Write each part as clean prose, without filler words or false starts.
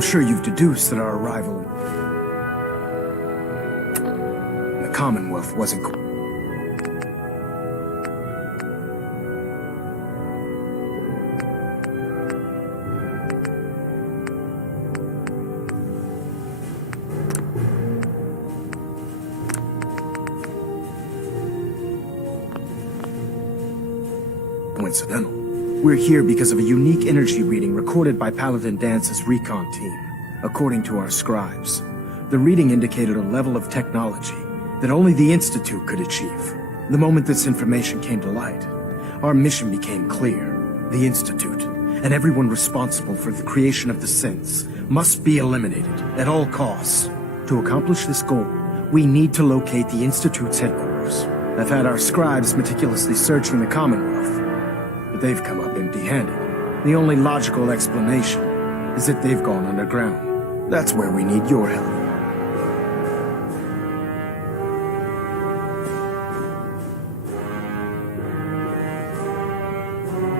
I'm sure you've deduced that our arrival in the Commonwealth wasn't coincidental. We're here because of a unique energy reading recorded by Paladin Dance's recon team. According to our scribes, the reading indicated a level of technology that only the Institute could achieve. The moment this information came to light, our mission became clear. The Institute, and everyone responsible for the creation of the synths, must be eliminated at all costs. To accomplish this goal, we need to locate the Institute's headquarters. I've had our scribes meticulously searching the Commonwealth, but they've come up empty-handed. The only logical explanation is that they've gone underground. That's where we need your help.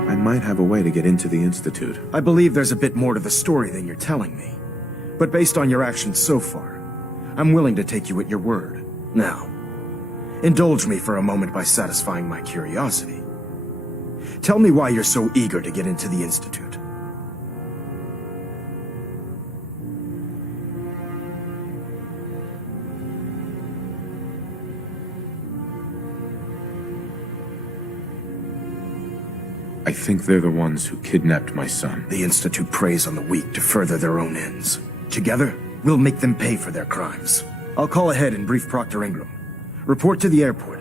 I might have a way to get into the Institute. I believe there's a bit more to the story than you're telling me. But based on your actions so far, I'm willing to take you at your word. Now, indulge me for a moment by satisfying my curiosity. Tell me why you're so eager to get into the Institute. I think they're the ones who kidnapped my son. The Institute preys on the weak to further their own ends. Together, we'll make them pay for their crimes. I'll call ahead and brief Proctor Ingram. Report to the airport,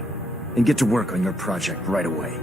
and get to work on your project right away.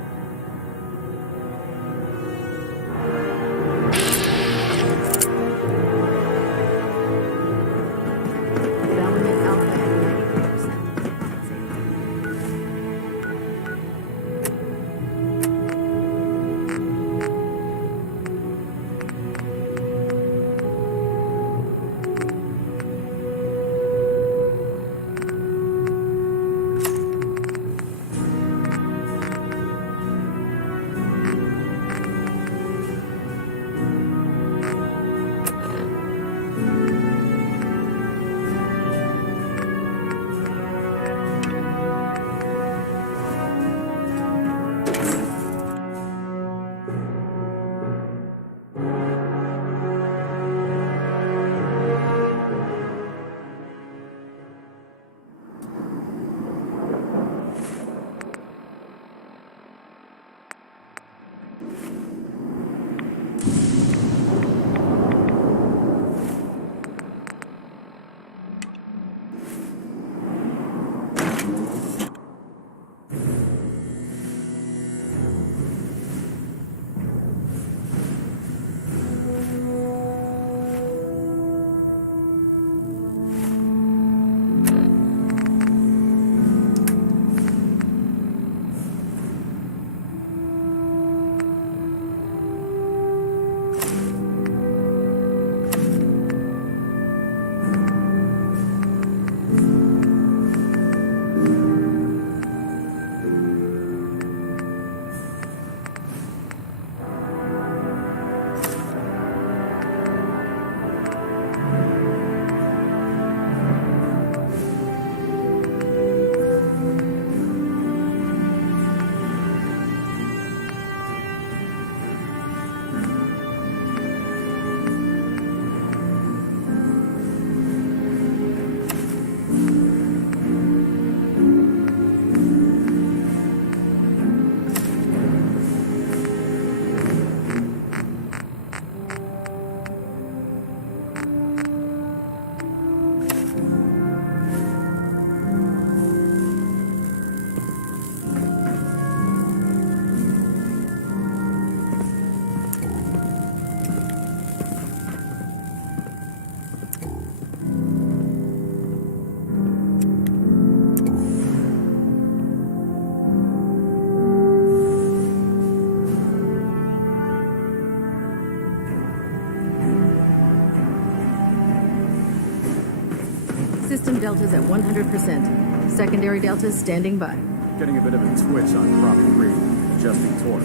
System deltas at 100%. Secondary deltas standing by. Getting a bit of a twitch on prop 3, adjusting torque.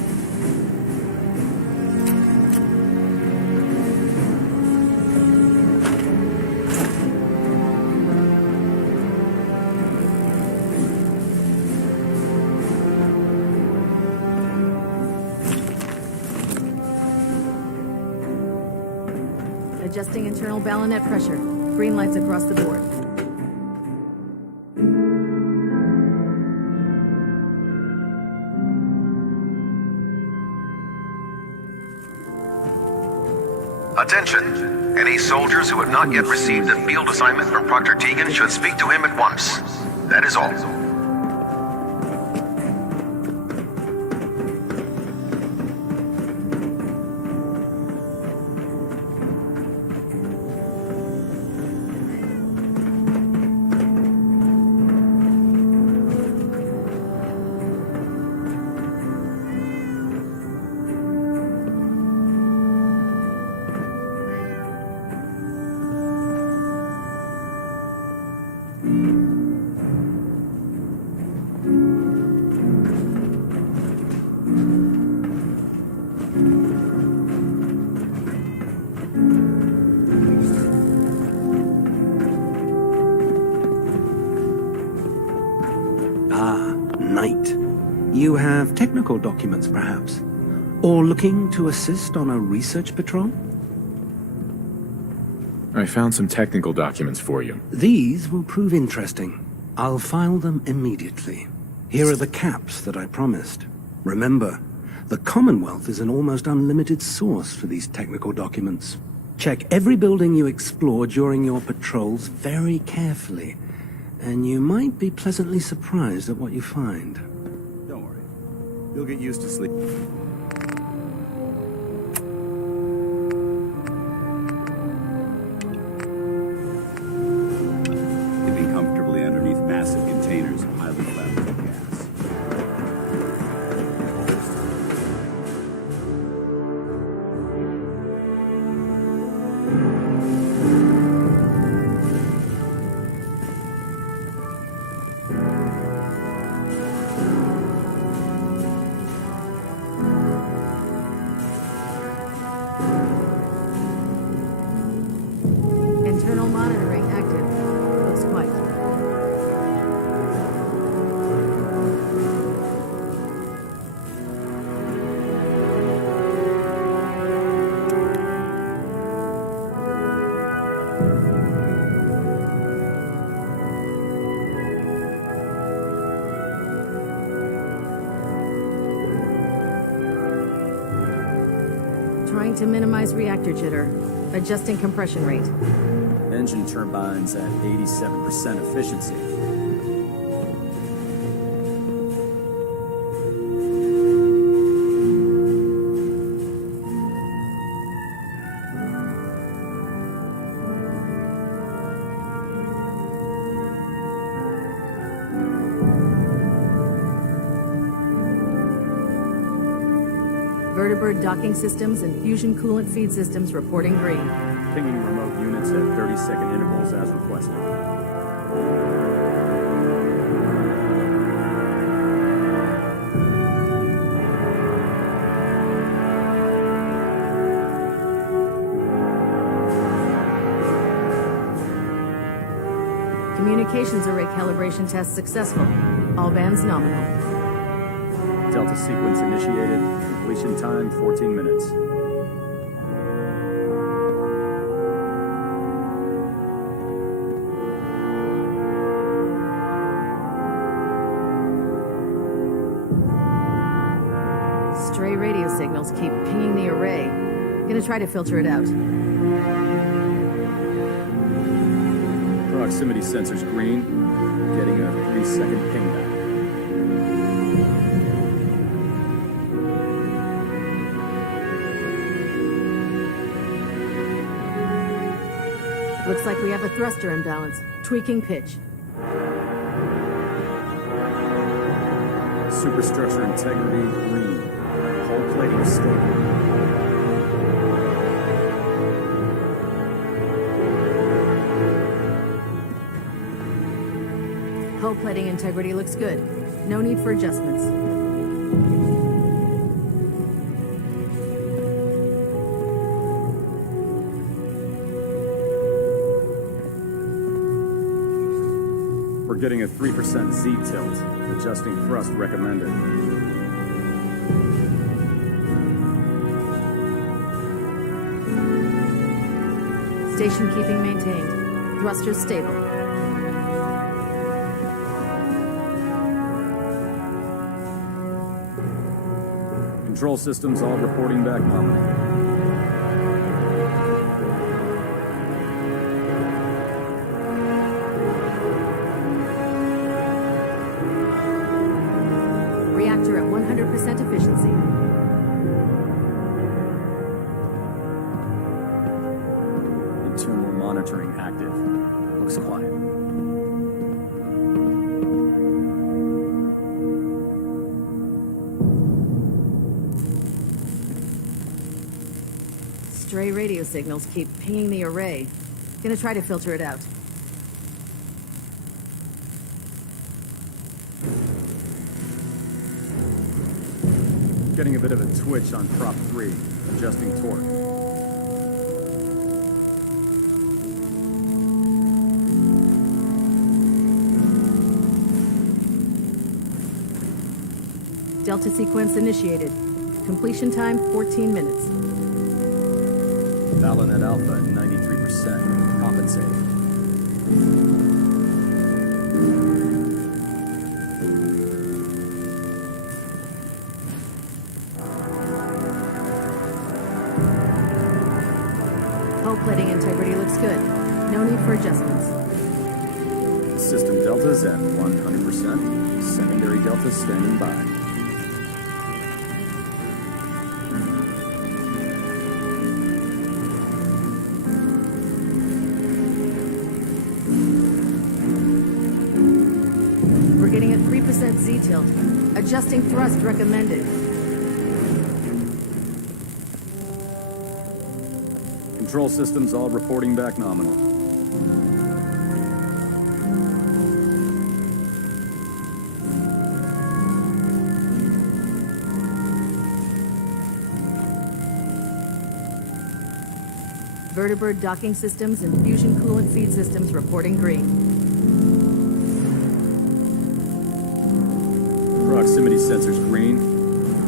Adjusting internal ballonet pressure. Green lights across the board. Attention! Any soldiers who have not yet received a field assignment from Proctor Tegan should speak to him at once. That is all. Knight. You have technical documents, perhaps? Or looking to assist on a research patrol? I found some technical documents for you. These will prove interesting. I'll file them immediately. Here are the caps that I promised. Remember, the Commonwealth is an almost unlimited source for these technical documents. Check every building you explore during your patrols very carefully, and you might be pleasantly surprised at what you find. Don't worry. You'll get used to sleep. Living comfortably underneath massive containers of highly flammable gas. Internal monitoring active. Looks quiet. Trying to minimize reactor jitter. Adjusting compression rate. Engine turbines at 87% efficiency. Vertibird docking systems and fusion coolant feed systems reporting green. Pinging remote units at 30-second intervals as requested. Communications array calibration test successful. All bands nominal. Delta sequence initiated. Completion time 14 minutes. Stray radio signals keep pinging the array. Gonna try to filter it out. Proximity sensors green. Getting a 3-second ping back. Looks like we have a thruster imbalance. Tweaking pitch. Superstructure integrity green. Hull plating stable. Hull plating integrity looks good. No need for adjustments. We're getting a 3% Z tilt. Adjusting thrust recommended. Station keeping maintained. Thrusters stable. Control systems all reporting back nominal. Reactor at 100% efficiency. Internal monitoring active. Looks quiet. Stray radio signals keep pinging the array. Gonna try to filter it out. Getting a bit of a twitch on prop 3. Adjusting torque. Delta sequence initiated. Completion time 14 minutes. Valinet Alpha at 93%. Compensating. Hull plating integrity looks good. No need for adjustments. System deltas at 100%. Secondary deltas standing by. We're getting a 3% Z-tilt. Adjusting thrust recommended. Control systems all reporting back nominal. Vertibird docking systems and fusion coolant feed systems reporting green. Proximity sensors green.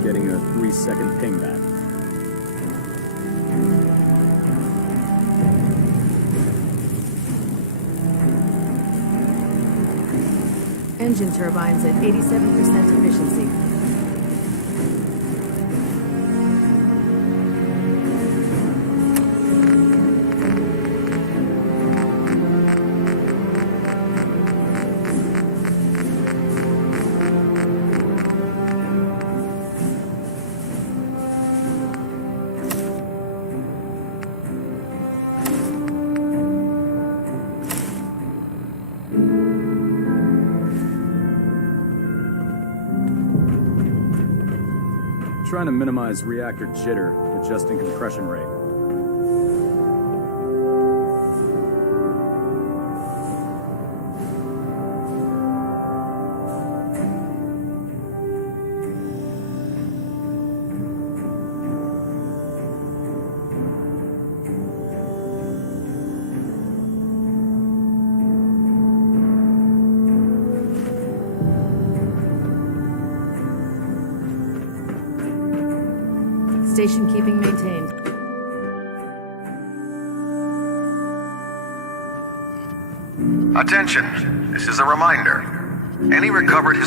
Getting a 3-second ping back. Engine turbines at 87% efficiency. Trying to minimize reactor jitter, adjusting compression rate. Station keeping maintained. Attention, this is a reminder. Any recovered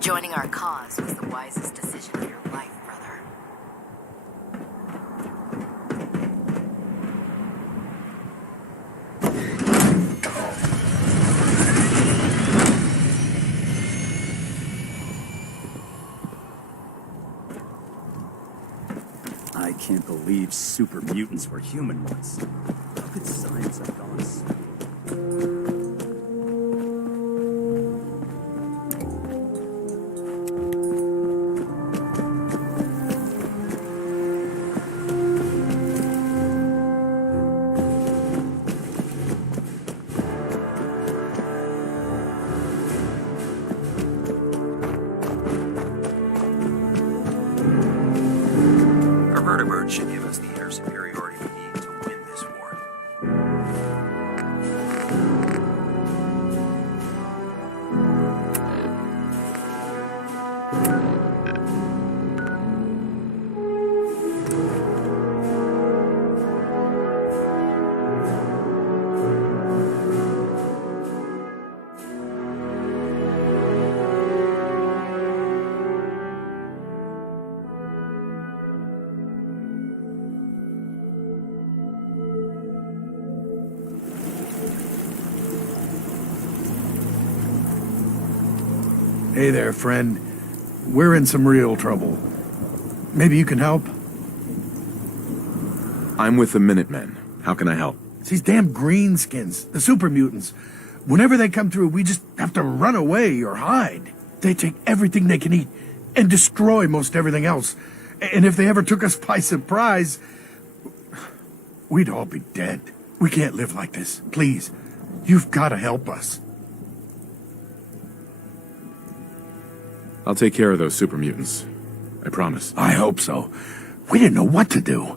Joining our cause was the wisest decision of your life, brother. I can't believe super mutants were human once. How could science have gone so? Vertibird should give us the air superiority we need to win this war. Hey there, friend. We're in some real trouble. Maybe you can help? I'm with the Minutemen. How can I help? It's these damn greenskins, the super mutants. Whenever they come through, we just have to run away or hide. They take everything they can eat and destroy most everything else. And if they ever took us by surprise, we'd all be dead. We can't live like this. Please, you've got to help us. I'll take care of those super mutants. I promise. I hope so. We didn't know what to do.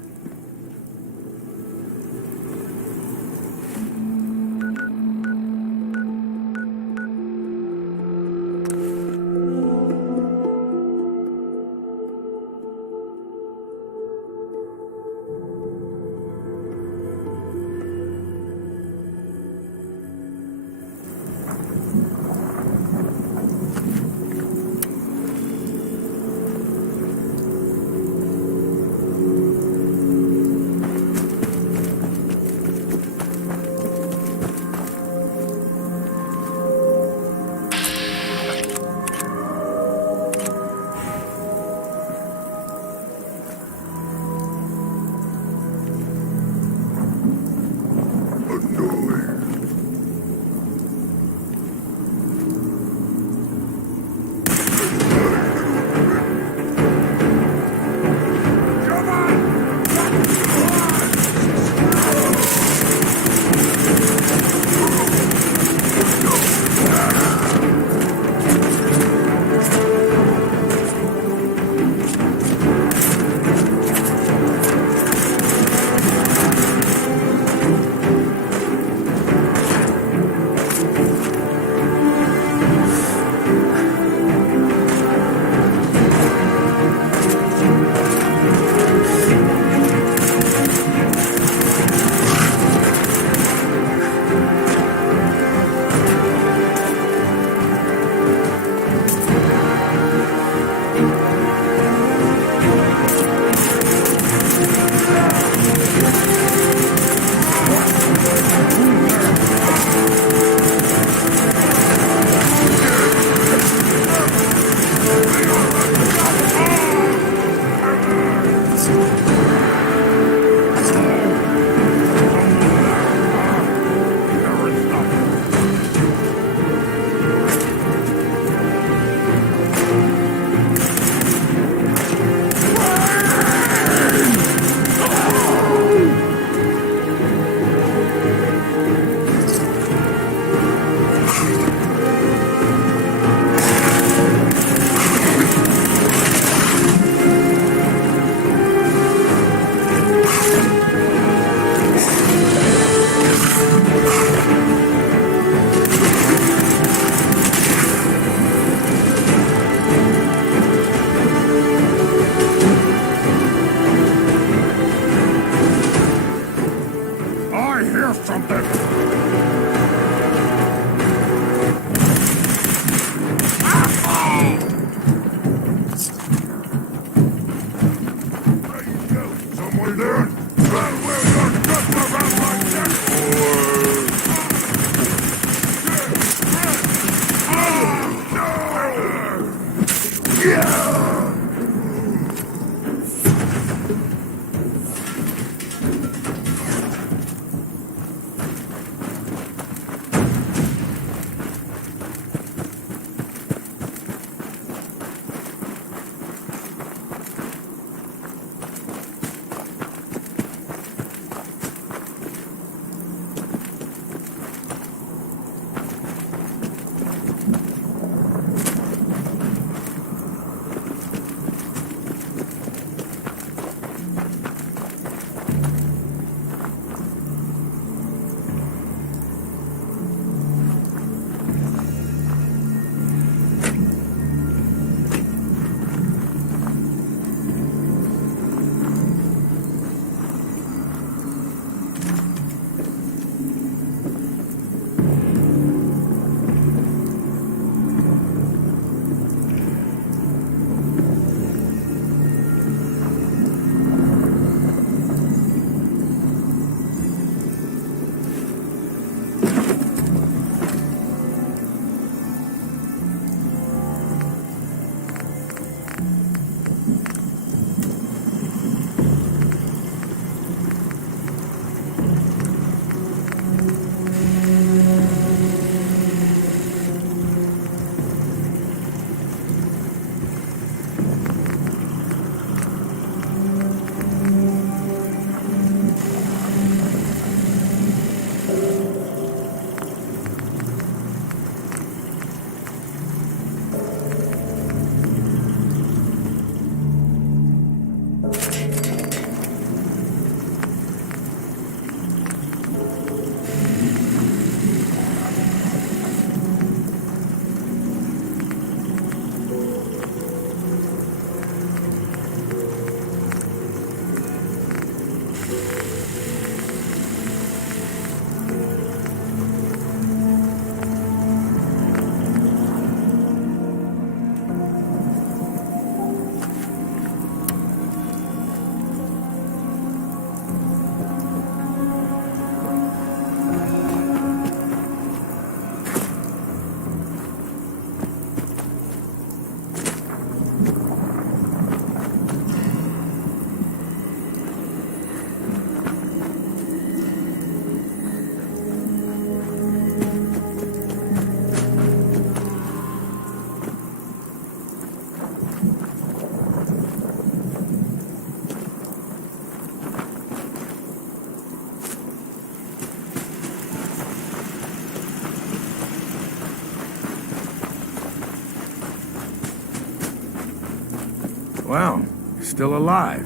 still alive.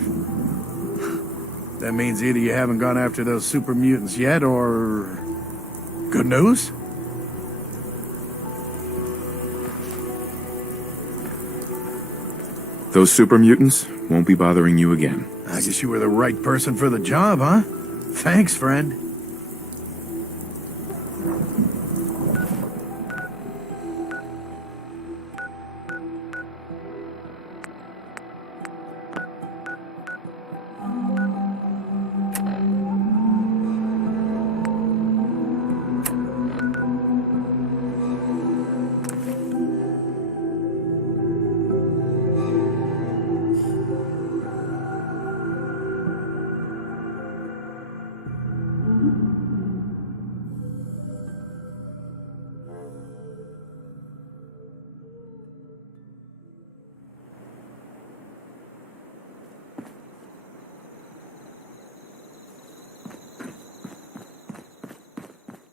That means either you haven't gone after those super mutants yet, or... good news? Those super mutants won't be bothering you again. I guess you were the right person for the job, huh? Thanks, friend.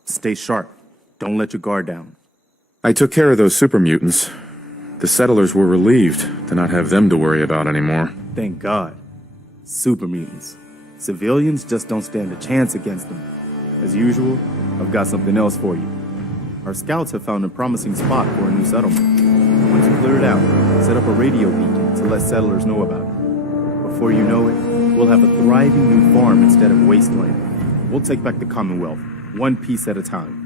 Stay sharp. Don't let your guard down. I took care of those super mutants. The settlers were relieved to not have them to worry about anymore. Thank God. Super mutants. Civilians just don't stand a chance against them. As usual, I've got something else for you. Our scouts have found a promising spot for a new settlement. Once you clear it out, set up a radio beacon to let settlers know about it. Before you know it, we'll have a thriving new farm instead of wasteland. We'll take back the Commonwealth, one piece at a time.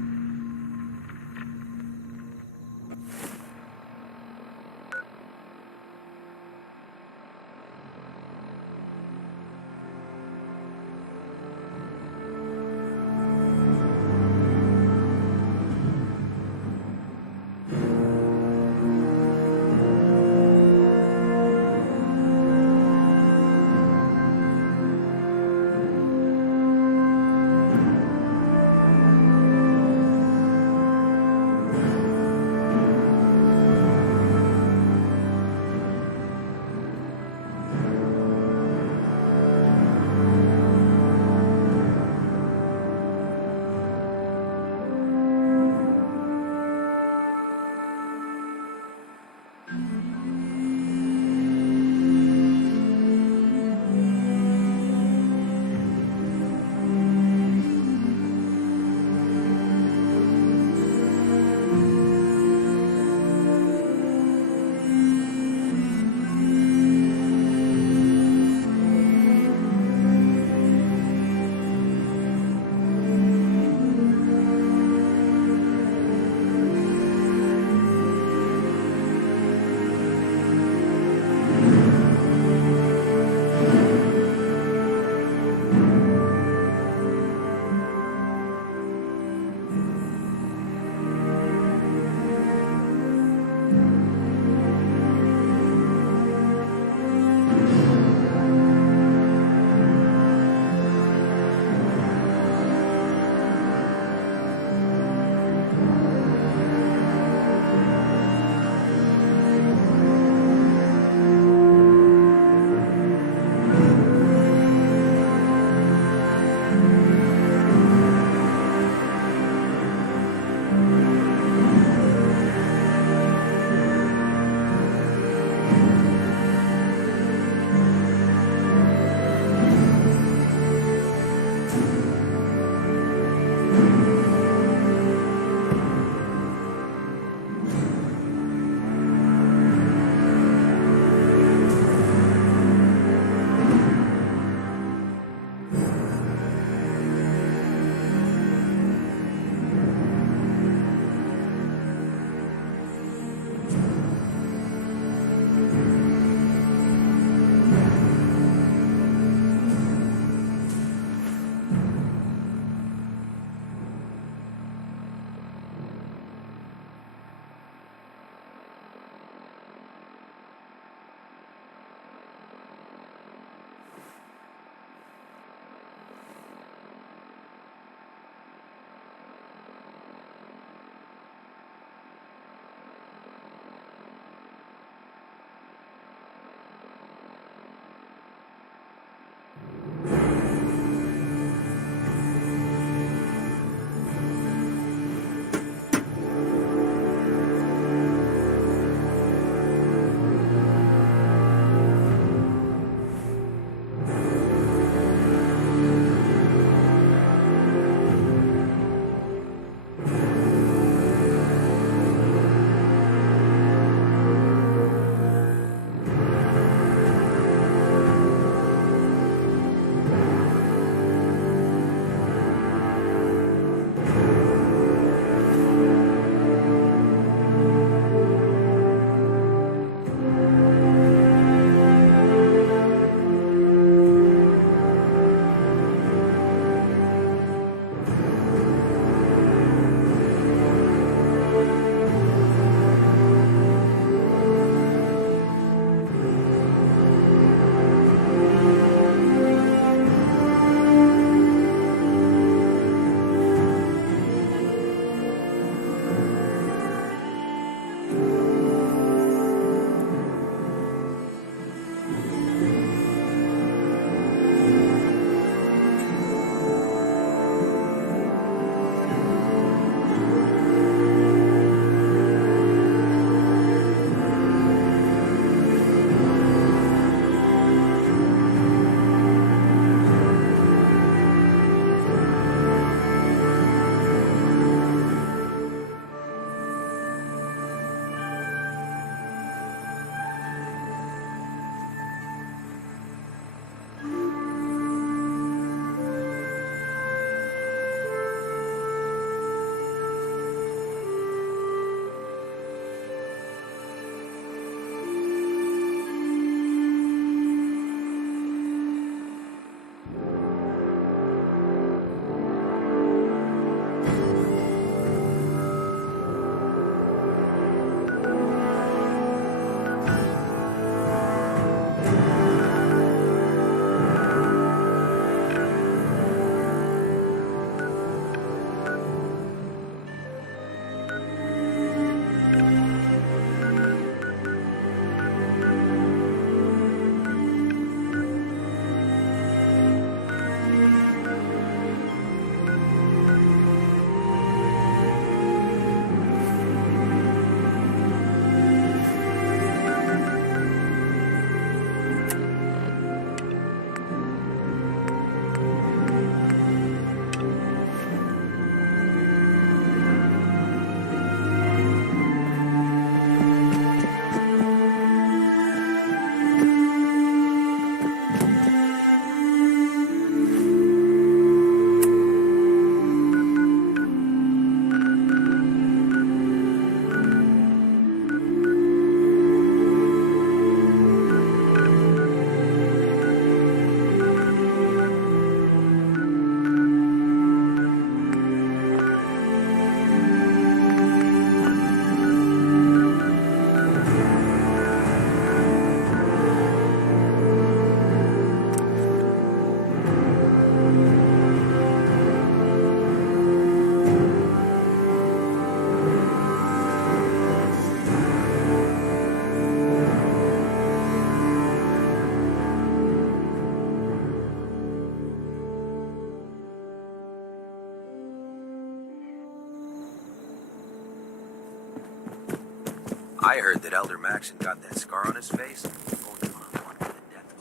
I heard that Elder Maxon got that scar on his face, going one-on-one with the Death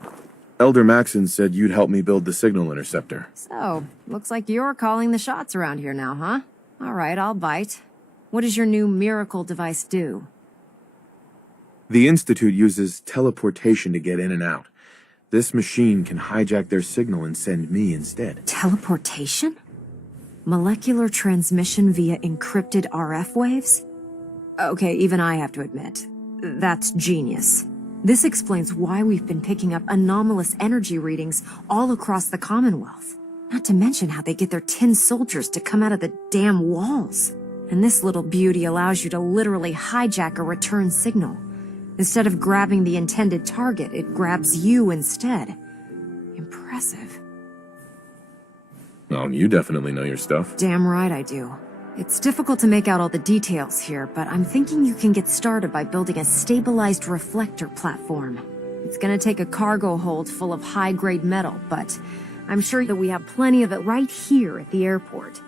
Claw. Elder Maxon said you'd help me build the signal interceptor. So, looks like you're calling the shots around here now, huh? All right, I'll bite. What does your new miracle device do? The Institute uses teleportation to get in and out. This machine can hijack their signal and send me instead. Teleportation? Molecular transmission via encrypted RF waves? Okay, even I have to admit, that's genius. This explains why we've been picking up anomalous energy readings all across the Commonwealth. Not to mention how they get their tin soldiers to come out of the damn walls. And this little beauty allows you to literally hijack a return signal. Instead of grabbing the intended target, it grabs you instead. Impressive. Oh, you definitely know your stuff. Damn right I do. It's difficult to make out all the details here, but I'm thinking you can get started by building a stabilized reflector platform. It's gonna take a cargo hold full of high-grade metal, but I'm sure that we have plenty of it right here at the airport.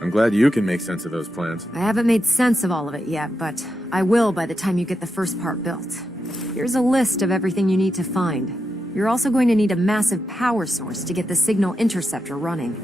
I'm glad you can make sense of those plans. I haven't made sense of all of it yet, but I will by the time you get the first part built. Here's a list of everything you need to find. You're also going to need a massive power source to get the signal interceptor running.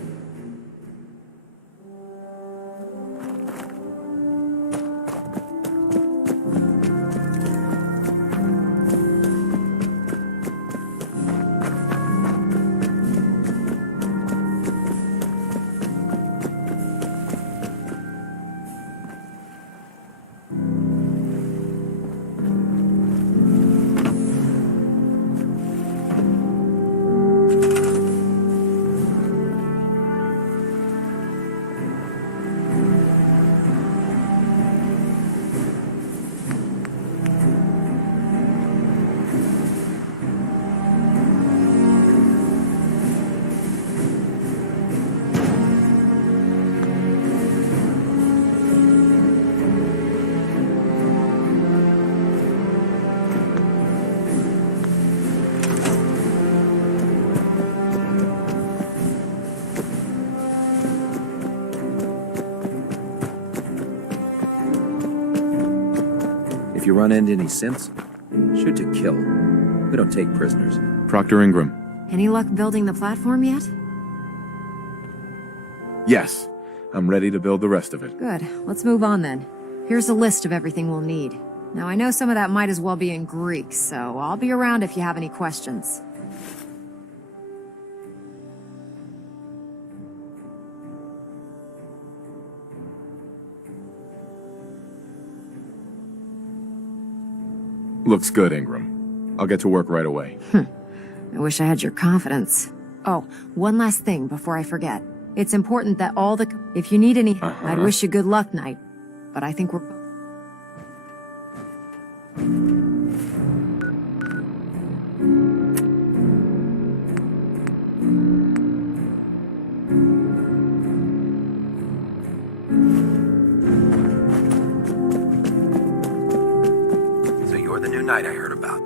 If you run into any synths, shoot to kill. We don't take prisoners. Proctor Ingram. Any luck building the platform yet? Yes. I'm ready to build the rest of it. Good. Let's move on then. Here's a list of everything we'll need. Now I know some of that might as well be in Greek, so I'll be around if you have any questions. Looks good, Ingram. I'll get to work right away. I wish I had your confidence. Oh, one last thing before I forget. It's important that all the... If you need any... I'd wish you good luck, Knight. But I think we're... So you're the new knight I heard about.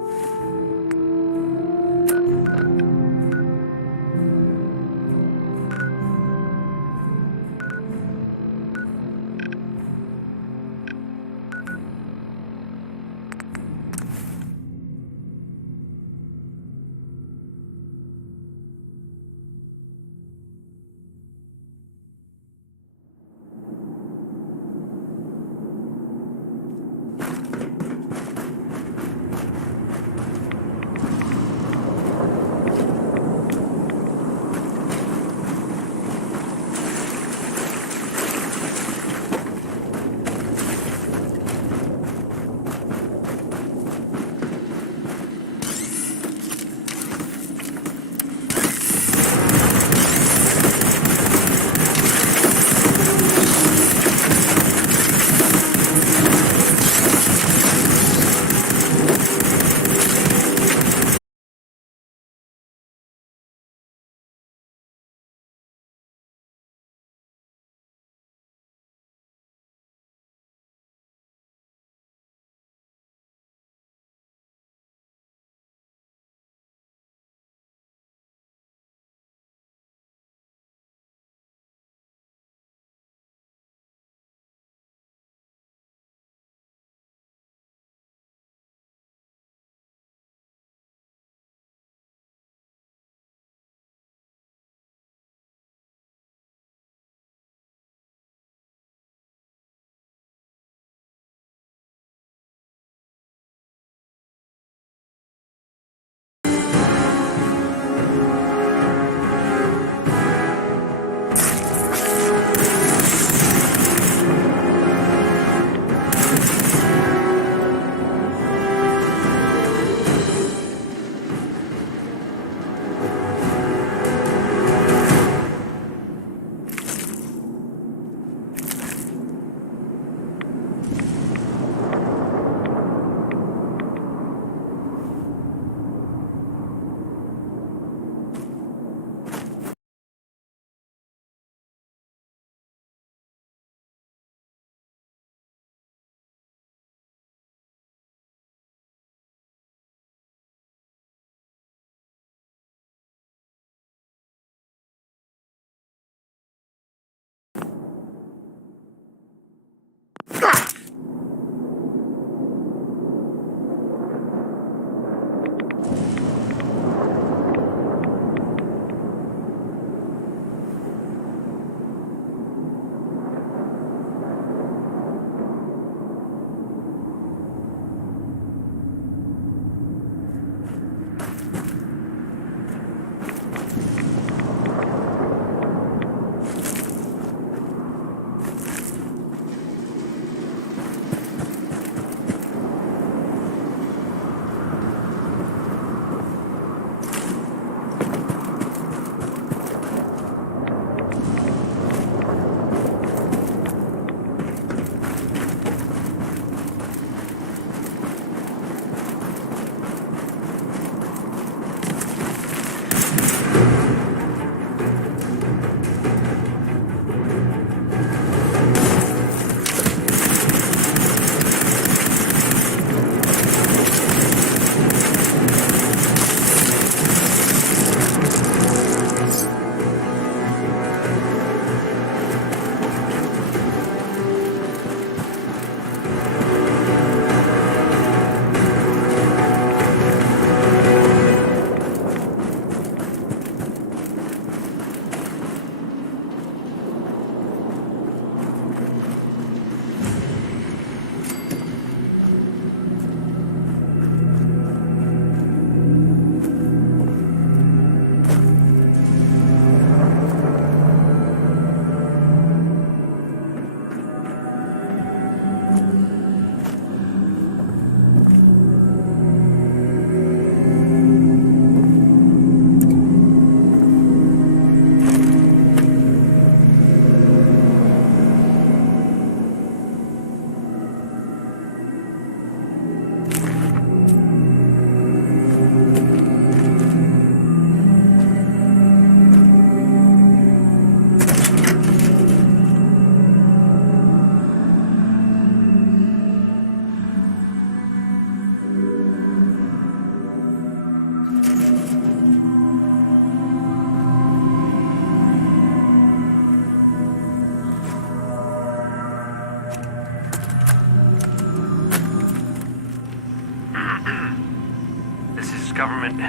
This is government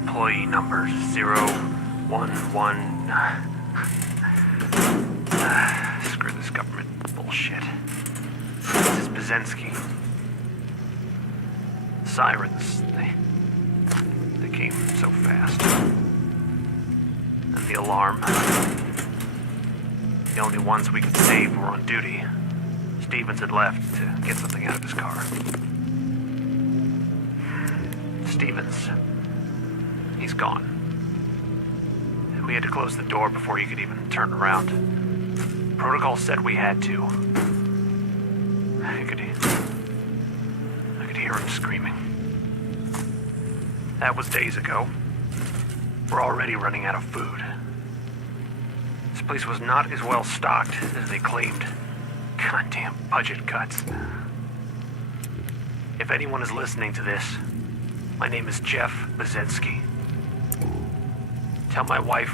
employee number 011. Screw this government bullshit. This is Bazensky. Sirens, they came so fast. And the alarm. The only ones we could save were on duty. Stevens had left to get something out of his car. Stevens, he's gone. We had to close the door before he could even turn around. Protocol said we had to. I could hear him screaming. That was days ago. We're already running out of food. This place was not as well stocked as they claimed. Goddamn budget cuts. If anyone is listening to this, my name is Jeff Bazensky. Tell my wife,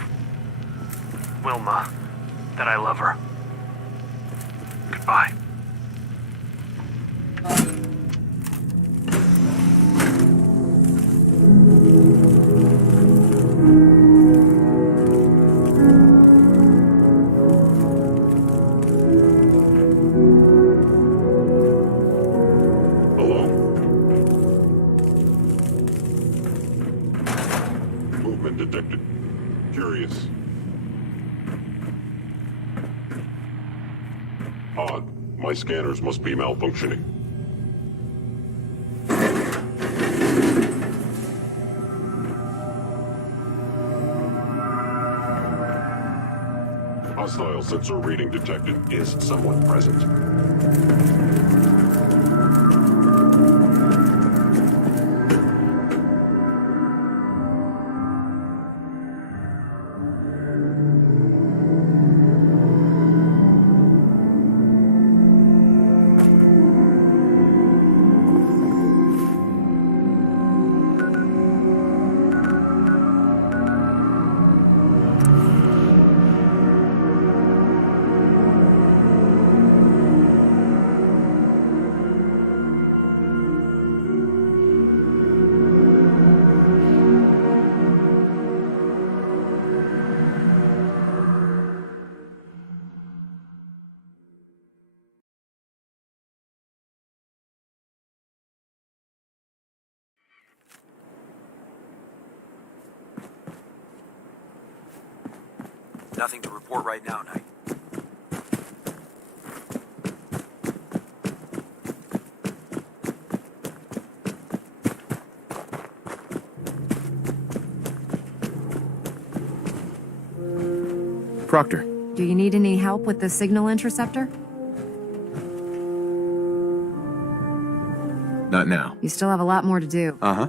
Wilma, that I love her. Goodbye. Hello? Movement detected. Curious. Odd. My scanners must be malfunctioning. Hostile sensor reading detected. Is someone present? Nothing to report right now, Knight. Proctor, Do you need any help with the signal interceptor? not now. You still have a lot more to do. Uh-huh.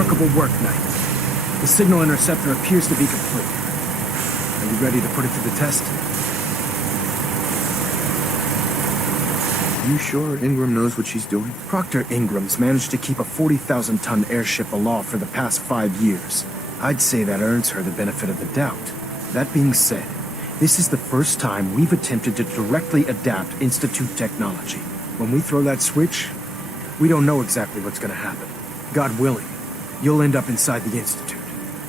Remarkable work, Knight. The signal interceptor appears to be complete. Are you ready to put it to the test? You sure Ingram knows what she's doing? Proctor Ingram's managed to keep a 40,000-ton airship aloft for the past 5 years. I'd say that earns her the benefit of the doubt. That being said, this is the first time we've attempted to directly adapt Institute technology. When we throw that switch, we don't know exactly what's going to happen. God willing, you'll end up inside the Institute,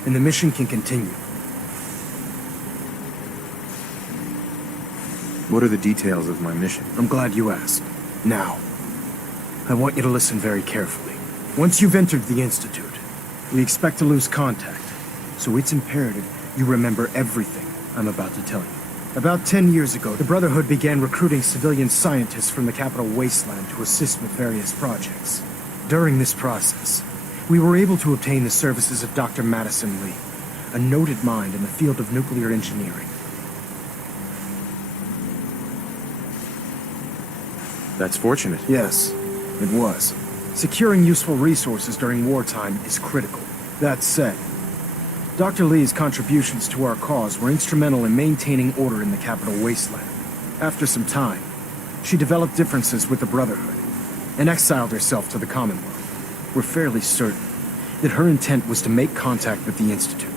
and the mission can continue. What are the details of my mission? I'm glad you asked. Now, I want you to listen very carefully. Once you've entered the Institute, we expect to lose contact, so it's imperative you remember everything I'm about to tell you. About 10 years ago, the Brotherhood began recruiting civilian scientists from the capital wasteland to assist with various projects. During this process, we were able to obtain the services of Dr. Madison Lee, a noted mind in the field of nuclear engineering. That's fortunate. Yes, it was. Securing useful resources during wartime is critical. That said, Dr. Lee's contributions to our cause were instrumental in maintaining order in the capital wasteland. After some time, she developed differences with the Brotherhood and exiled herself to the Commonwealth. We're fairly certain that her intent was to make contact with the Institute.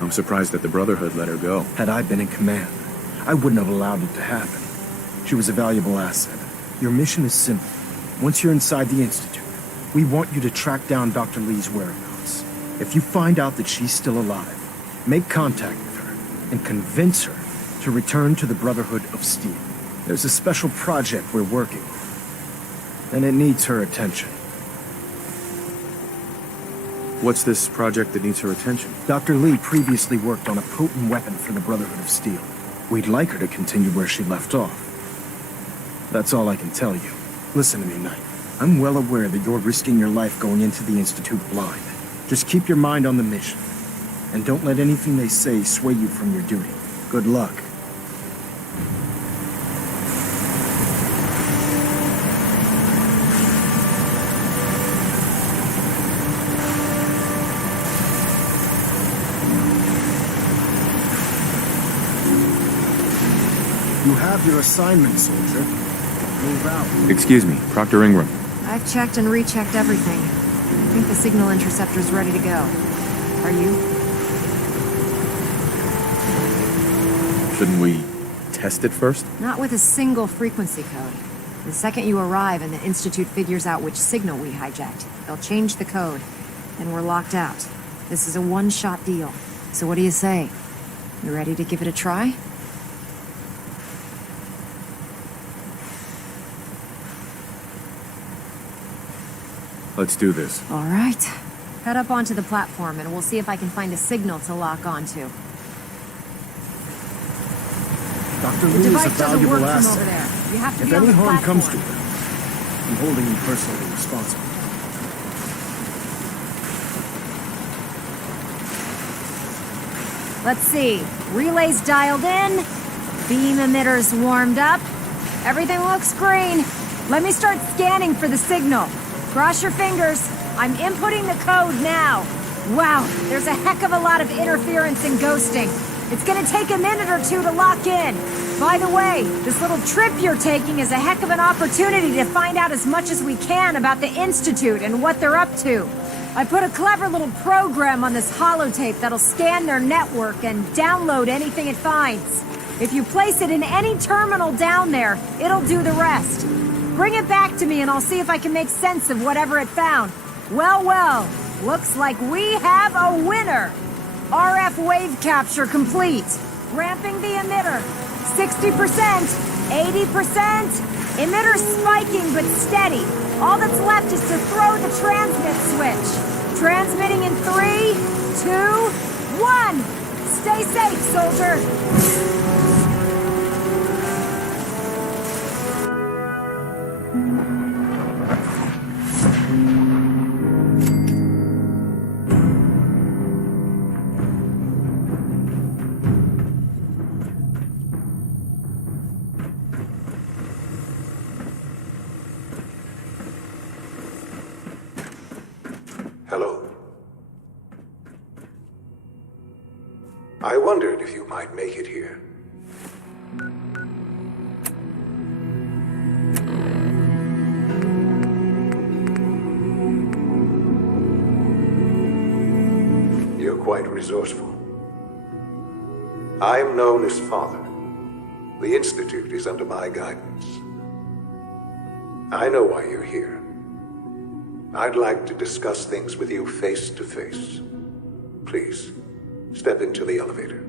I'm surprised that the Brotherhood let her go. Had I been in command, I wouldn't have allowed it to happen. She was a valuable asset. Your mission is simple. Once you're inside the Institute, we want you to track down Dr. Lee's whereabouts. If you find out that she's still alive, make contact with her and convince her to return to the Brotherhood of Steel. There's a special project we're working on, and it needs her attention. What's this project that needs her attention? Dr. Lee previously worked on a potent weapon for the Brotherhood of Steel. We'd like her to continue where she left off. That's all I can tell you. Listen to me, Knight. I'm well aware that you're risking your life going into the Institute blind. Just keep your mind on the mission, and don't let anything they say sway you from your duty. Good luck. You have your assignment, soldier. Move out. Excuse me, Proctor Ingram. I've checked and rechecked everything. I think the signal interceptor's ready to go. Are you? Shouldn't we test it first? Not with a single frequency code. The second you arrive and the Institute figures out which signal we hijacked, they'll change the code. Then we're locked out. This is a one-shot deal. So what do you say? You ready to give it a try? Let's do this. All right. Head up onto the platform and we'll see if I can find a signal to lock onto. Dr. The Lee is a device doesn't valuable work from asset. over there. You have to If be on any the harm platform. comes to her, I'm holding you personally responsible. Let's see. Relays dialed in. Beam emitters warmed up. Everything looks green. Let me start scanning for the signal. Cross your fingers. I'm inputting the code now. Wow, there's a heck of a lot of interference and ghosting. It's gonna take a minute or two to lock in. By the way, this little trip you're taking is a heck of an opportunity to find out as much as we can about the Institute and what they're up to. I put a clever little program on this holotape that'll scan their network and download anything it finds. If you place it in any terminal down there, it'll do the rest. Bring it back to me and I'll see if I can make sense of whatever it found. Well, well, looks like we have a winner. RF wave capture complete. Ramping the emitter. 60%, 80%. Emitter spiking but steady. All that's left is to throw the transmit switch. Transmitting in 3, 2, 1. Stay safe, soldier. Hello. I wondered if you might make it here. You're quite resourceful. I'm known as Father. The Institute is under my guidance. I know why you're here. I'd like to discuss things with you face to face. Please, step into the elevator.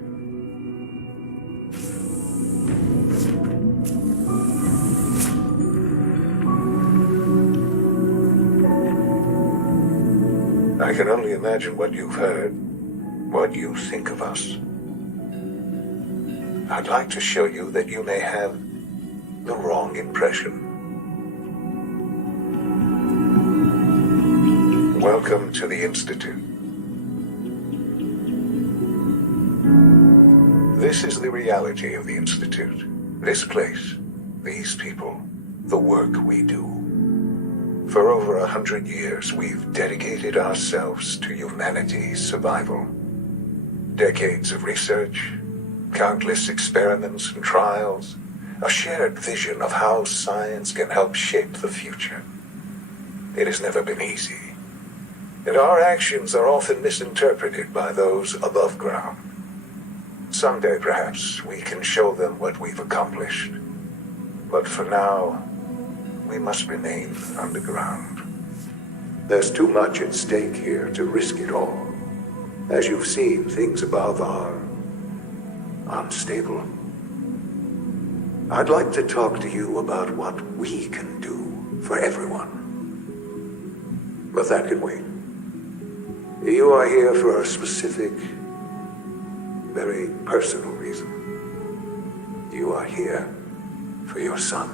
I can only imagine what you've heard, what you think of us. I'd like to show you that you may have the wrong impression. Welcome to the Institute. This is the reality of the Institute. This place, these people, the work we do. For over 100 years, we've dedicated ourselves to humanity's survival. Decades of research, countless experiments and trials, a shared vision of how science can help shape the future. It has never been easy, and our actions are often misinterpreted by those above ground. Someday, perhaps, we can show them what we've accomplished. But for now, we must remain underground. There's too much at stake here to risk it all. As you've seen, things above are unstable. I'd like to talk to you about what we can do for everyone. But that can wait. You are here for a specific, very personal reason. You are here for your son.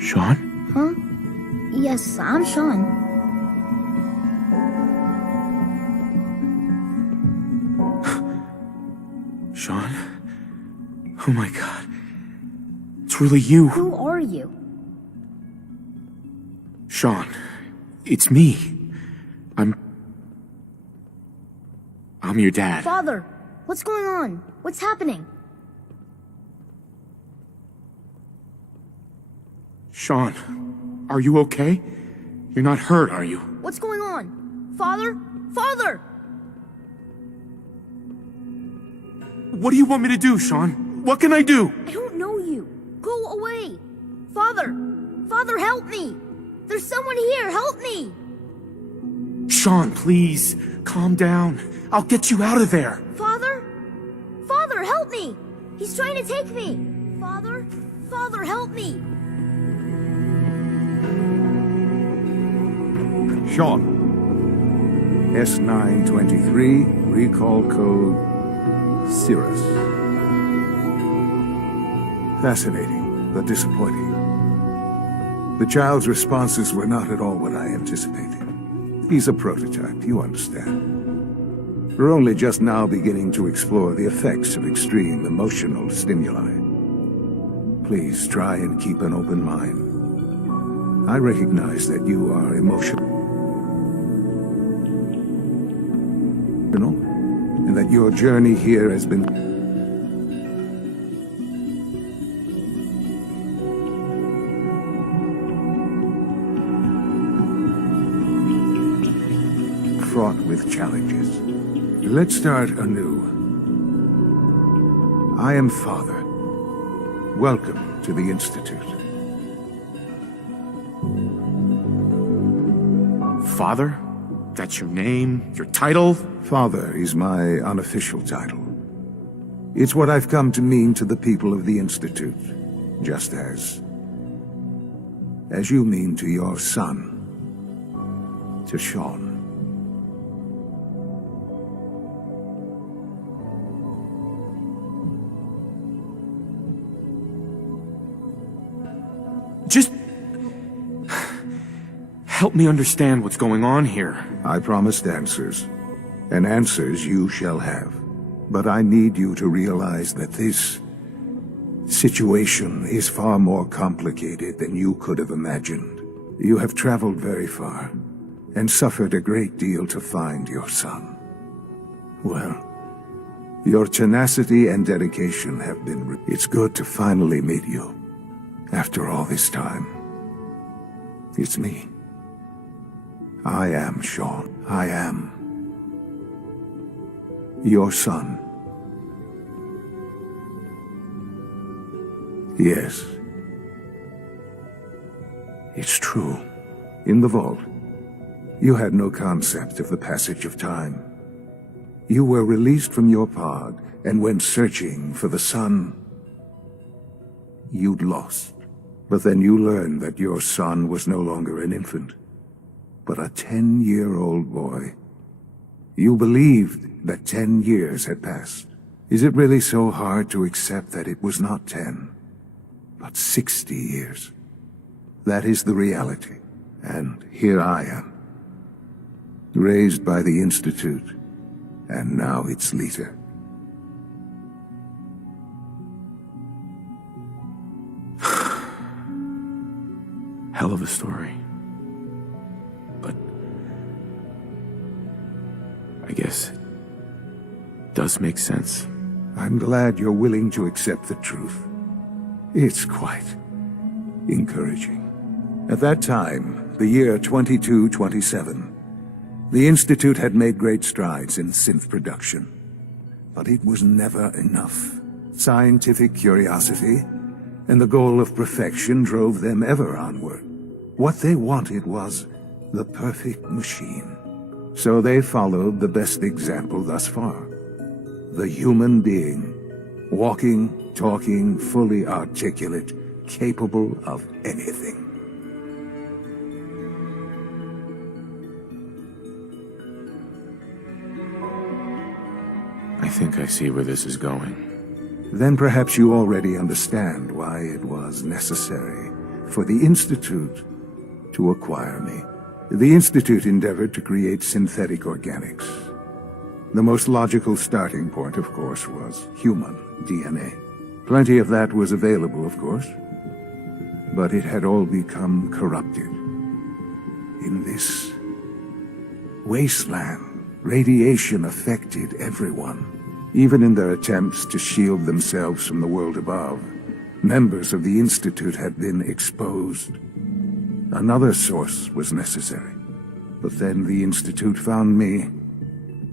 Sean? Huh? Yes, I'm Sean. Sean? Oh my god. It's really you. Who are you? Sean, it's me. I'm your dad. Father, what's going on? What's happening? Sean, are you okay? You're not hurt, are you? What's going on? Father? Father! What do you want me to do, Sean? What can I do? I don't know you. Go away. Father! Father, help me! There's someone here, help me! Sean, please, calm down. I'll get you out of there. Father? Father, help me! He's trying to take me! Father? Father, help me! Sean. S923, recall code Cirrus. Fascinating, but disappointing. The child's responses were not at all what I anticipated. He's a prototype, you understand. We're only just now beginning to explore the effects of extreme emotional stimuli. Please try and keep an open mind. I recognize that you are emotional, and that your journey here has been fraught with challenges. Let's start anew. I am Father. Welcome to the Institute. Father? That's your name? Your title? Father is my unofficial title. It's what I've come to mean to the people of the Institute, just as you mean to your son, to Sean. Just help me understand what's going on here. I promised answers, and answers you shall have. But I need you to realize that this situation is far more complicated than you could have imagined. You have traveled very far, and suffered a great deal to find your son. Well, your tenacity and dedication have been... It's good to finally meet you. After all this time, it's me. I am Sean. I am your son. Yes. It's true. In the vault, you had no concept of the passage of time. You were released from your pod and went searching for the son you'd lost. But then you learned that your son was no longer an infant, but a 10-year-old boy. You believed that 10 years had passed. Is it really so hard to accept that it was not 10, but 60 years? That is the reality. And here I am, raised by the Institute, and now its leader. Hell of a story. But I guess it does make sense. I'm glad you're willing to accept the truth. It's quite encouraging. At that time, the year 2227, the Institute had made great strides in synth production. But it was never enough. Scientific curiosity and the goal of perfection drove them ever onward. What they wanted was the perfect machine. So they followed the best example thus far. The human being, walking, talking, fully articulate, capable of anything. I think I see where this is going. Then perhaps you already understand why it was necessary for the Institute to acquire me. The Institute endeavored to create synthetic organics. The most logical starting point, of course, was human DNA. Plenty of that was available, of course, but it had all become corrupted. In this wasteland, radiation affected everyone. Even in their attempts to shield themselves from the world above, members of the Institute had been exposed. Another source was necessary. But then the Institute found me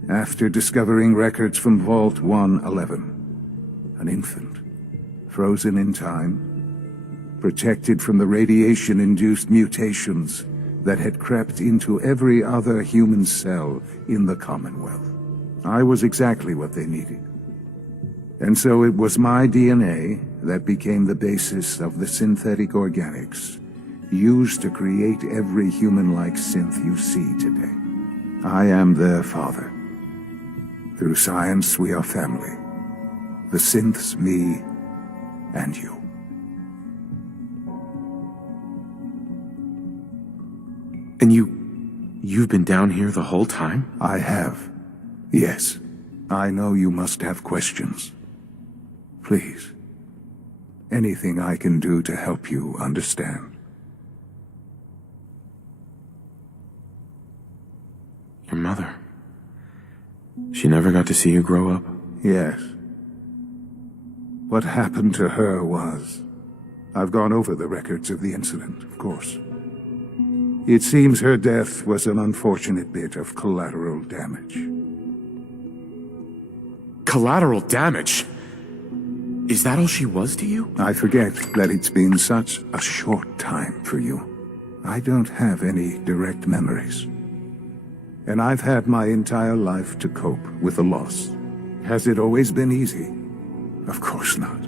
after discovering records from Vault 111. An infant, frozen in time, protected from the radiation-induced mutations that had crept into every other human cell in the Commonwealth. I was exactly what they needed. And so it was my DNA that became the basis of the synthetic organics used to create every human-like synth you see today. I am their father. Through science, we are family. The synths, me, and you. And you've been down here the whole time? I have. Yes. I know you must have questions. Please. Anything I can do to help you understand. Your mother. She never got to see you grow up? Yes. What happened to her was... I've gone over the records of the incident, of course. It seems her death was an unfortunate bit of collateral damage. Collateral damage? Is that all she was to you? I forget that it's been such a short time for you. I don't have any direct memories. And I've had my entire life to cope with the loss. Has it always been easy? Of course not.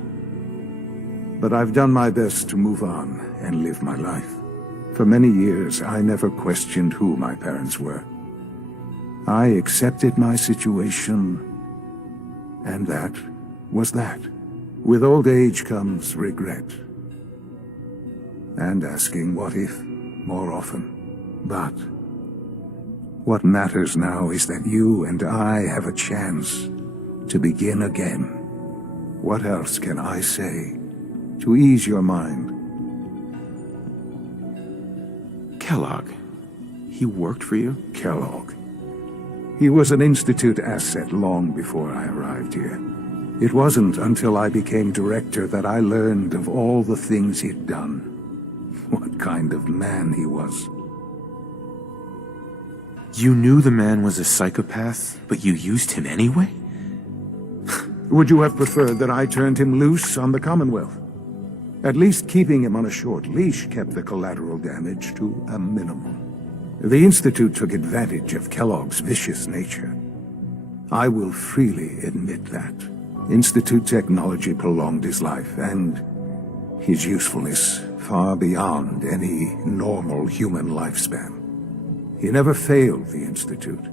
But I've done my best to move on and live my life. For many years, I never questioned who my parents were. I accepted my situation, and that was that. With old age comes regret. And asking what if more often. But what matters now is that you and I have a chance to begin again. What else can I say to ease your mind? Kellogg. He worked for you? Kellogg. He was an Institute asset long before I arrived here. It wasn't until I became director that I learned of all the things he'd done. What kind of man he was. You knew the man was a psychopath, but you used him anyway? Would you have preferred that I turned him loose on the Commonwealth? At least keeping him on a short leash kept the collateral damage to a minimum. The Institute took advantage of Kellogg's vicious nature. I will freely admit that. Institute technology prolonged his life, and his usefulness far beyond any normal human lifespan. He never failed the Institute,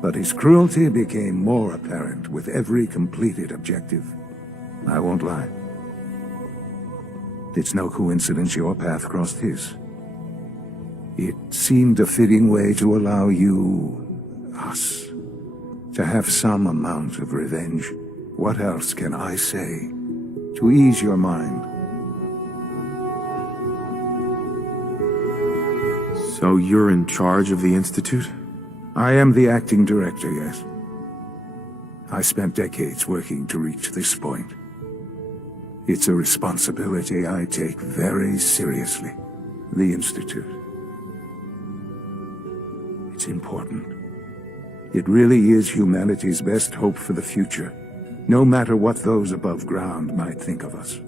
but his cruelty became more apparent with every completed objective. I won't lie. It's no coincidence your path crossed his. It seemed a fitting way to allow you, us, to have some amount of revenge. What else can I say to ease your mind? So you're in charge of the Institute? I am the acting director, yes. I spent decades working to reach this point. It's a responsibility I take very seriously. The Institute. It's important. It really is humanity's best hope for the future, no matter what those above ground might think of us.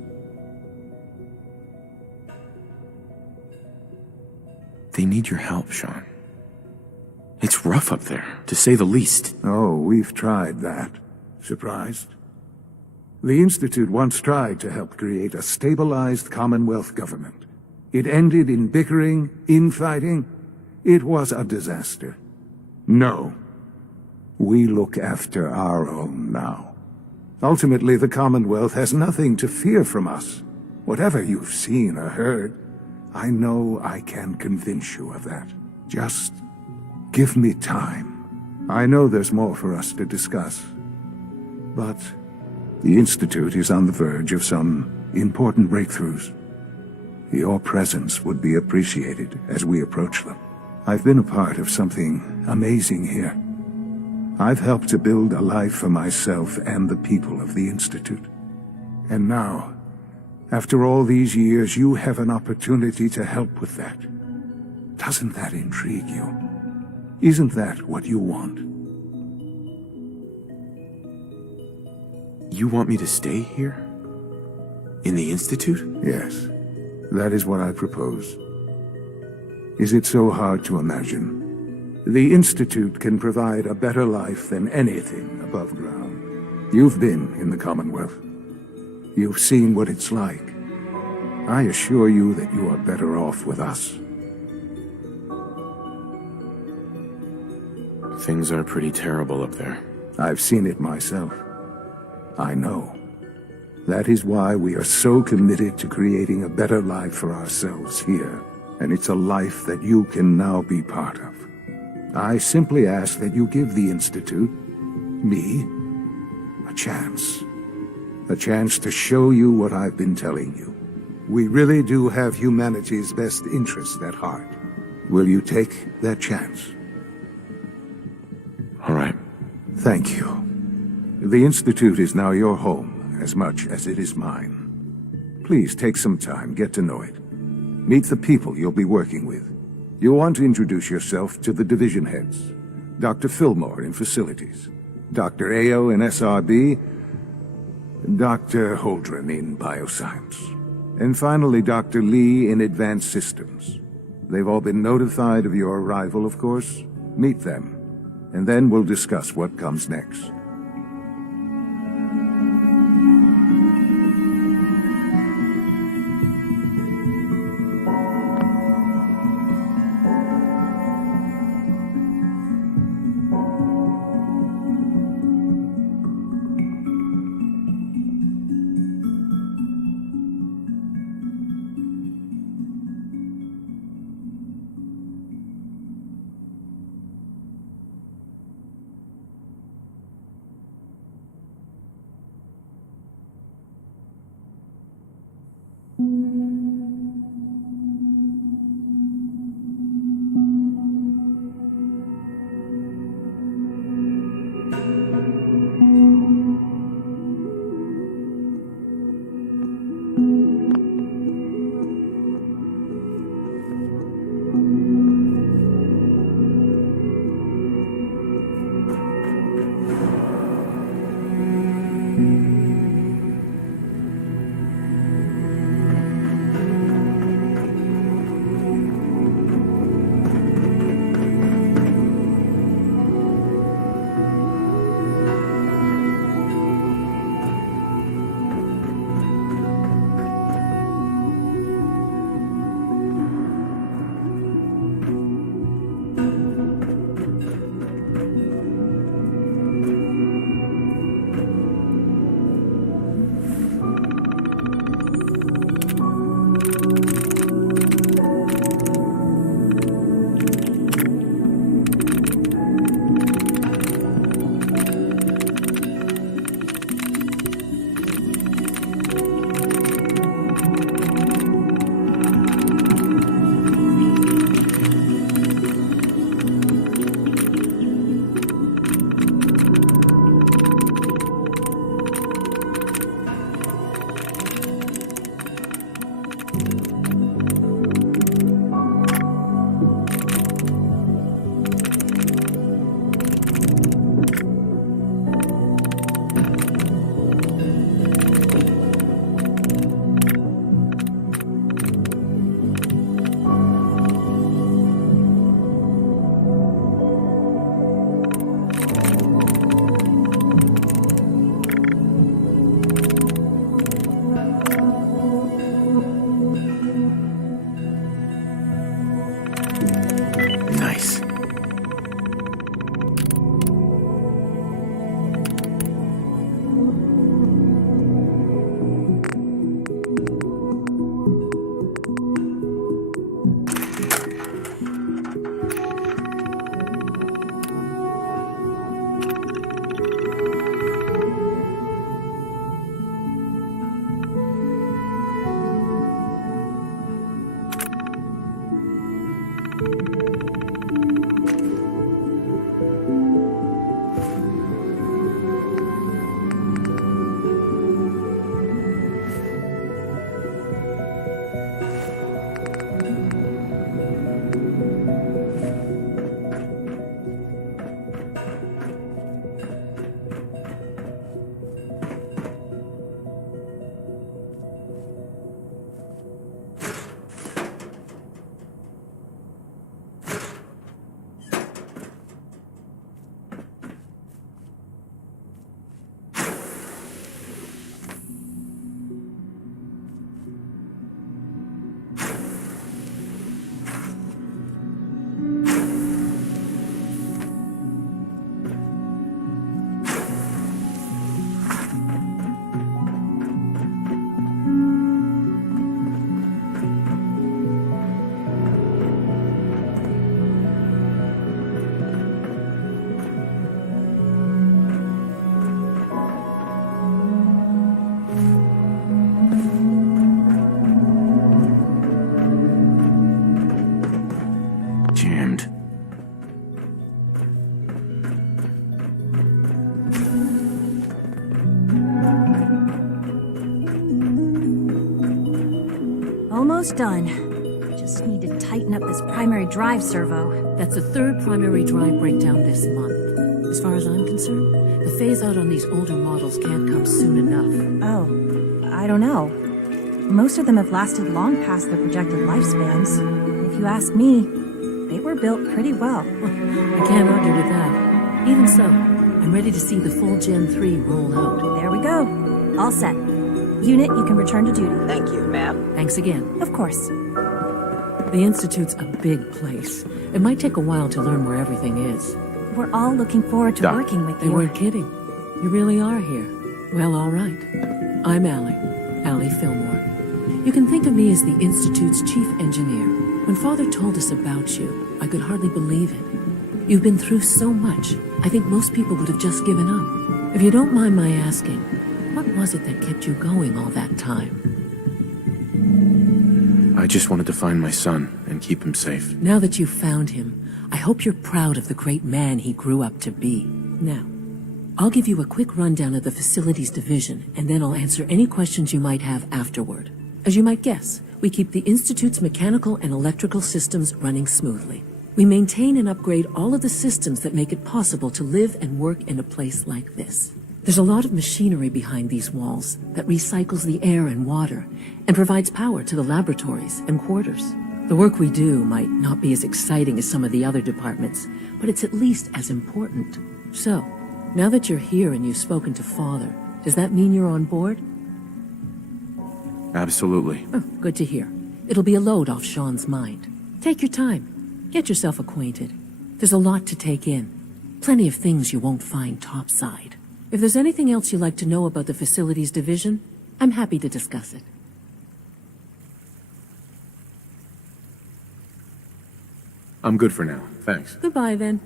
They need your help, Sean. It's rough up there, to say the least. Oh, we've tried that. Surprised? The Institute once tried to help create a stabilized Commonwealth government. It ended in bickering, infighting. It was a disaster. No. We look after our own now. Ultimately, the Commonwealth has nothing to fear from us. Whatever you've seen or heard, I know I can convince you of that. Just give me time. I know there's more for us to discuss. But the Institute is on the verge of some important breakthroughs. Your presence would be appreciated as we approach them. I've been a part of something amazing here. I've helped to build a life for myself and the people of the Institute. And now, after all these years, you have an opportunity to help with that. Doesn't that intrigue you? Isn't that what you want? You want me to stay here? In the Institute? Yes, that is what I propose. Is it so hard to imagine? The Institute can provide a better life than anything above ground. You've been in the Commonwealth. You've seen what it's like. I assure you that you are better off with us. Things are pretty terrible up there. I've seen it myself. I know. That is why we are so committed to creating a better life for ourselves here. And it's a life that you can now be part of. I simply ask that you give the Institute, me, a chance. A chance to show you what I've been telling you. We really do have humanity's best interest at heart. Will you take that chance? All right. Thank you. The Institute is now your home, as much as it is mine. Please take some time, get to know it. Meet the people you'll be working with. You'll want to introduce yourself to the division heads. Dr. Fillmore in Facilities, Dr. Ao in SRB, Dr. Holdren in Bioscience, and finally Dr. Lee in Advanced Systems. They've all been notified of your arrival, of course. Meet them, and then we'll discuss what comes next. almost done. Just need to tighten up this primary drive servo. That's the third primary drive breakdown this month. As far as I'm concerned, the phase-out on these older models can't come soon enough. Oh, I don't know. Most of them have lasted long past their projected lifespans. If you ask me, they were built pretty well. I can't argue with that. Even so, I'm ready to see the full Gen 3 roll out. There we go. All set. Unit, you can return to duty. Thank you, ma'am. Thanks again. Of course. The Institute's a big place. It might take a while to learn where everything is. We're all looking forward to Doc. working with They you. weren't kidding. You really are here. Well, all right. I'm Allie Fillmore. You can think of me as the Institute's chief engineer. When Father told us about you, I could hardly believe it. You've been through so much, I think most people would have just given up. If you don't mind my asking, what was it that kept you going all that time? I just wanted to find my son and keep him safe. Now that you've found him, I hope you're proud of the great man he grew up to be. Now, I'll give you a quick rundown of the Facilities Division, and then I'll answer any questions you might have afterward. As you might guess, we keep the Institute's mechanical and electrical systems running smoothly. We maintain and upgrade all of the systems that make it possible to live and work in a place like this. There's a lot of machinery behind these walls that recycles the air and water and provides power to the laboratories and quarters. The work we do might not be as exciting as some of the other departments, but it's at least as important. So, now that you're here and you've spoken to Father, does that mean you're on board? Absolutely. Oh, good to hear. It'll be a load off Sean's mind. Take your time. Get yourself acquainted. There's a lot to take in. Plenty of things you won't find topside. If there's anything else you'd like to know about the Facilities Division, I'm happy to discuss it. I'm good for now. Thanks. Goodbye, then.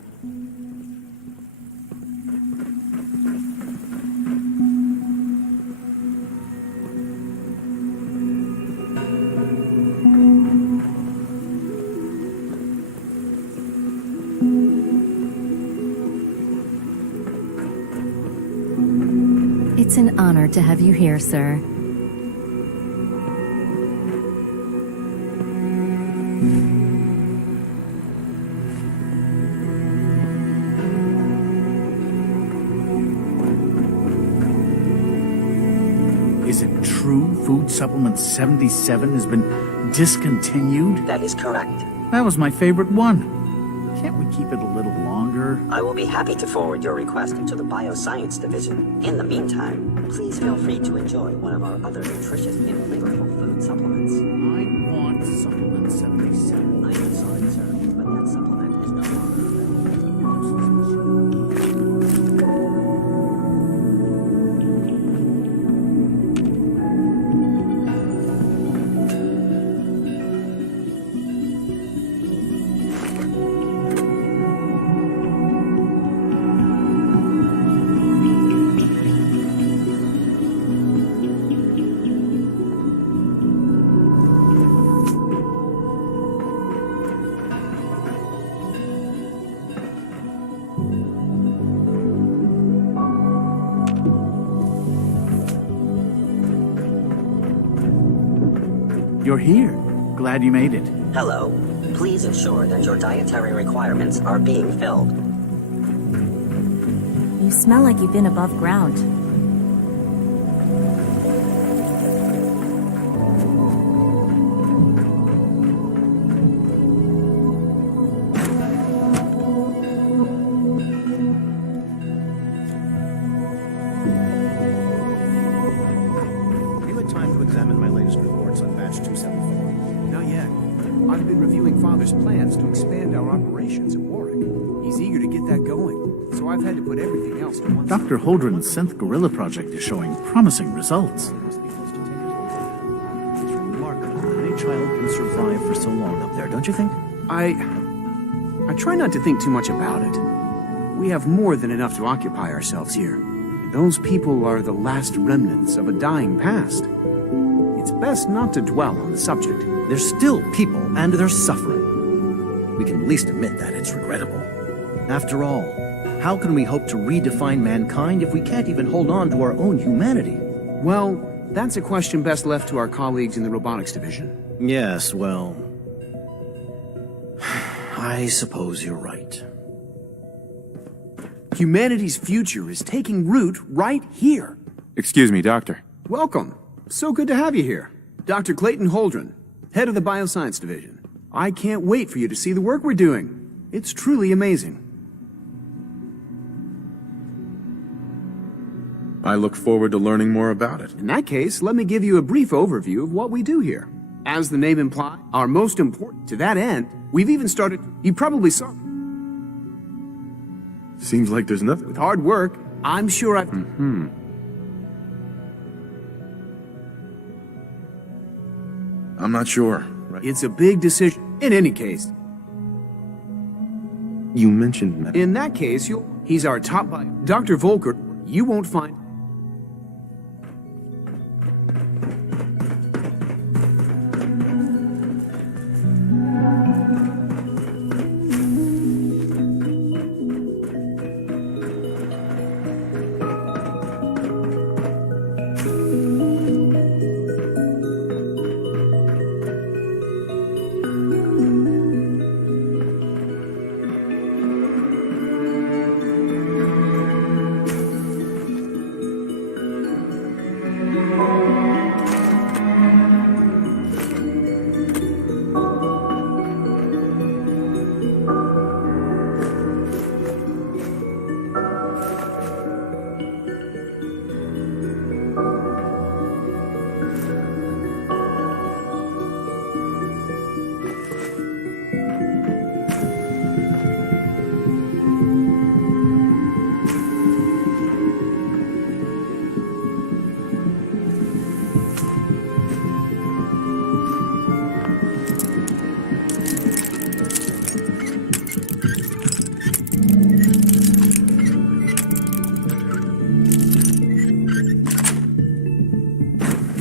It's an honor to have you here, sir. Is it true Food Supplement 77 has been discontinued? That is correct. That was my favorite one. Can't we keep it a little longer? I will be happy to forward your request to the Bioscience Division. In the meantime, please feel free to enjoy one of our other nutritious and flavorful food supplements. I want Supplement 77. I am sorry, sir, but that supplement is no longer You're here. Glad you made it. Hello. Please ensure that your dietary requirements are being filled. You smell like you've been above ground. Have you had time to examine my latest reports on Batch 274? Not yet. I've been reviewing Father's plans to expand our operations at Warwick. He's eager to get that going, so I've had to put everything else to one side. Dr. Holdren's Synth Gorilla project is showing promising results. It's remarkable any child can survive for so long up there, don't you think? I try not to think too much about it. We have more than enough to occupy ourselves here. Those people are the last remnants of a dying past. It's best not to dwell on the subject. They're still people, and they're suffering. We can at least admit that it's regrettable. After all, how can we hope to redefine mankind if we can't even hold on to our own humanity? Well, that's a question best left to our colleagues in the Robotics Division. Yes, well... I suppose you're right. Humanity's future is taking root right here. Excuse me, Doctor. Welcome. So good to have you here. Dr. Clayton Holdren, head of the Bioscience Division. I can't wait for you to see the work we're doing. It's truly amazing. I look forward to learning more about it. In that case, let me give you a brief overview of what we do here. As the name implies, our most important. To that end, we've even started... You probably saw... Seems like there's nothing. With hard work, I'm sure I've... I'm not sure. It's a big decision. In any case. You mentioned... In that case, he's our top bio. Dr. Volker, you won't find...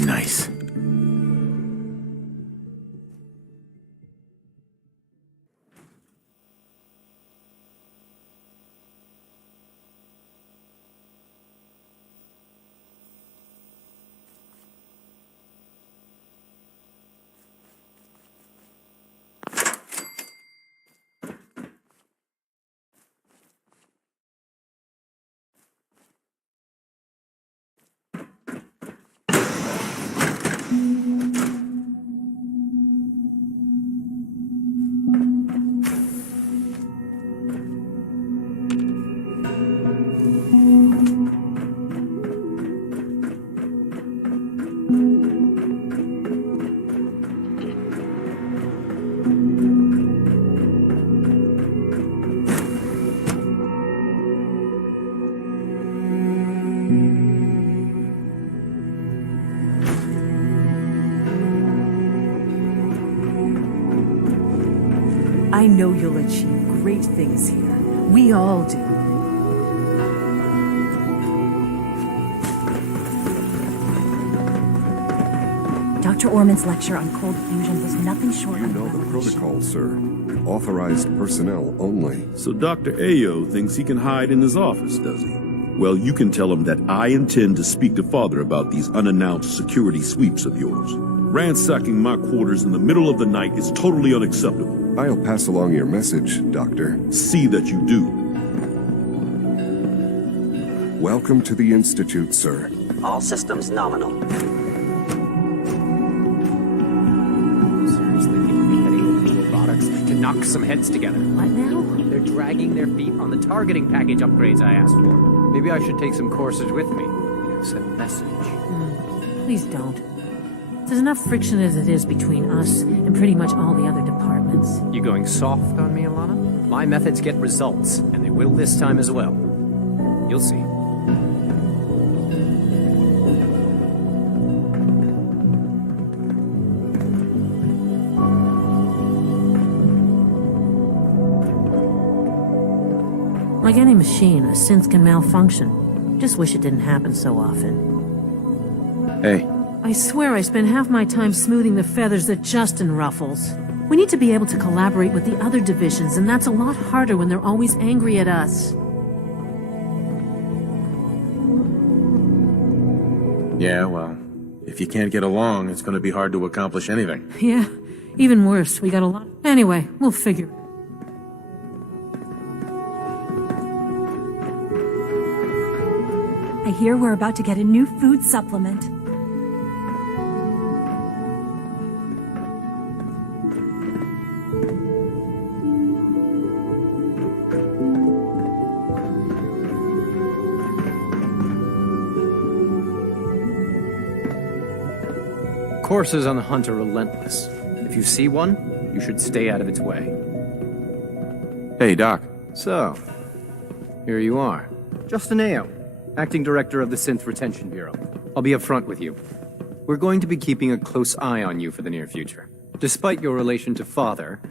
Nice. I know you'll achieve great things here. We all do. Dr. Orman's lecture on cold fusion was nothing short You of know the revelation. protocol, sir. Authorized personnel only. So Dr. Ayo thinks he can hide in his office, does he? Well, you can tell him that I intend to speak to Father about these unannounced security sweeps of yours. Ransacking my quarters in the middle of the night is totally unacceptable. I'll pass along your message, Doctor. See that you do. Welcome to the Institute, sir. All systems nominal. Seriously, people heading over to robotics to knock some heads together. What now? They're dragging their feet on the targeting package upgrades I asked for. Maybe I should take some courses with me. Send a message. Please don't. There's enough friction as it is between us and pretty much all the other departments. You going soft on me, Alana? My methods get results, and they will this time as well. You'll see. Like any machine, a synth can malfunction. Just wish it didn't happen so often. Hey. I swear I spend half my time smoothing the feathers that Justin ruffles. We need to be able to collaborate with the other divisions, and that's a lot harder when they're always angry at us. Yeah, well, if If you can't get along, it's going to be hard to accomplish anything. Yeah, even worse. We got a lot. Anyway, we'll figure. I hear we're about to get a new food supplement. Coursers on the hunt are relentless. If you see one, you should stay out of its way. Hey, Doc. So, here you are. Justin Ayo, Acting Director of the Synth Retention Bureau. I'll be upfront with you. We're going to be keeping a close eye on you for the near future. Despite your relation to Father,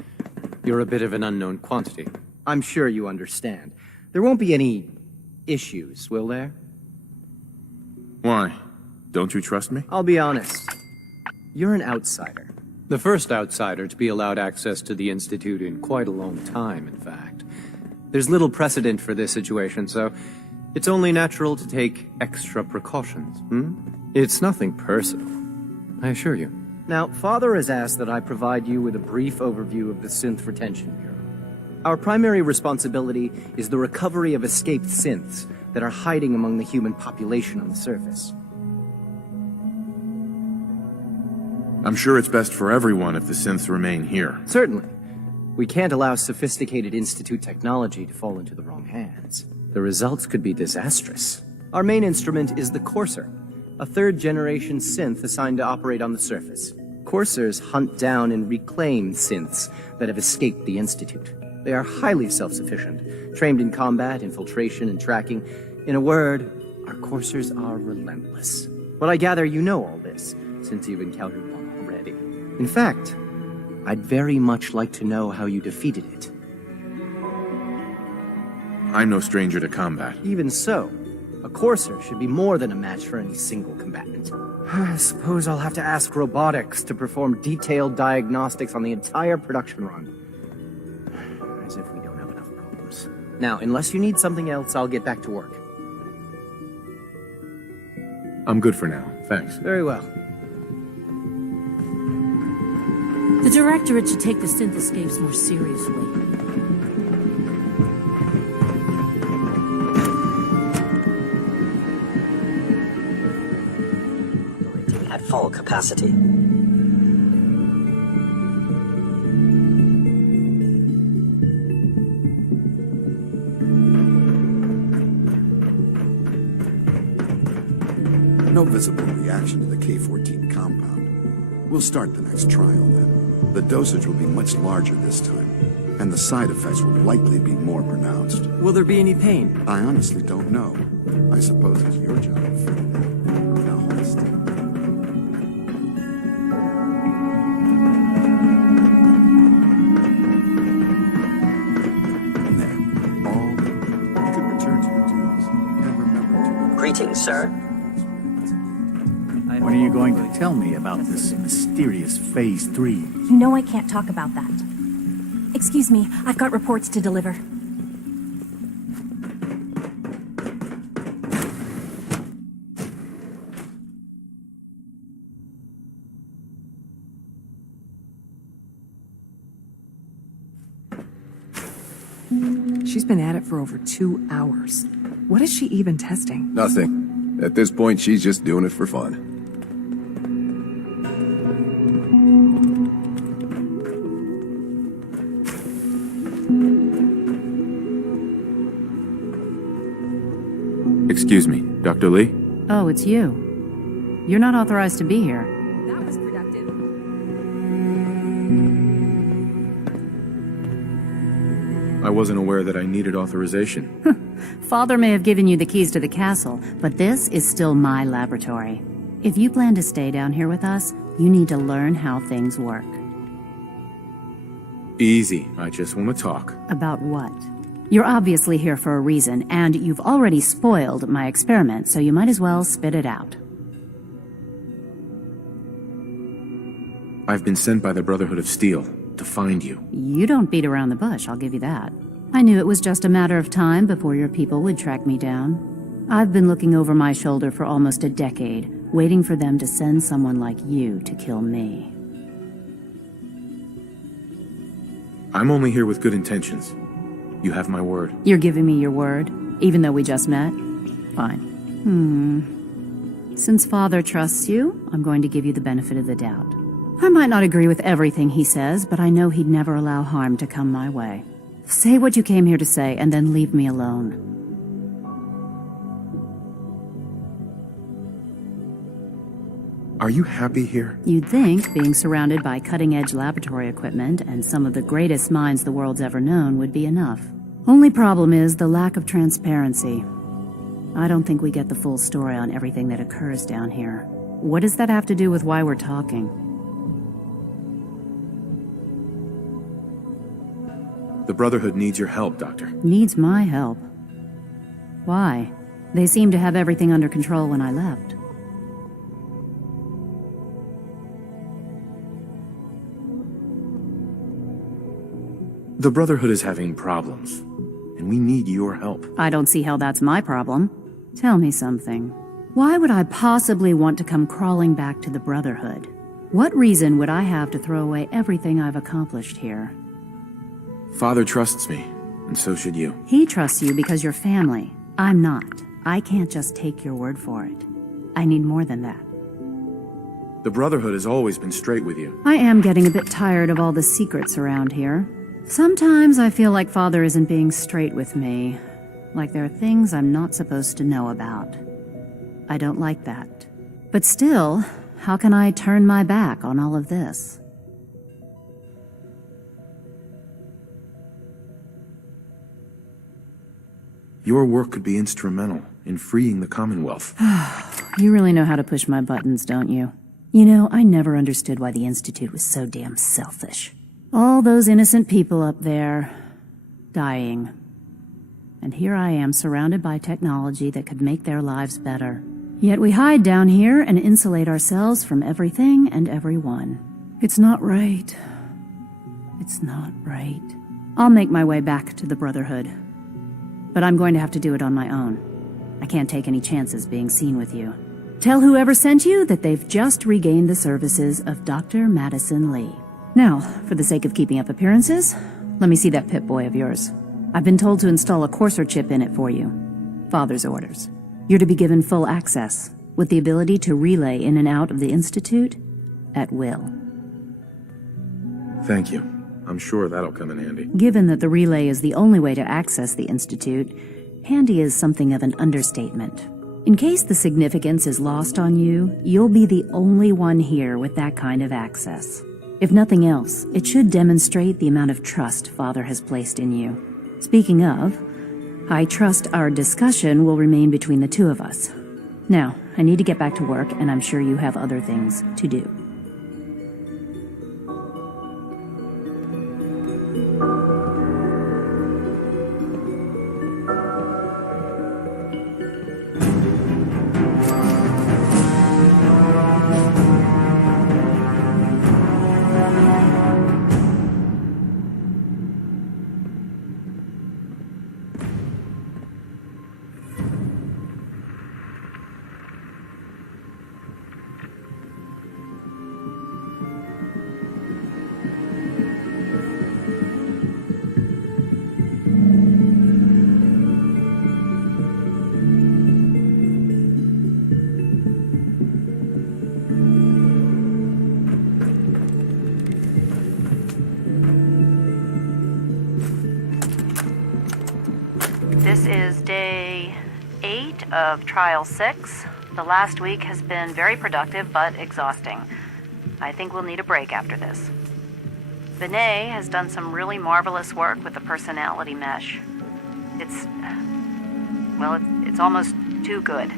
you're a bit of an unknown quantity. I'm sure you understand. There won't be any issues, will there? Why? Don't you trust me? I'll be honest. You're an outsider. The first outsider to be allowed access to the Institute in quite a long time, in fact. There's little precedent for this situation, so it's only natural to take extra precautions, It's nothing personal, I assure you. Now, Father has asked that I provide you with a brief overview of the Synth Retention Bureau. Our primary responsibility is the recovery of escaped synths that are hiding among the human population on the surface. I'm sure it's best for everyone if the synths remain here. Certainly. We can't allow sophisticated Institute technology to fall into the wrong hands. The results could be disastrous. Our main instrument is the Courser, a third-generation synth assigned to operate on the surface. Coursers hunt down and reclaim synths that have escaped the Institute. They are highly self-sufficient, trained in combat, infiltration, and tracking. In a word, our Coursers are relentless. But I gather you know all this, since you've encountered one already. In fact, I'd very much like to know how you defeated it. I'm no stranger to combat. Even so, a Courser should be more than a match for any single combatant. I suppose I'll have to ask robotics to perform detailed diagnostics on the entire production run. As if we don't have enough problems. Now, unless you need something else, I'll get back to work. I'm good for now, thanks. Very well. The Directorate should take the synth escapes more seriously. At full capacity. No visible reaction to the K-14 compound. We'll start the next trial then. The dosage will be much larger this time, and the side effects will likely be more pronounced. Will there be any pain? I honestly don't know. I suppose it's your job to figure it out. Now hold still. There. All good. You can return to your duties, and remember to... Greetings, sir. What are you going to tell me about this mysterious Phase 3? You know I can't talk about that. Excuse me, I've got reports to deliver. She's been at it for over 2 hours. What is she even testing? Nothing. At this point, she's just doing it for fun. Excuse me, Dr. Lee? Oh, it's you. You're not authorized to be here. That was productive. I wasn't aware that I needed authorization. Father may have given you the keys to the castle, but this is still my laboratory. If you plan to stay down here with us, you need to learn how things work. Easy. I just want to talk. About what? You're obviously here for a reason, and you've already spoiled my experiment, so you might as well spit it out. I've been sent by the Brotherhood of Steel to find you. You don't beat around the bush, I'll give you that. I knew it was just a matter of time before your people would track me down. I've been looking over my shoulder for almost a decade, waiting for them to send someone like you to kill me. I'm only here with good intentions. You have my word. You're giving me your word, even though we just met? Fine. Since Father trusts you, I'm going to give you the benefit of the doubt. I might not agree with everything he says, but I know he'd never allow harm to come my way. Say what you came here to say, and then leave me alone. Are you happy here? You'd think being surrounded by cutting-edge laboratory equipment and some of the greatest minds the world's ever known would be enough. Only problem is the lack of transparency. I don't think we get the full story on everything that occurs down here. What does that have to do with why we're talking? The Brotherhood needs your help, Doctor. Needs my help. Why? They seemed to have everything under control when I left. The Brotherhood is having problems, and we need your help. I don't see how that's my problem. Tell me something. Why would I possibly want to come crawling back to the Brotherhood? What reason would I have to throw away everything I've accomplished here? Father trusts me, and so should you. He trusts you because you're family. I'm not. I can't just take your word for it. I need more than that. The Brotherhood has always been straight with you. I am getting a bit tired of all the secrets around here. Sometimes I feel like Father isn't being straight with me. Like there are things I'm not supposed to know about. I don't like that. But still, how can I turn my back on all of this? Your work could be instrumental in freeing the Commonwealth. You really know how to push my buttons, don't you? You know, I never understood why the Institute was so damn selfish. All those innocent people up there, dying. And here I am surrounded by technology that could make their lives better. Yet we hide down here and insulate ourselves from everything and everyone. It's not right. It's not right. I'll make my way back to the Brotherhood. But I'm going to have to do it on my own. I can't take any chances being seen with you. Tell whoever sent you that they've just regained the services of Dr. Madison Lee. Now, for the sake of keeping up appearances, let me see that Pip-Boy of yours. I've been told to install a Courser chip in it for you. Father's orders. You're to be given full access, with the ability to relay in and out of the Institute at will. Thank you. I'm sure that'll come in handy. Given that the relay is the only way to access the Institute, handy is something of an understatement. In case the significance is lost on you, you'll be the only one here with that kind of access. If nothing else, it should demonstrate the amount of trust Father has placed in you. Speaking of, I trust our discussion will remain between the two of us. Now, I need to get back to work, and I'm sure you have other things to do. This is day 8 of Trial 6. The last week has been very productive but exhausting. I think we'll need a break after this. Vinay has done some really marvelous work with the personality mesh. It's almost too good.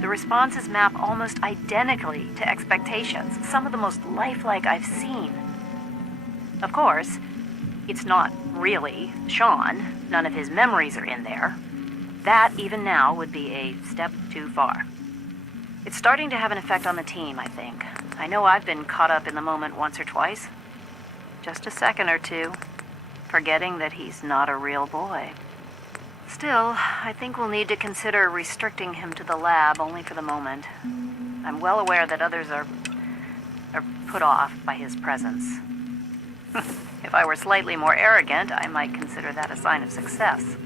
The responses map almost identically to expectations, some of the most lifelike I've seen. Of course, it's not really Sean. None of his memories are in there. That, even now, would be a step too far. It's starting to have an effect on the team, I think. I know I've been caught up in the moment once or twice. Just a second or two, forgetting that he's not a real boy. Still, I think we'll need to consider restricting him to the lab only for the moment. I'm well aware that others are put off by his presence. If I were slightly more arrogant, I might consider that a sign of success.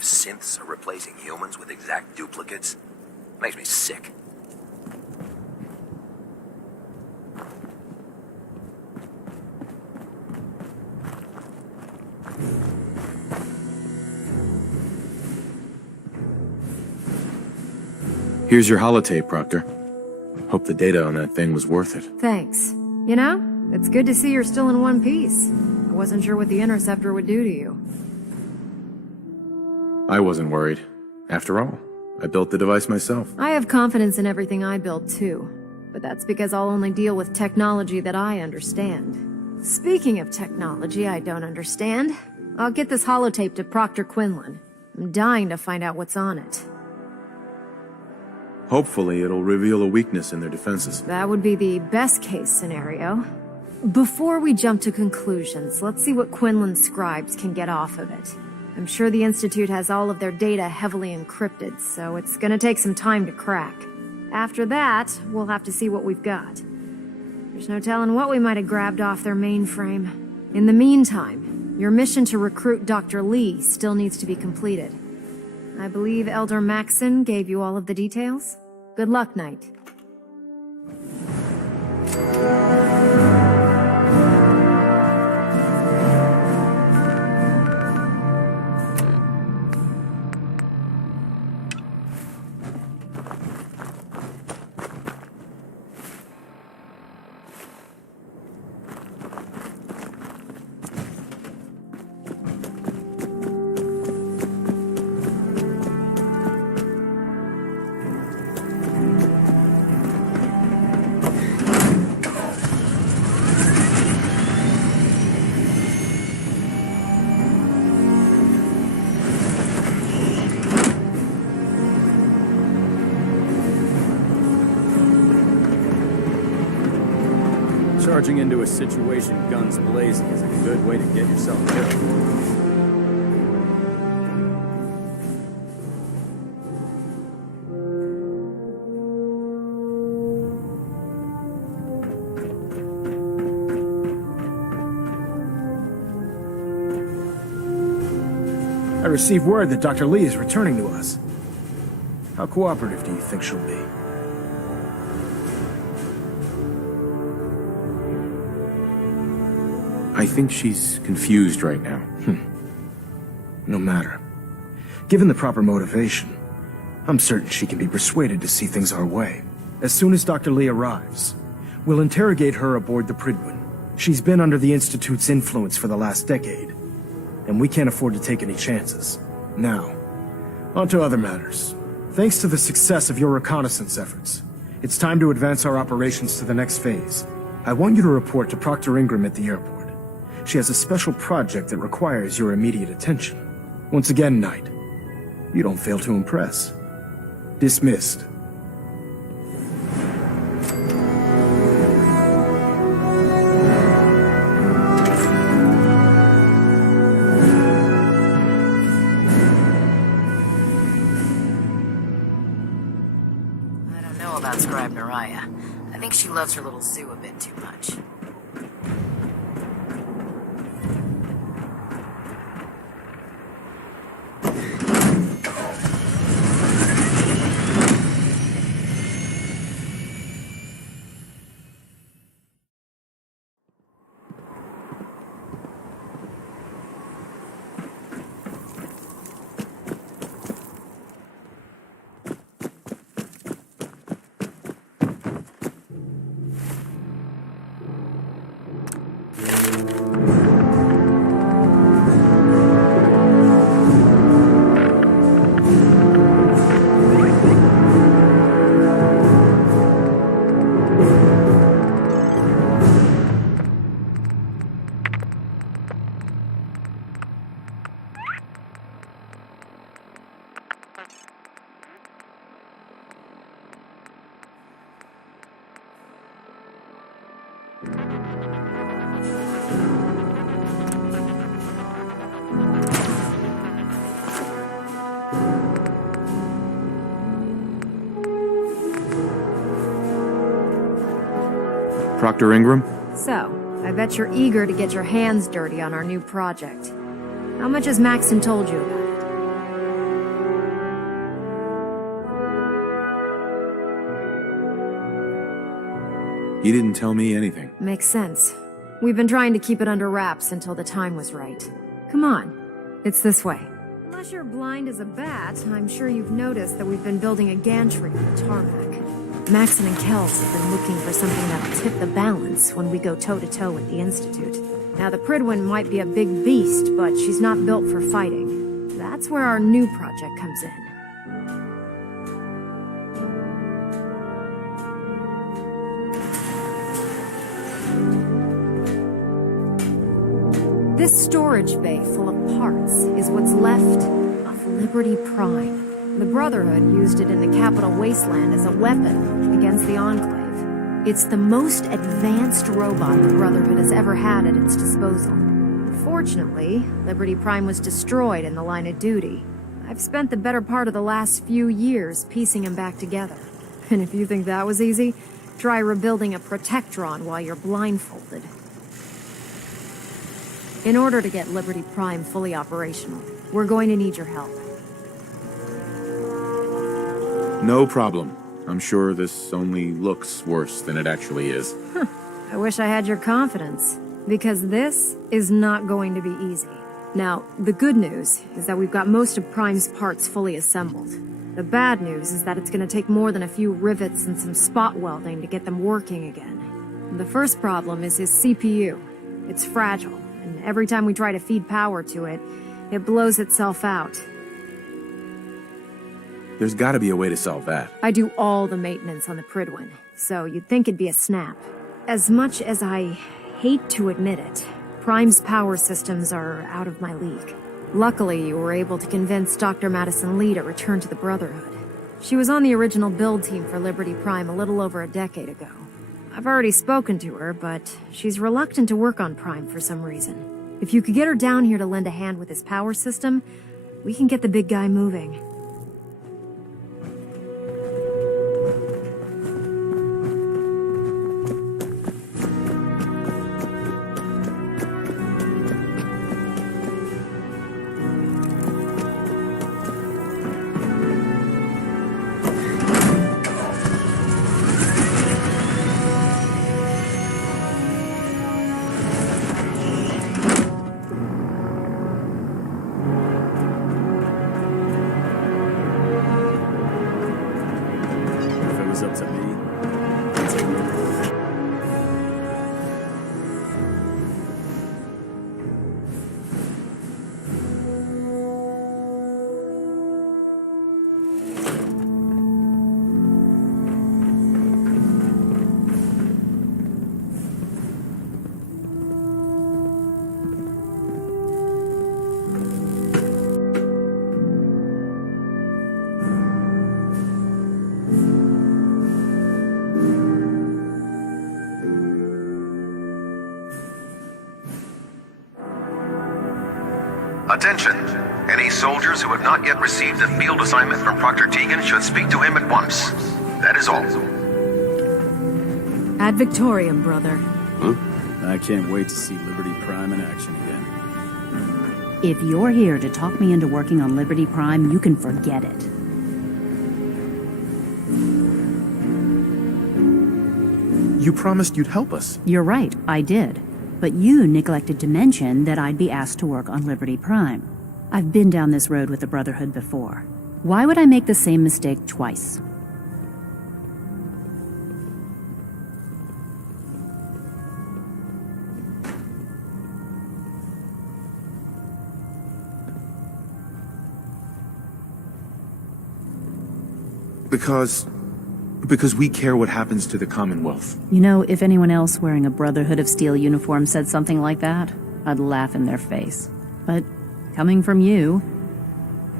Synths are replacing humans with exact duplicates? Makes me sick. Here's your holotape, Proctor. Hope the data on that thing was worth it. Thanks. You know, it's good to see you're still in one piece. I wasn't sure what the Interceptor would do to you. I wasn't worried. After all, I built the device myself. I have confidence in everything I build too, but that's because I'll only deal with technology that I understand. Speaking of technology I don't understand, I'll get this holotape to Proctor Quinlan. I'm dying to find out what's on it. Hopefully it'll reveal a weakness in their defenses. That would be the best case scenario. Before we jump to conclusions, let's see what Quinlan's scribes can get off of it. I'm sure the Institute has all of their data heavily encrypted, so it's gonna take some time to crack. After that, we'll have to see what we've got. There's no telling what we might have grabbed off their mainframe. In the meantime, your mission to recruit Dr. Lee still needs to be completed. I believe Elder Maxson gave you all of the details? Good luck, Knight. Charging into a situation guns blazing is a good way to get yourself killed. I received word that Dr. Lee is returning to us. How cooperative do you think she'll be? I think she's confused right now. No matter. Given the proper motivation, I'm certain she can be persuaded to see things our way. As soon as Dr. Lee arrives, we'll interrogate her aboard the Prydwen. She's been under the Institute's influence for the last decade, and we can't afford to take any chances. Now, on to other matters. Thanks to the success of your reconnaissance efforts, it's time to advance our operations to the next phase. I want you to report to Proctor Ingram at the airport. She has a special project that requires your immediate attention. Once again, Knight, you don't fail to impress. Dismissed. I don't know about Scribe Naraya. I think she loves her little zoo a bit too much. Proctor Ingram? So, I bet you're eager to get your hands dirty on our new project. How much has Maxon told you about it? He didn't tell me anything. Makes sense. We've been trying to keep it under wraps until the time was right. Come on. It's this way. Unless you're blind as a bat, I'm sure you've noticed that we've been building a gantry on the tarmac. Maxon and Kels have been looking for something that'll tip the balance when we go toe-to-toe with the Institute. Now, the Prydwen might be a big beast, but she's not built for fighting. That's where our new project comes in. This storage bay full of parts is what's left of Liberty Prime. The Brotherhood used it in the Capital Wasteland as a weapon against the Enclave. It's the most advanced robot the Brotherhood has ever had at its disposal. Fortunately, Liberty Prime was destroyed in the line of duty. I've spent the better part of the last few years piecing him back together. And if you think that was easy, try rebuilding a Protectron while you're blindfolded. In order to get Liberty Prime fully operational, we're going to need your help. No problem. I'm sure this only looks worse than it actually is. I wish I had your confidence, because this is not going to be easy. Now, the good news is that we've got most of Prime's parts fully assembled. The bad news is that it's going to take more than a few rivets and some spot welding to get them working again. The first problem is his CPU. It's fragile, and every time we try to feed power to it, it blows itself out. There's gotta be a way to solve that. I do all the maintenance on the Prydwen, so you'd think it'd be a snap. As much as I hate to admit it, Prime's power systems are out of my league. Luckily, you were able to convince Dr. Madison Lee to return to the Brotherhood. She was on the original build team for Liberty Prime a little over a decade ago. I've already spoken to her, but she's reluctant to work on Prime for some reason. If you could get her down here to lend a hand with his power system, we can get the big guy moving. Up to me. I'd take no. Attention! Any soldiers who have not yet received a field assignment from Proctor Tegan should speak to him at once. That is all. Ad Victoriam, brother. Huh? I can't wait to see Liberty Prime in action again. If you're here to talk me into working on Liberty Prime, you can forget it. You promised you'd help us. You're right, I did. But you neglected to mention that I'd be asked to work on Liberty Prime. I've been down this road with the Brotherhood before. Why would I make the same mistake twice? Because we care what happens to the Commonwealth. You know, if anyone else wearing a Brotherhood of Steel uniform said something like that, I'd laugh in their face. But coming from you,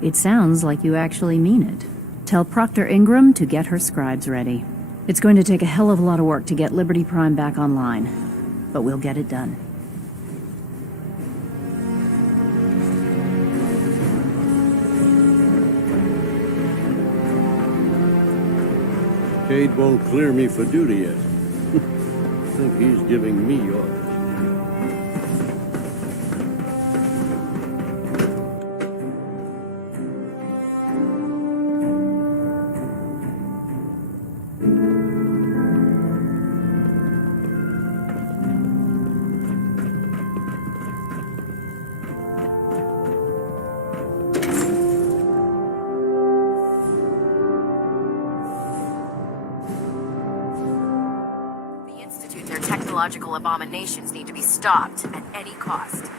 it sounds like you actually mean it. Tell Proctor Ingram to get her scribes ready. It's going to take a hell of a lot of work to get Liberty Prime back online, but we'll get it done. Cade won't clear me for duty yet. think he's giving me orders. Their technological abominations need to be stopped at any cost.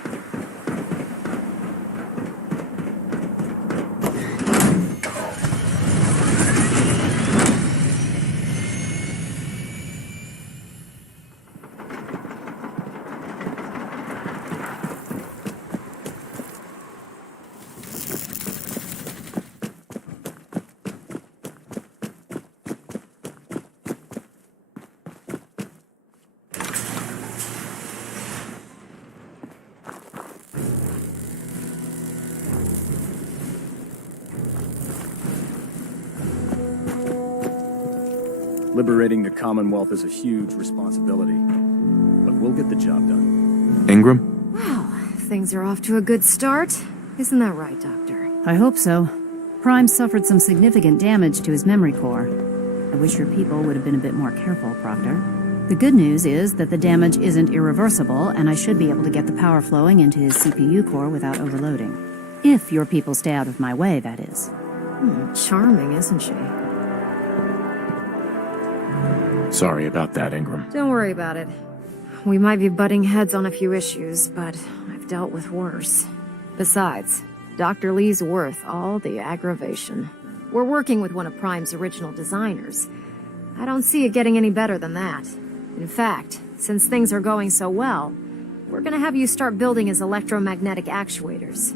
Liberating the Commonwealth is a huge responsibility, but we'll get the job done. Ingram? Wow, things are off to a good start. Isn't that right, Doctor? I hope so. Prime suffered some significant damage to his memory core. I wish your people would have been a bit more careful, Proctor. The good news is that the damage isn't irreversible, and I should be able to get the power flowing into his CPU core without overloading. If your people stay out of my way, that is. Charming, isn't she? Sorry about that, Ingram. Don't worry about it. We might be butting heads on a few issues, but I've dealt with worse. Besides, Dr. Lee's worth all the aggravation. We're working with one of Prime's original designers. I don't see it getting any better than that. In fact, since things are going so well, we're gonna have you start building his electromagnetic actuators.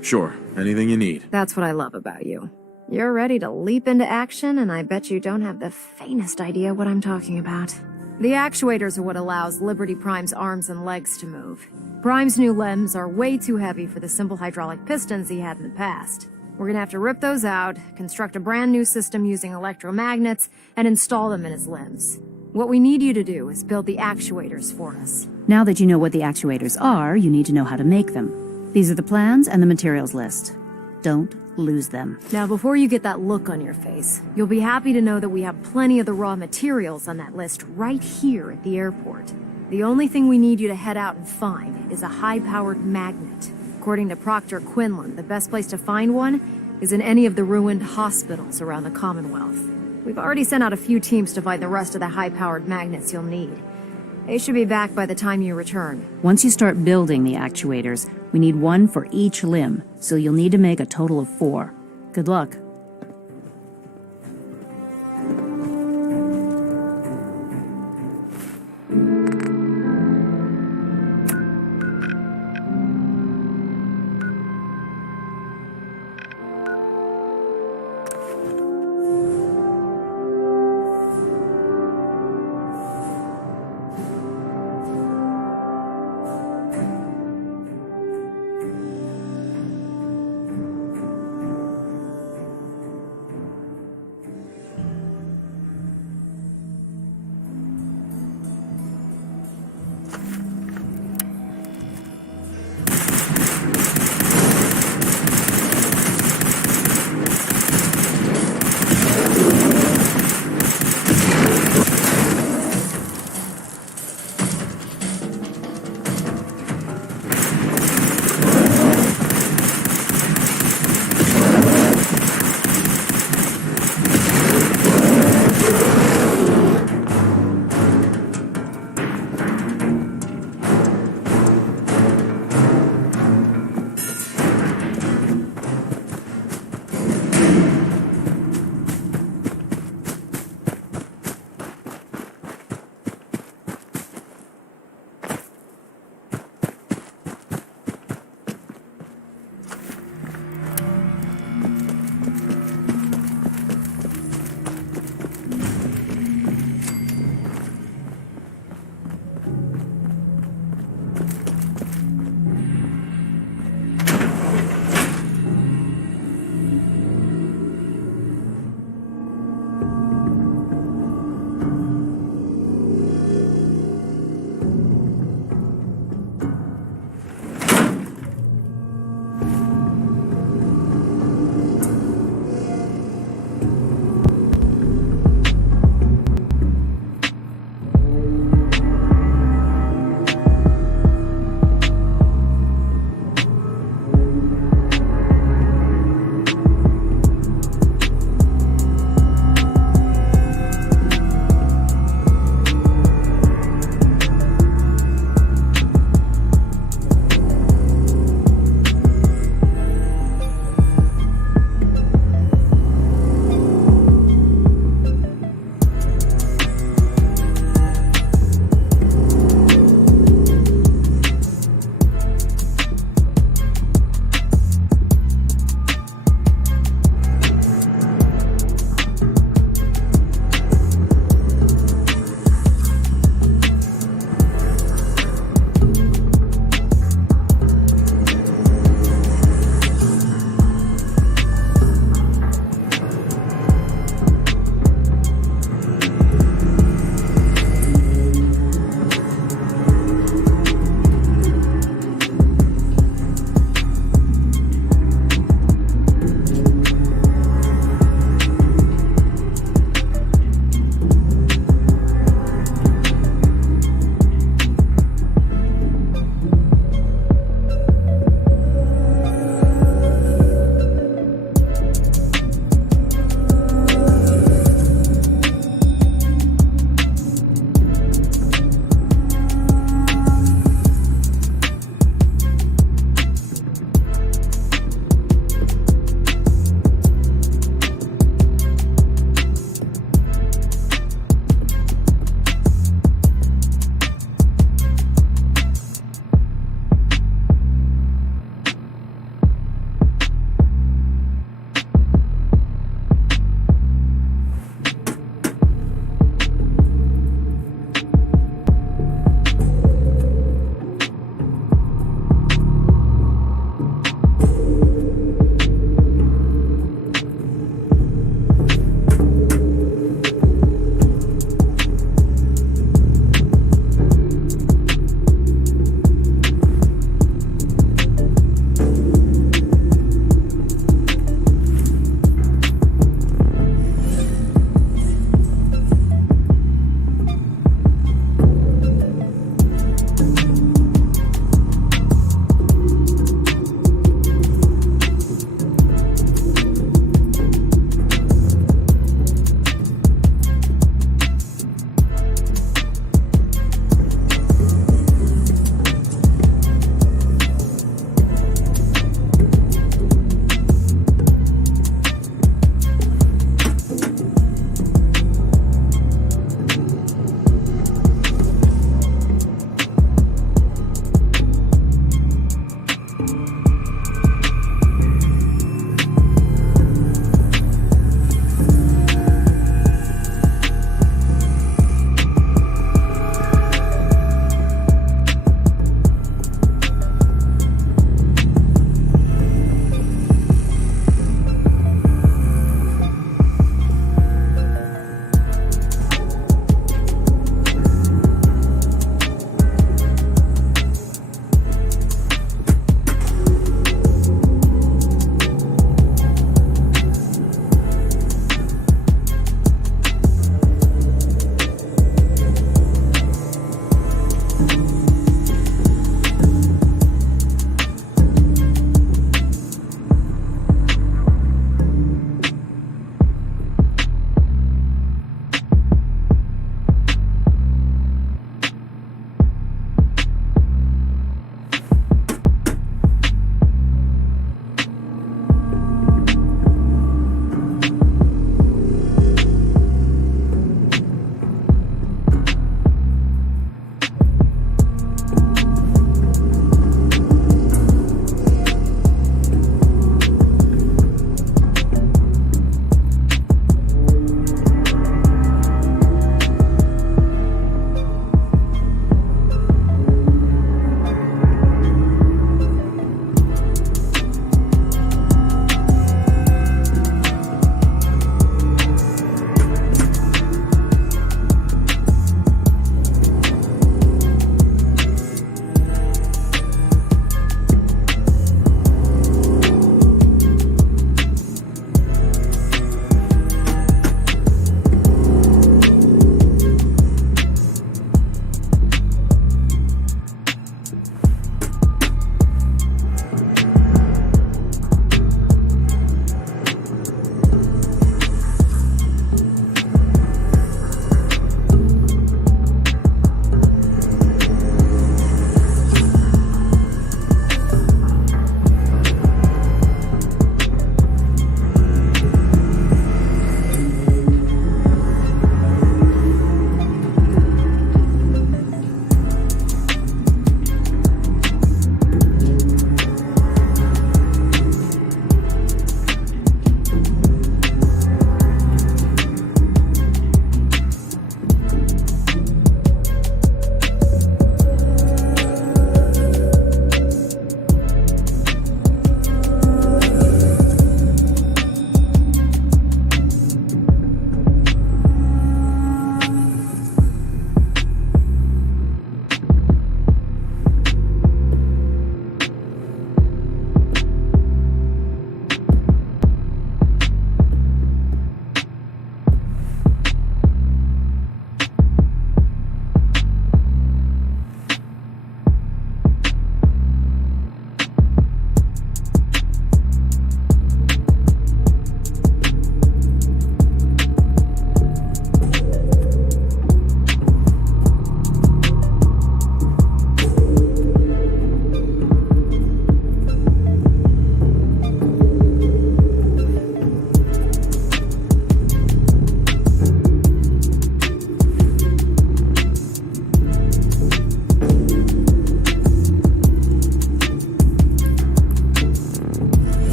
Sure, anything you need. That's what I love about you. You're ready to leap into action, and I bet you don't have the faintest idea what I'm talking about. The actuators are what allows Liberty Prime's arms and legs to move. Prime's new limbs are way too heavy for the simple hydraulic pistons he had in the past. We're gonna have to rip those out, construct a brand new system using electromagnets, and install them in his limbs. What we need you to do is build the actuators for us. Now that you know what the actuators are, you need to know how to make them. These are the plans and the materials list. Don't lose them. Now, before you get that look on your face, you'll be happy to know that we have plenty of the raw materials on that list right here at the airport. The only thing we need you to head out and find is a high-powered magnet. According to Proctor Quinlan, the best place to find one is in any of the ruined hospitals around the Commonwealth. We've already sent out a few teams to find the rest of the high-powered magnets you'll need. They should be back by the time you return. Once you start building the actuators, we need one for each limb, so you'll need to make a total of 4. Good luck.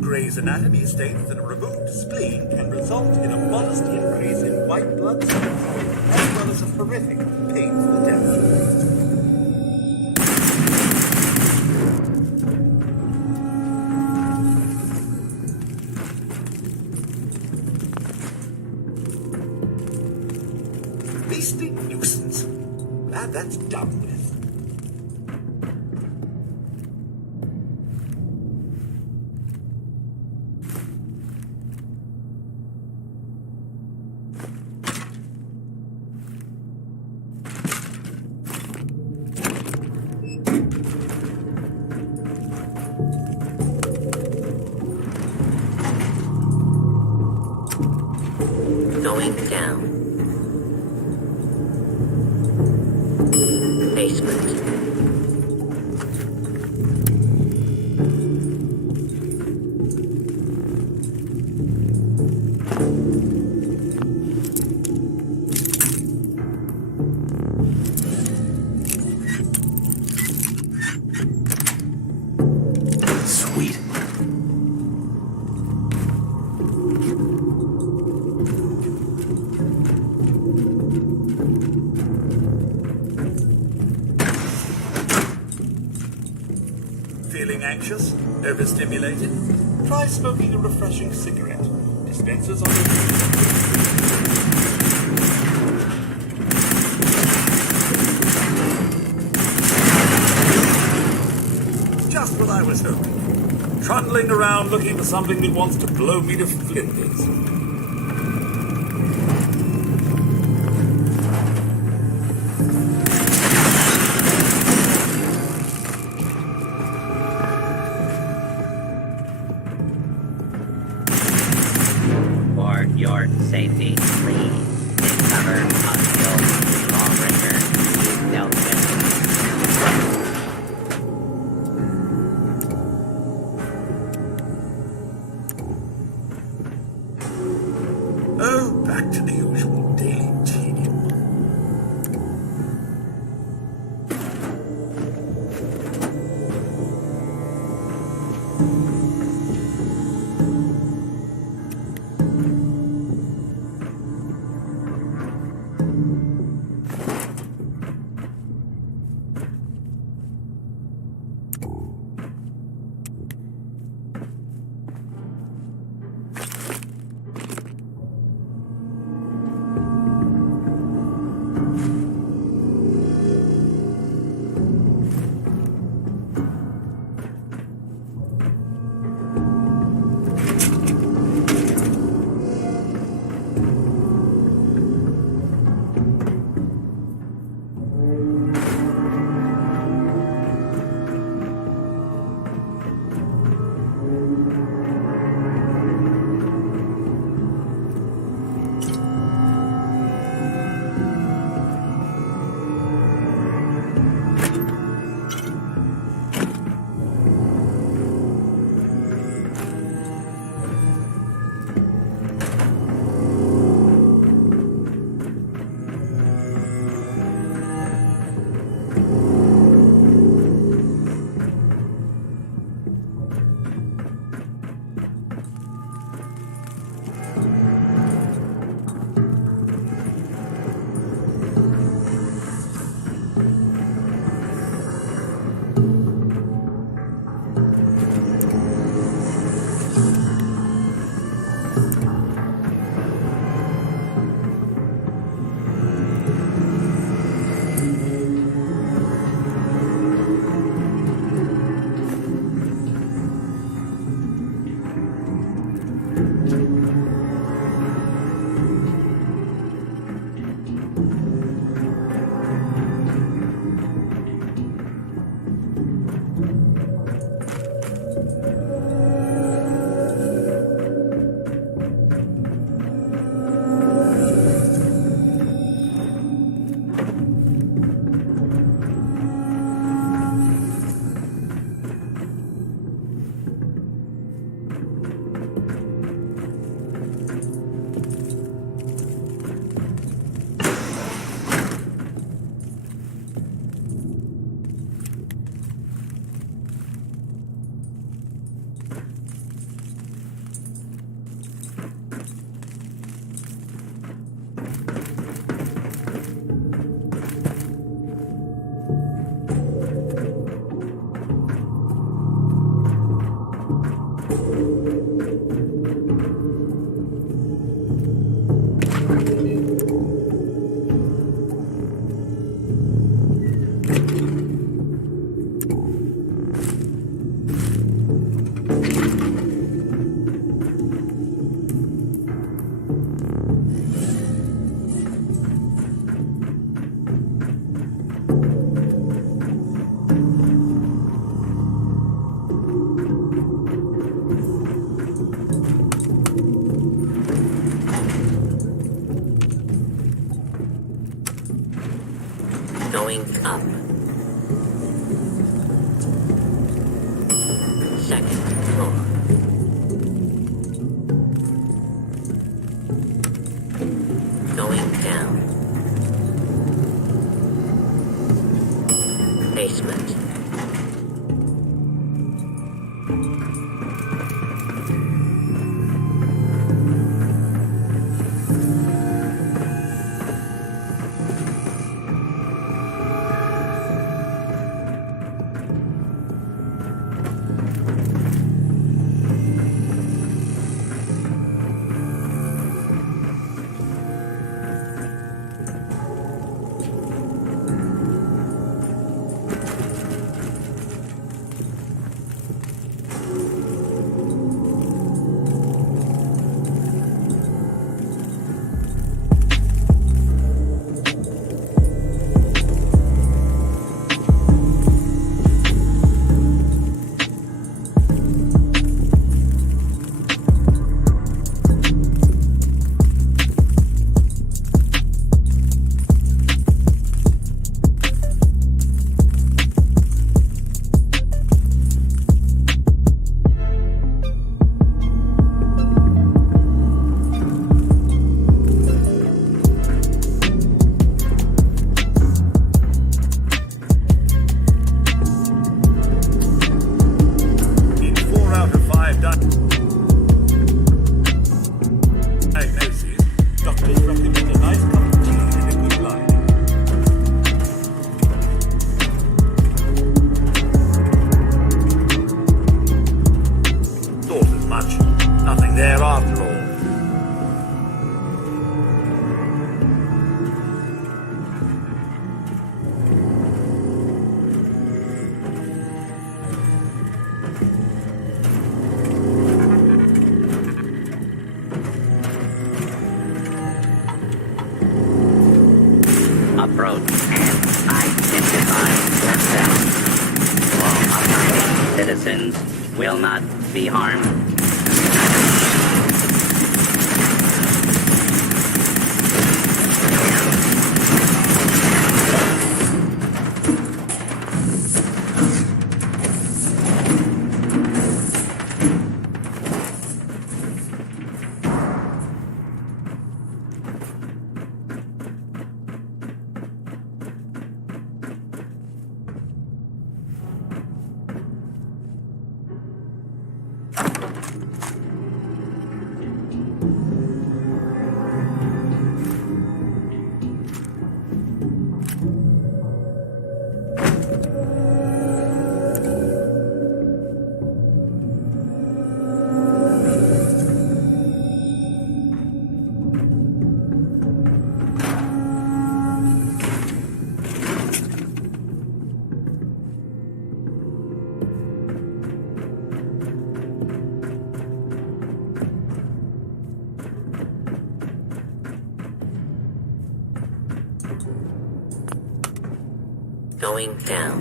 Gray's Anatomy states that a removed spleen can result in a modest increase in white blood cells, as well as a horrific, painful death. Beastly nuisance. Glad that's done with. Going down. Basement. Sweet. Feeling anxious? Overstimulated? Try smoking a refreshing cigarette. Dispensers on Just what I was hoping. Trundling around looking for something that wants to blow me to flinders. For your safety, please take cover until Lawbreaker is dealt with. Going up. Second floor. Going down. Basement. Approach and identify yourself. All operating citizens will not be harmed. Going down.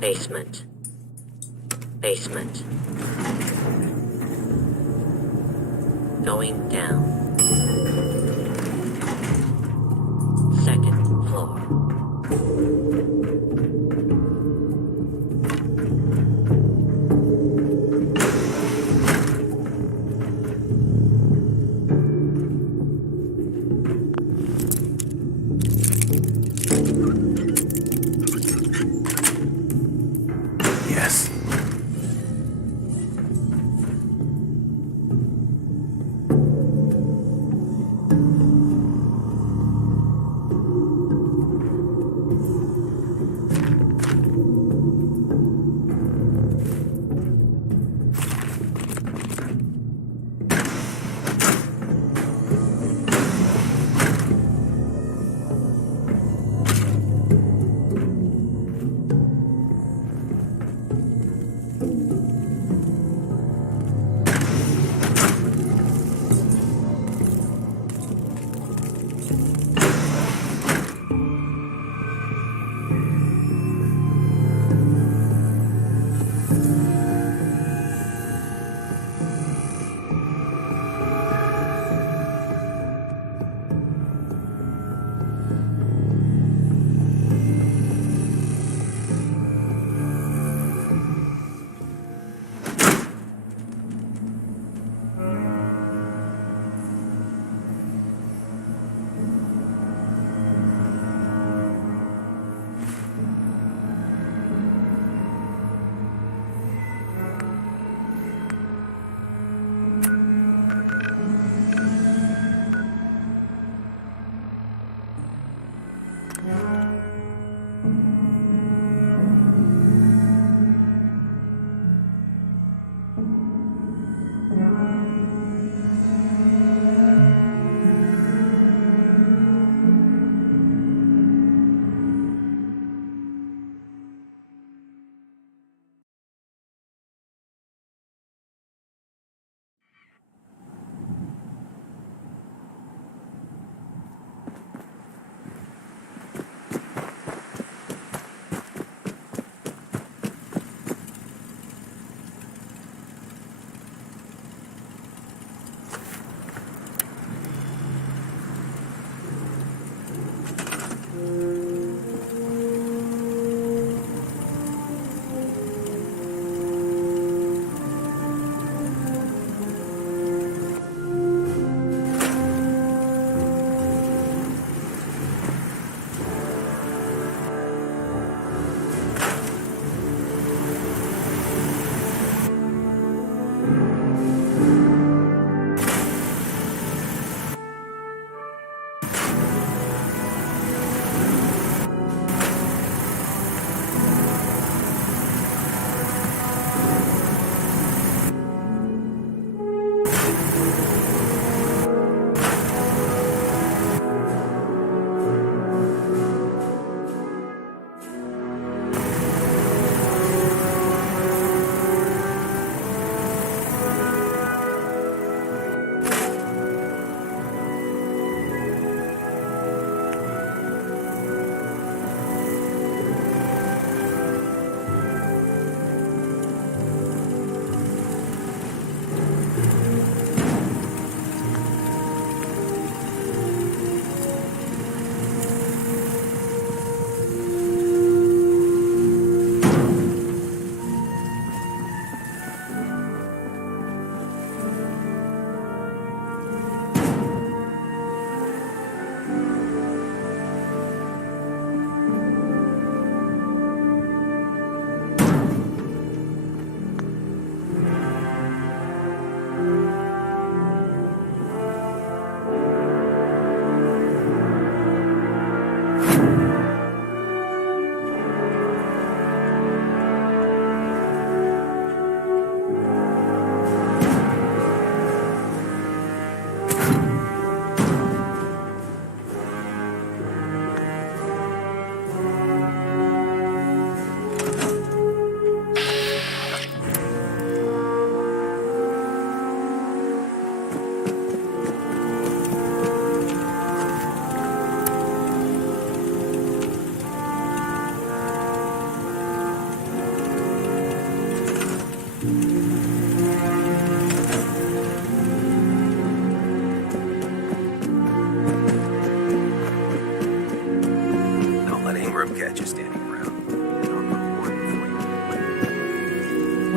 Basement. Basement. Going down. Second floor. Yes.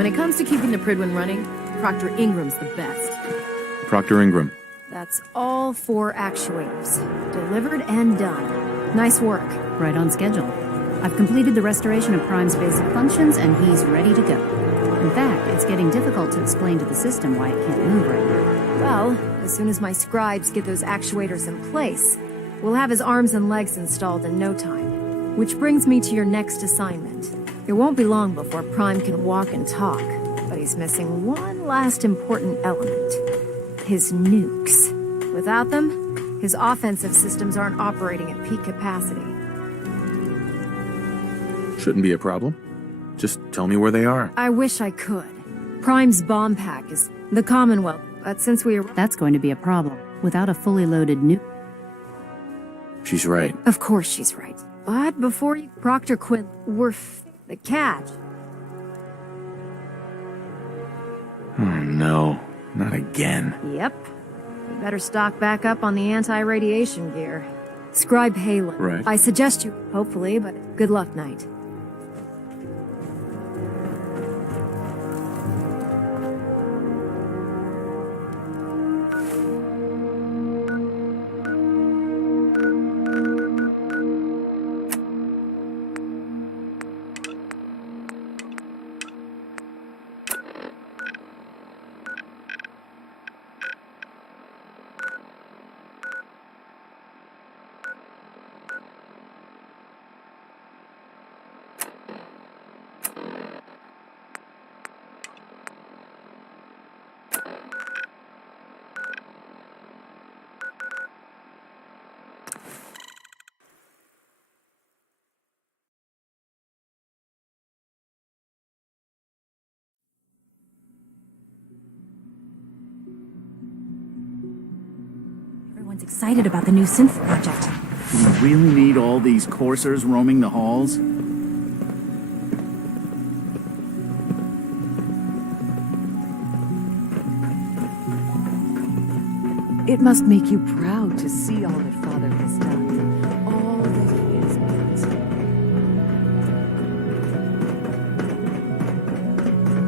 it comes to keeping the Prydwen running, Proctor Ingram's the best. Proctor Ingram. That's all 4 actuators. Delivered and done. Nice work. Right on schedule. I've completed the restoration of Prime's basic functions, and he's ready to go. In fact, it's getting difficult to explain to the system why it can't move right now. Well, as soon as my scribes get those actuators in place, we'll have his arms and legs installed in no time. Which brings me to your next assignment. It won't be long before Prime can walk and talk, but he's missing one last important element. His nukes. Without them, his offensive systems aren't operating at peak capacity. Shouldn't be a problem. Just tell me where they are. I wish I could. Prime's bomb pack is the Commonwealth, but since we are... That's going to be a problem. Without a fully loaded nuke... She's right. Of course she's right. But before you... Proctor Quinn, the catch. Oh no, not again. Yep. You better stock back up on the anti-radiation gear. Scribe Halen. Right. I suggest you, hopefully, but good luck, Knight. Everyone's excited about the new synth project. Do we really need all these coursers roaming the halls? It must make you proud to see all that Father has done. All that he has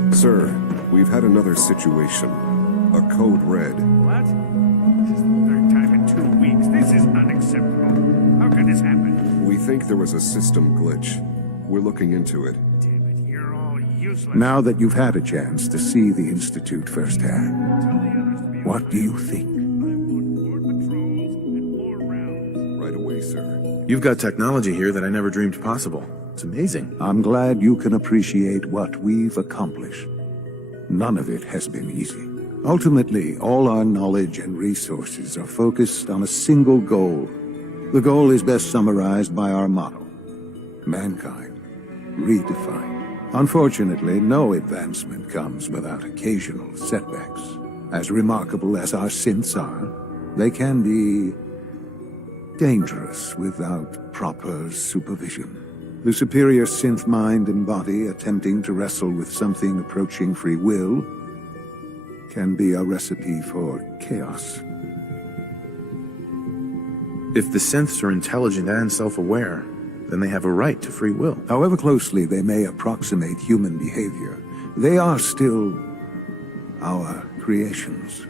built. Sir, we've had another situation. A code red. What? This is the 3rd time in 2 weeks. This is unacceptable. How could this happen? We think there was a system glitch. We're looking into it. Damn it, you're all useless. Now that you've had a chance to see the Institute firsthand, what do you think? Right away, sir. You've got technology here that I never dreamed possible. It's amazing. I'm glad you can appreciate what we've accomplished. None of it has been easy. Ultimately, all our knowledge and resources are focused on a single goal. The goal is best summarized by our motto: mankind, redefined. Unfortunately, no advancement comes without occasional setbacks. As remarkable as our synths are, they can be dangerous without proper supervision. The superior synth mind and body attempting to wrestle with something approaching free will can be a recipe for chaos. If the synths are intelligent and self-aware, then they have a right to free will. However closely they may approximate human behavior, they are still our creations.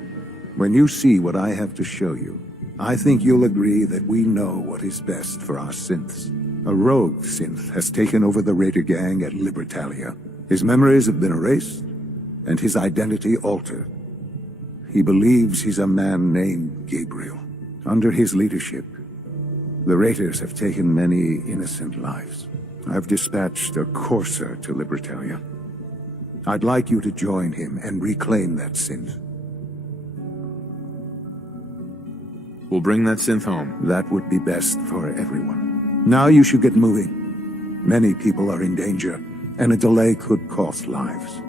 When you see what I have to show you, I think you'll agree that we know what is best for our synths. A rogue synth has taken over the Raider gang at Libertalia. His memories have been erased, and his identity altered. He believes he's a man named Gabriel. Under his leadership, the Raiders have taken many innocent lives. I've dispatched a courser to Libertalia. I'd like you to join him and reclaim that synth. We'll bring that synth home. That would be best for everyone. Now you should get moving. Many people are in danger, and a delay could cost lives.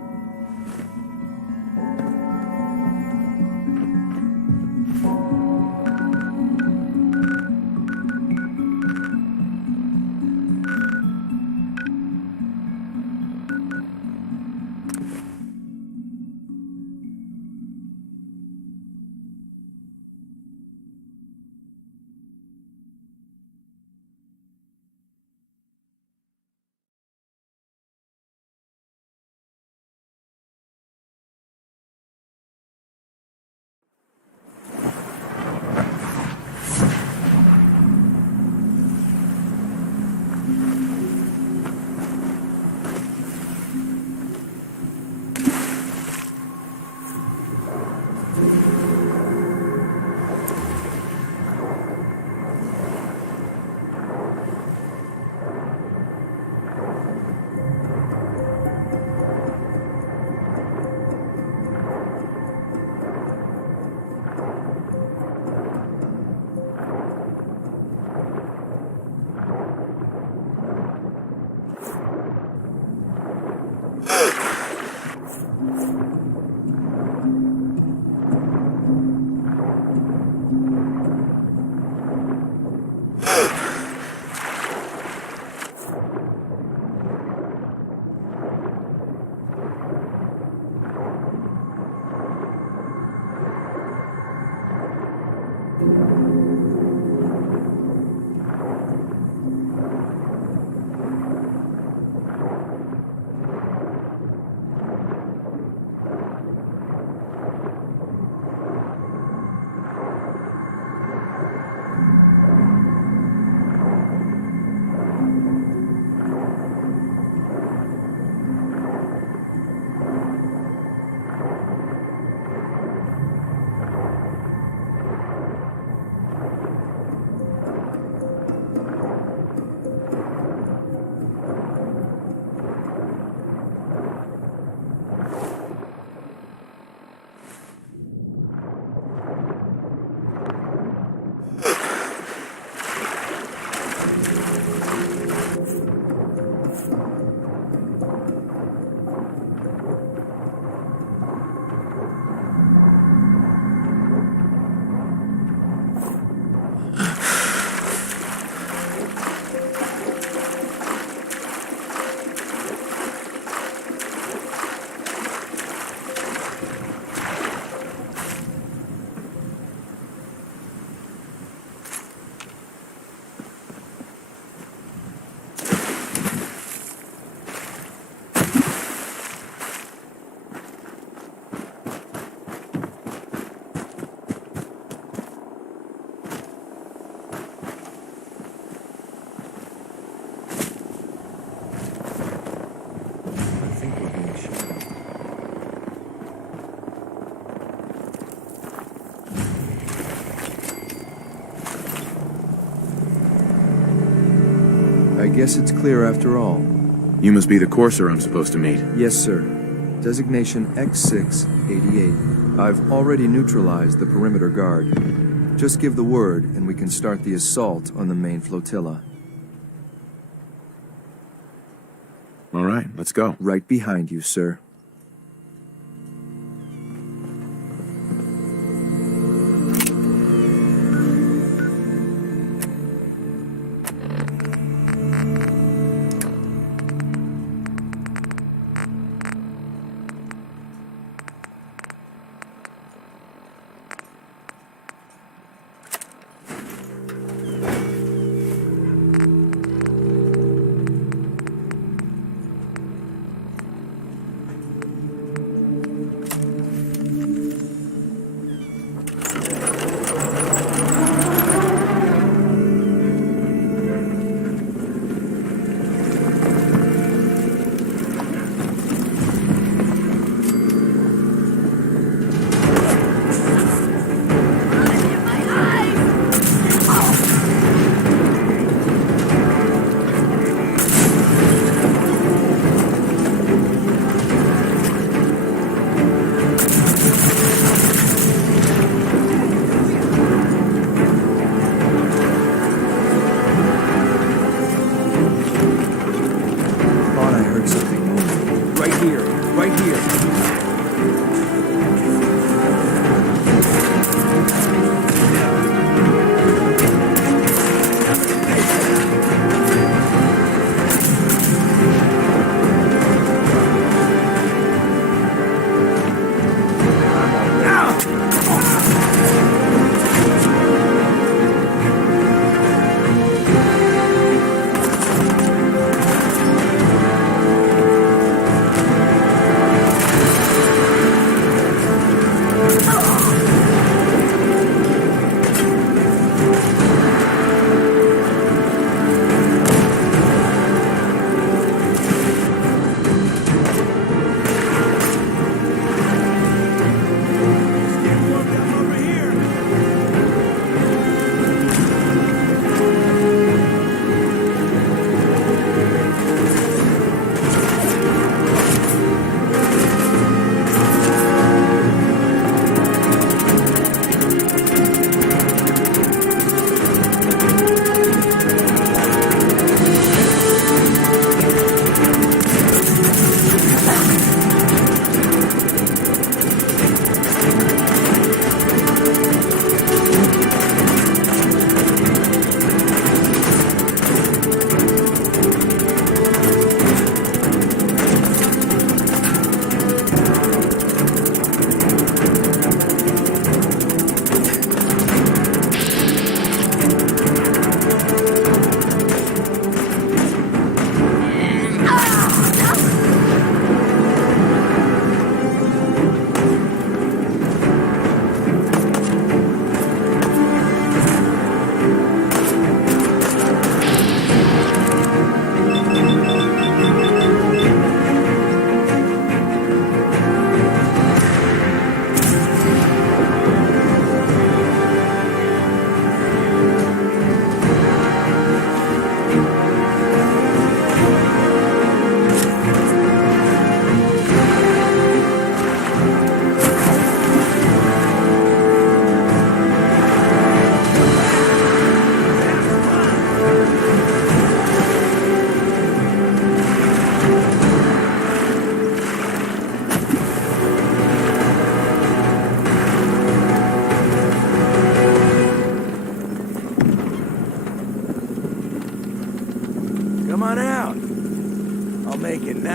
guess it's clear after all. You must be the courser I'm supposed to meet. Yes, sir. Designation X688. I've already neutralized the perimeter guard. Just give the word, and we can start the assault on the main flotilla. All right, let's go. Right behind you, sir.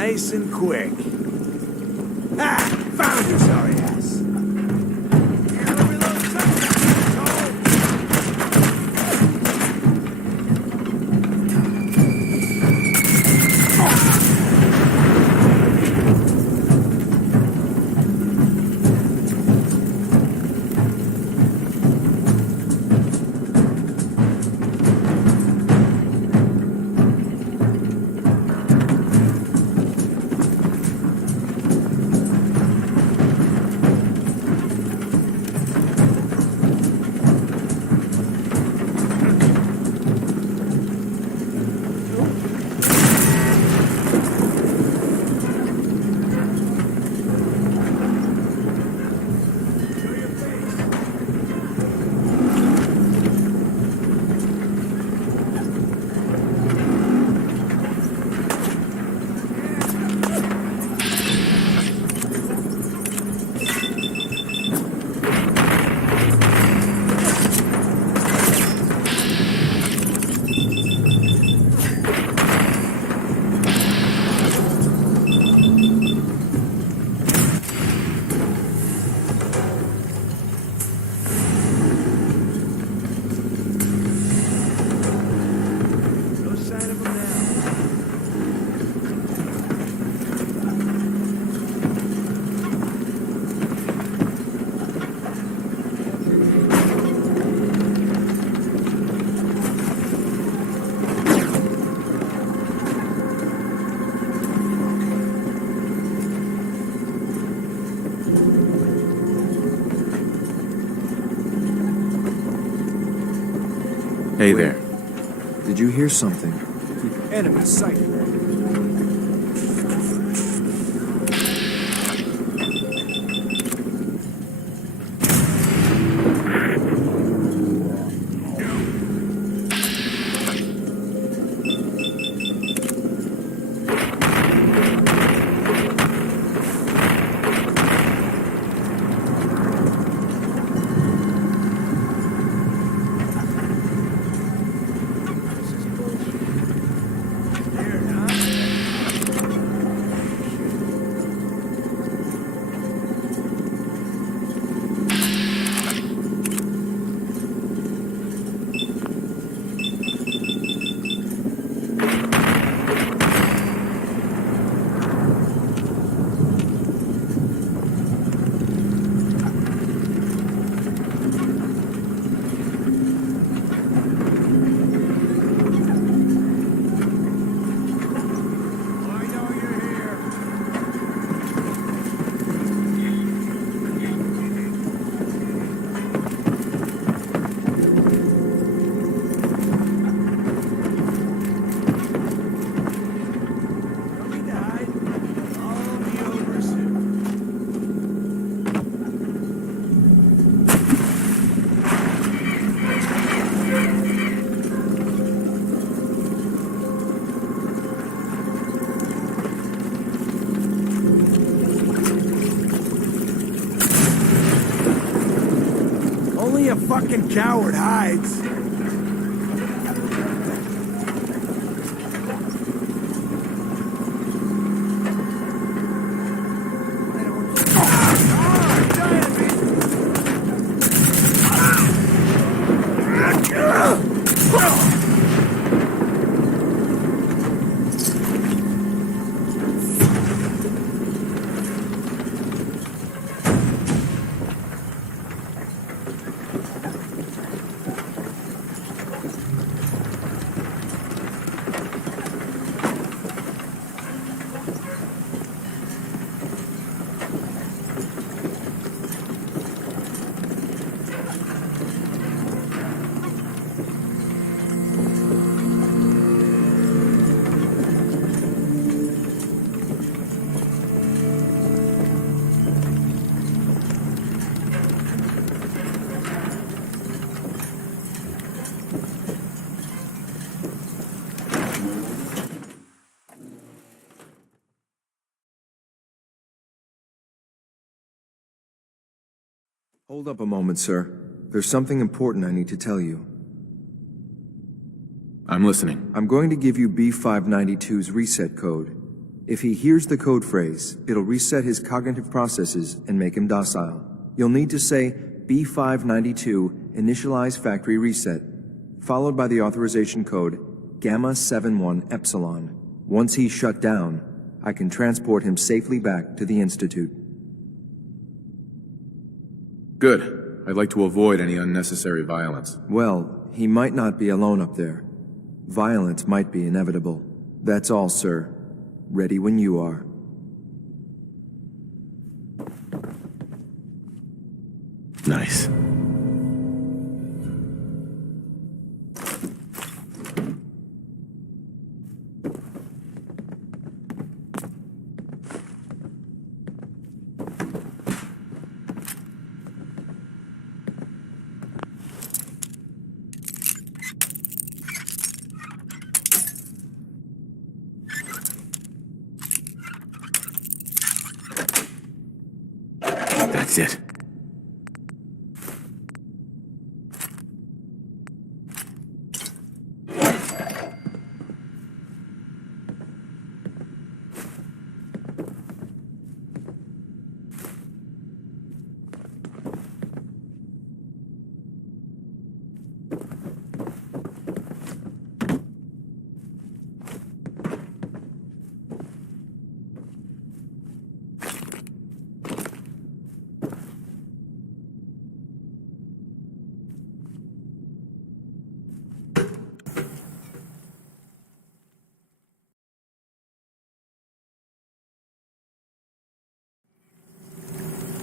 Nice and quick. Ah! Found you, sorry ass. Hey there. Did you hear something? Enemy sighted. Only a fucking coward hides. Hold up a moment, sir. There's something important I need to tell you. I'm listening. I'm going to give you B592's reset code. If he hears the code phrase, it'll reset his cognitive processes and make him docile. You'll need to say B592 initialize factory reset, followed by the authorization code Gamma 71 Epsilon. Once he's shut down, I can transport him safely back to the Institute. Good. I'd like to avoid any unnecessary violence. Well, he might not be alone up there. Violence might be inevitable. That's all, sir. Ready when you are. Nice. That's it.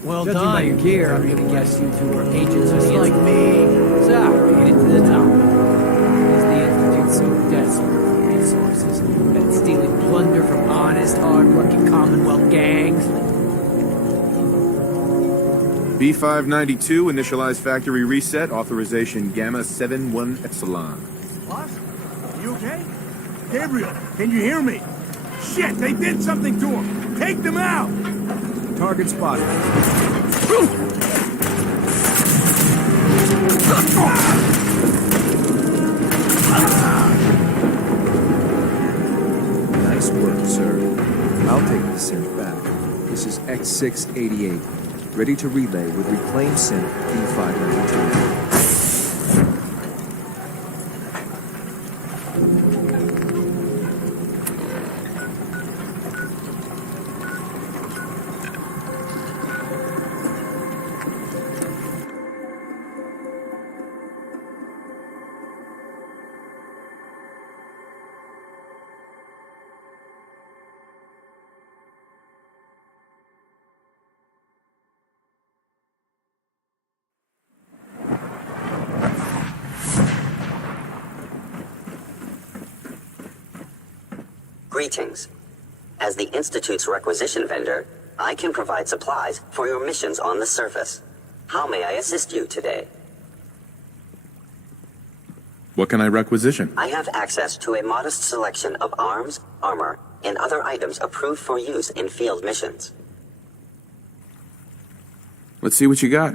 Well Judging done. By your gear, I'm gonna guess you two are agents just like me. So, made it to the top. B592, initialize factory reset, authorization Gamma 71 Epsilon. What? You okay? Gabriel, can you hear me? Shit, they did something to him. Take them out. Target spotted. Nice work, sir. I'll take the synth back. This is X688. Ready to relay with reclaimed synth B592. Greetings. As the Institute's requisition vendor, I can provide supplies for your missions on the surface. How may I assist you today? What can I requisition? I have access to a modest selection of arms, armor, and other items approved for use in field missions. Let's see what you got.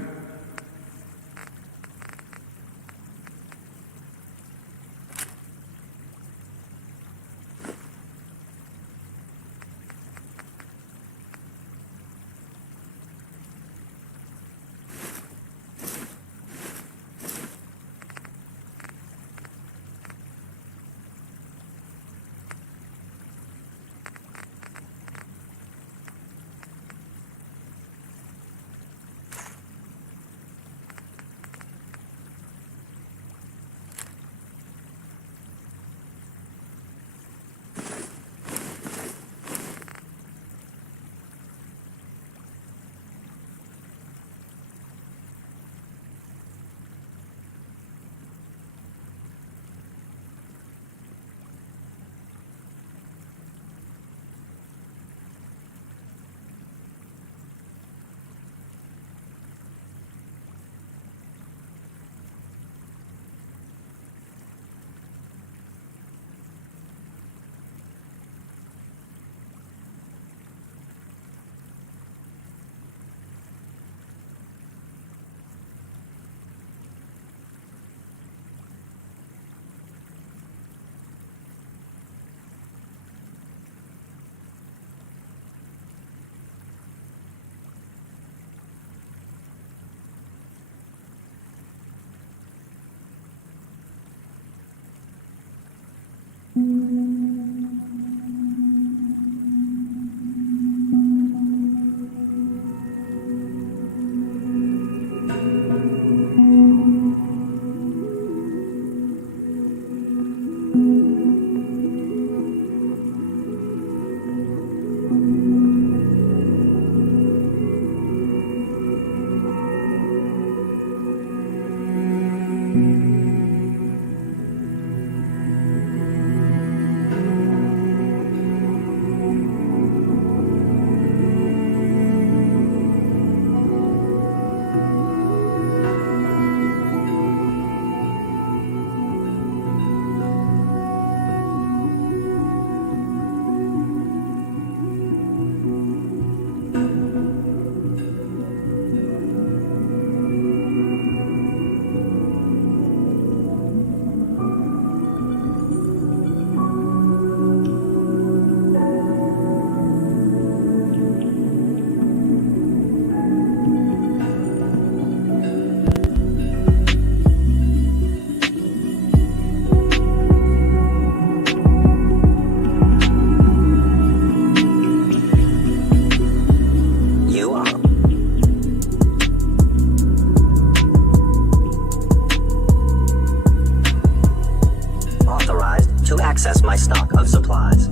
access my stock of supplies.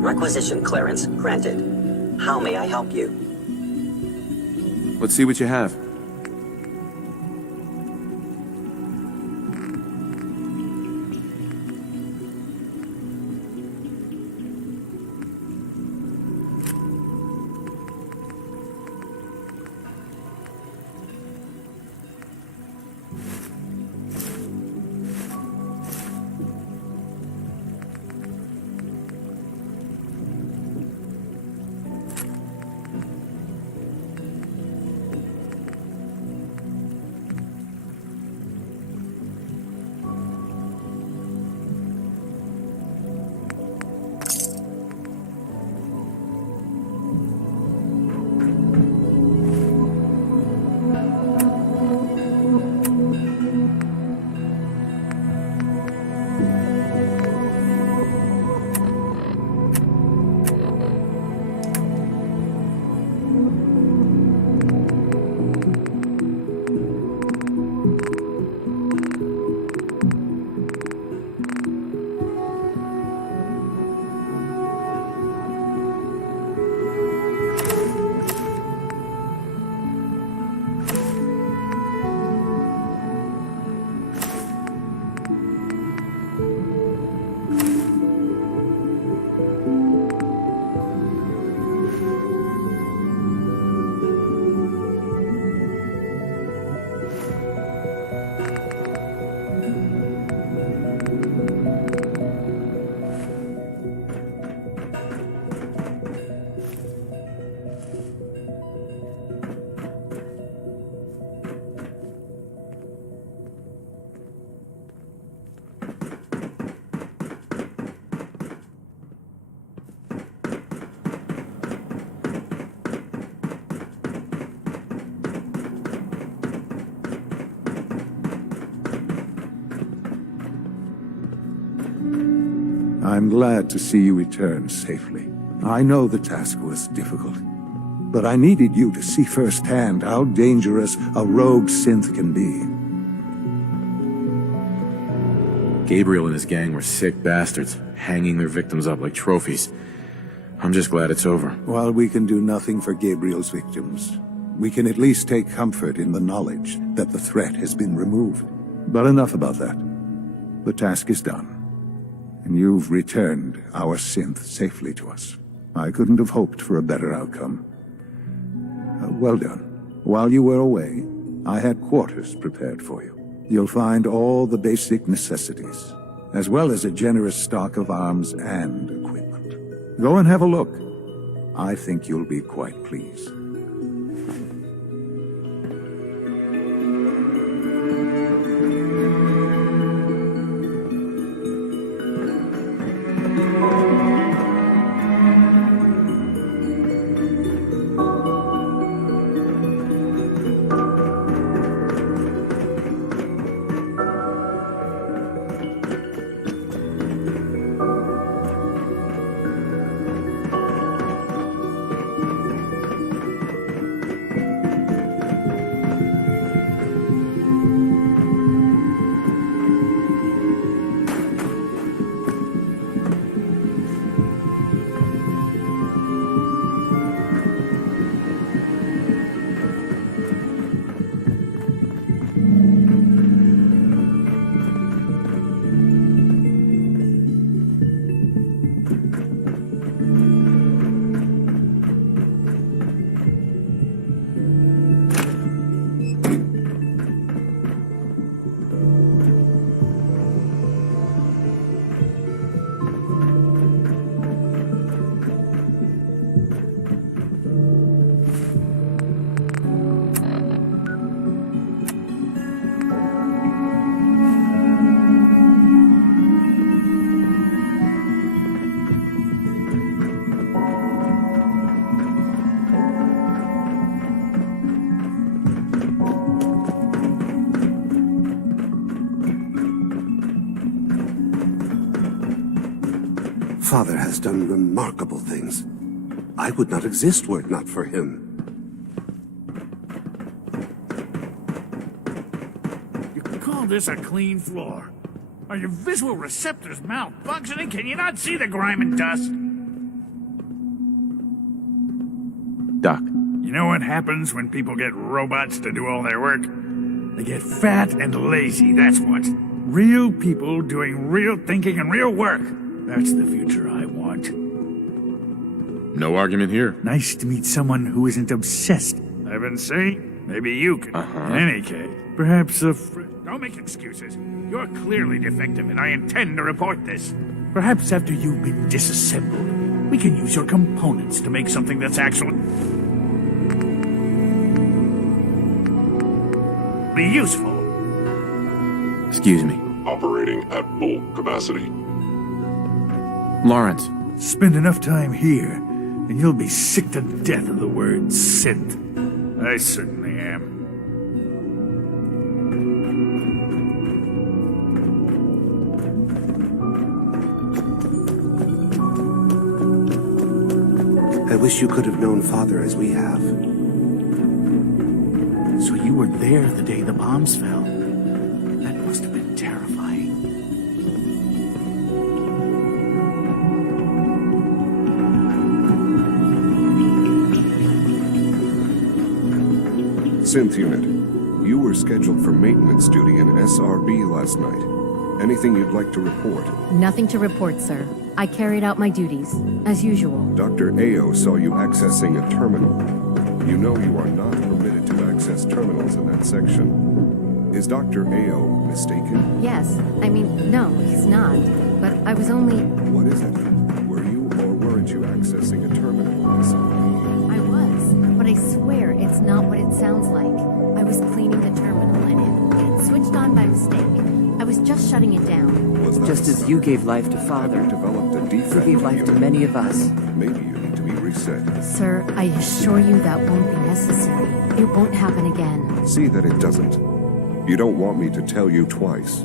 Requisition clearance granted. How may I help you? Let's see what you have. I'm glad to see you return safely. I know the task was difficult, but I needed you to see firsthand how dangerous a rogue synth can be. Gabriel and his gang were sick bastards, hanging their victims up like trophies. I'm just glad it's over. While we can do nothing for Gabriel's victims, we can at least take comfort in the knowledge that the threat has been removed. But enough about that. The task is done, and you've returned our synth safely to us. I couldn't have hoped for a better outcome. Well done. While you were away, I had quarters prepared for you. You'll find all the basic necessities, as well as a generous stock of arms and equipment. Go and have a look. I think you'll be quite pleased. Father has done remarkable things. I would not exist were it not for him. You call this a clean floor? Are your visual receptors malfunctioning? Can you not see the grime and dust? Doc. You know what happens when people get robots to do all their work? They get fat and lazy, that's what. Real people doing real thinking and real work. That's the future I want. No argument here. Nice to meet someone who isn't obsessed. Haven't seen? Maybe you could. In any case, perhaps a Don't make excuses. You're clearly defective, and I intend to report this. Perhaps after you've been disassembled, we can use your components to make something that's actually be useful. Excuse me. Operating at full capacity. Lawrence. Spend enough time here, and you'll be sick to death of the word synth. I certainly am. I wish you could have known Father as we have. So you were there the day the bombs fell. That must have been terrifying. Synth unit, you were scheduled for maintenance duty in SRB last night. Anything you'd like to report? Nothing to report, sir. I carried out my duties, as usual. Dr. Ao saw you accessing a terminal. You know you are not permitted to access terminals in that section. Is Dr. Ao mistaken? Yes. I mean, no, he's not. But I was only... What is it? Were you or weren't you accessing a terminal in SRB? I was. But I swear it's not what it sounds like. I was cleaning the terminal and it switched on by mistake. I was just shutting it down. Just as you gave life to Father, developed a defect you gave life to many of us. Maybe you need to be reset. Sir, I assure you that won't be necessary. It won't happen again. See that it doesn't. You don't want me to tell you twice.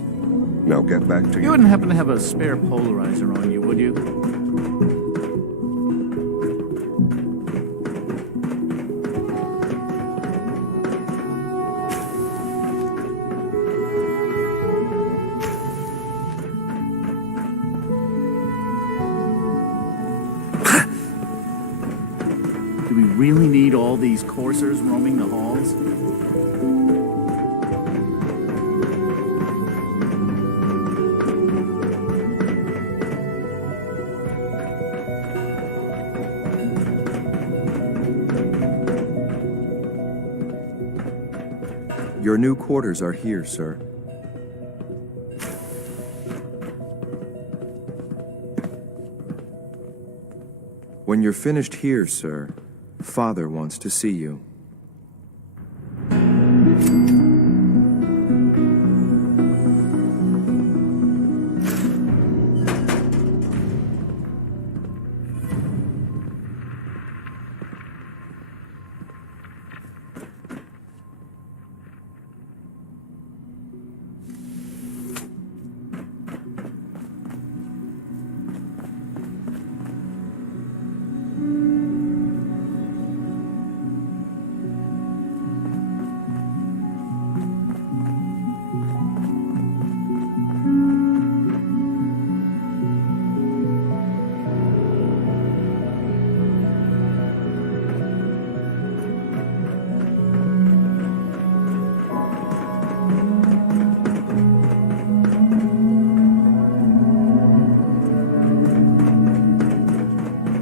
Now get back to You wouldn't happen to have a spare polarizer on you, would you? Do we really need all these coursers roaming the halls? Your new quarters are here, sir. When you're finished here, sir, Father wants to see you.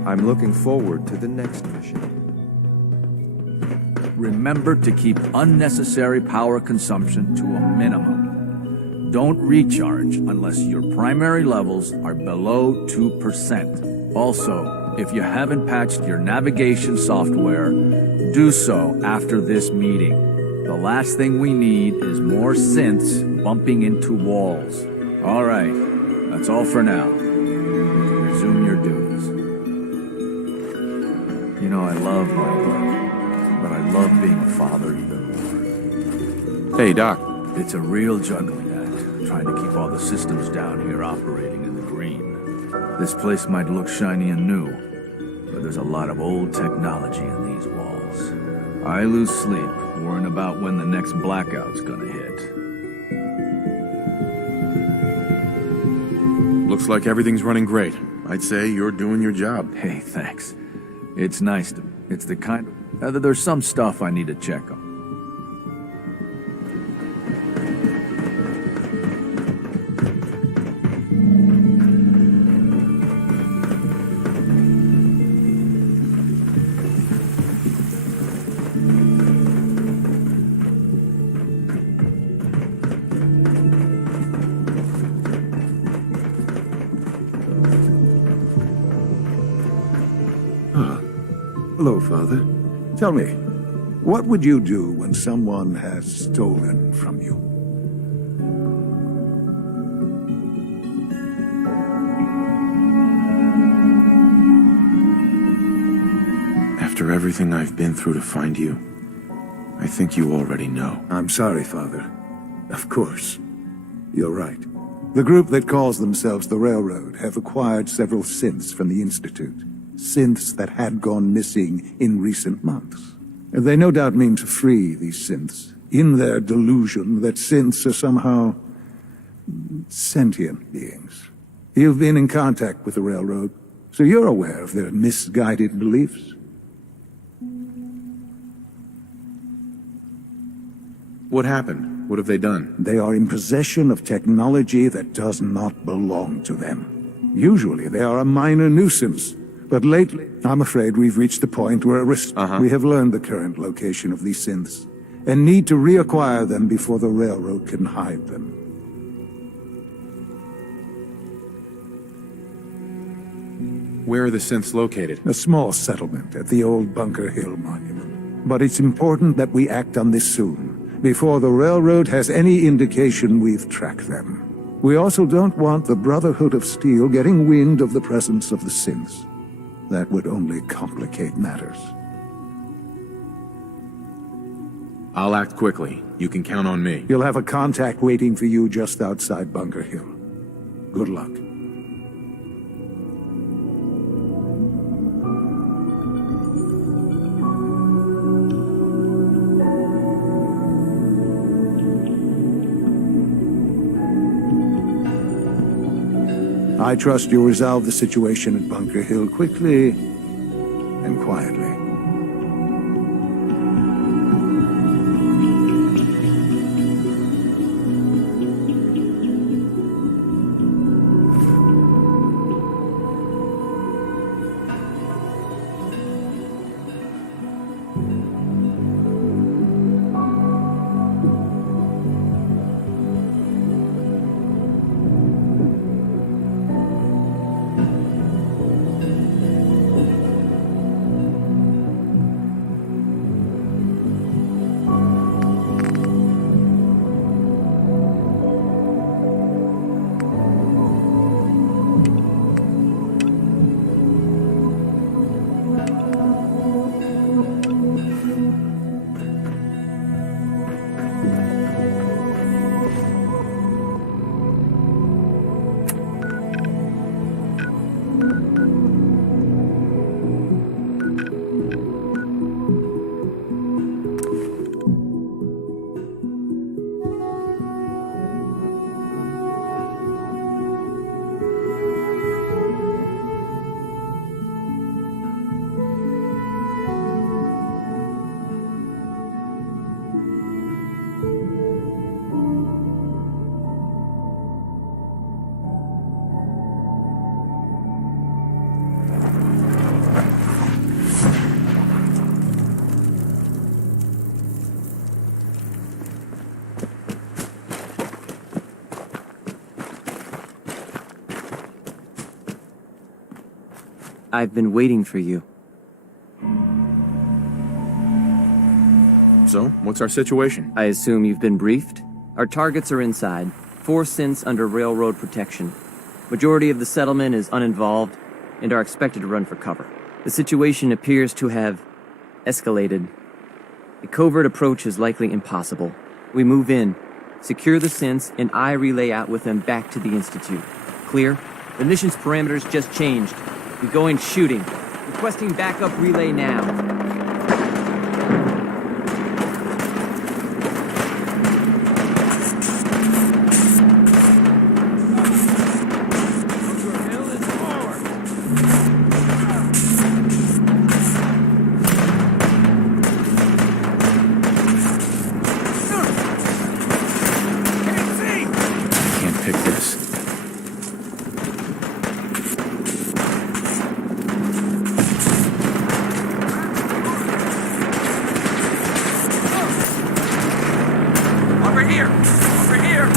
I'm looking forward to the next mission. Remember to keep unnecessary power consumption to a minimum. Don't recharge unless your primary levels are below 2%. Also, if you haven't patched your navigation software, do so after this meeting. The last thing we need is more synths bumping into walls. All right, that's all for now. You can resume your duties. You know, I love my work, but I love being a father even more. Hey, Doc. It's a real juggling act, trying to keep all the systems down here operating in the green. This place might look shiny and new, but there's a lot of old technology in these walls. I lose sleep worrying about when the next blackout's gonna hit. Looks like everything's running great. I'd say you're doing your job. Hey, thanks. It's nice to... It's the kind of... there's some stuff I need to check on. Hello, Father. Tell me, what would you do when someone has stolen from you? After everything I've been through to find you, I think you already know. I'm sorry, Father. Of course. You're right. The group that calls themselves the Railroad have acquired several synths from the Institute. Synths that had gone missing in recent months. They no doubt mean to free these synths, in their delusion that synths are somehow sentient beings. You've been in contact with the Railroad, so you're aware of their misguided beliefs. What happened? What have they done? They are in possession of technology that does not belong to them. Usually they are a minor nuisance, but lately I'm afraid we've reached the point where we have learned the current location of these synths, and need to reacquire them before the Railroad can hide them. Where are the synths located? A small settlement at the old Bunker Hill Monument. But it's important that we act on this soon, before the Railroad has any indication we've tracked them. We also don't want the Brotherhood of Steel getting wind of the presence of the synths. That would only complicate matters. I'll act quickly. You can count on me. You'll have a contact waiting for you just outside Bunker Hill. Good luck. I trust you'll resolve the situation at Bunker Hill quickly and quietly. I've been waiting for you. So, what's our situation? I assume you've been briefed? Our targets are inside. 4 synths under railroad protection. Majority of the settlement is uninvolved and are expected to run for cover. The situation appears to have escalated. A covert approach is likely impossible. We move in, secure the synths, and I relay out with them back to the Institute. Clear? The mission's parameters just changed. We're going shooting. Requesting backup relay now. Can't pick this. Over here! Over here!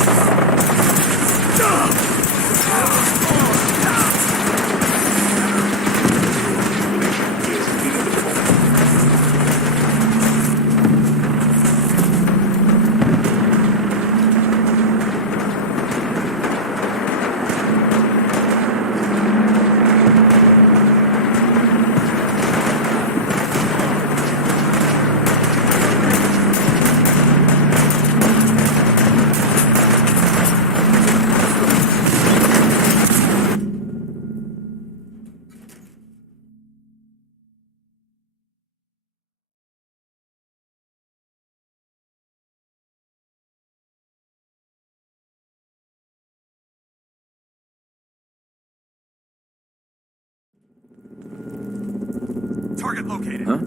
Target located. Huh?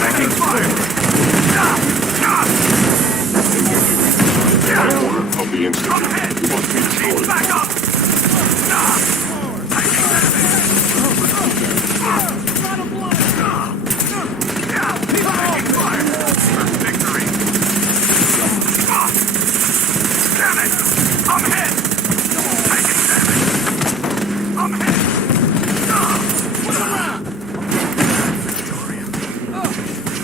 Taking fire! Order of the Institute. You must be destroyed. Back up! Victory! Damn it! I'm hit! Taking damage! I'm hit!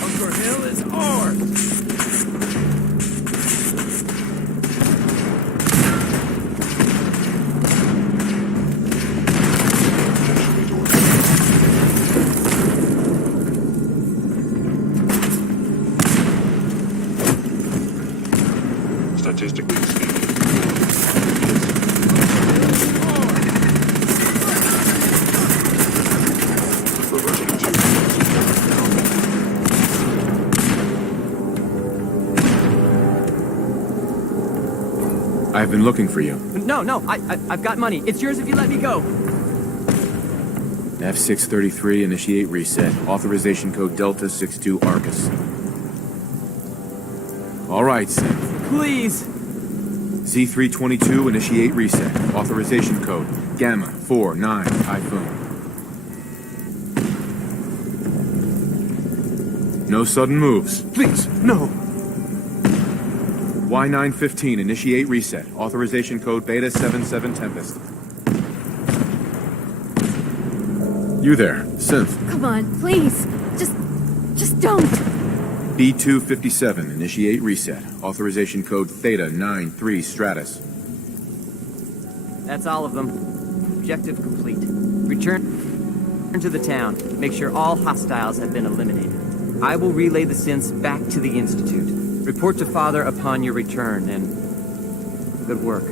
Bunker Hill is ours! Statistically speaking. Reverting to I've been looking for you. No, I've got money. It's yours if you let me go. F633, initiate reset. Authorization code Delta 62 Arcus. All right, Synth. Please. Z322, initiate reset. Authorization code Gamma 49 Typhoon. No sudden moves. Please, no. Y915, initiate reset. Authorization code Beta 77 Tempest. You there, Synth. Come on, please. Just don't. B257, initiate reset. Authorization code Theta 93 Stratus. That's all of them. Objective complete. Return to the town. Make sure all hostiles have been eliminated. I will relay the synths back to the Institute. Report to Father upon your return, and good work.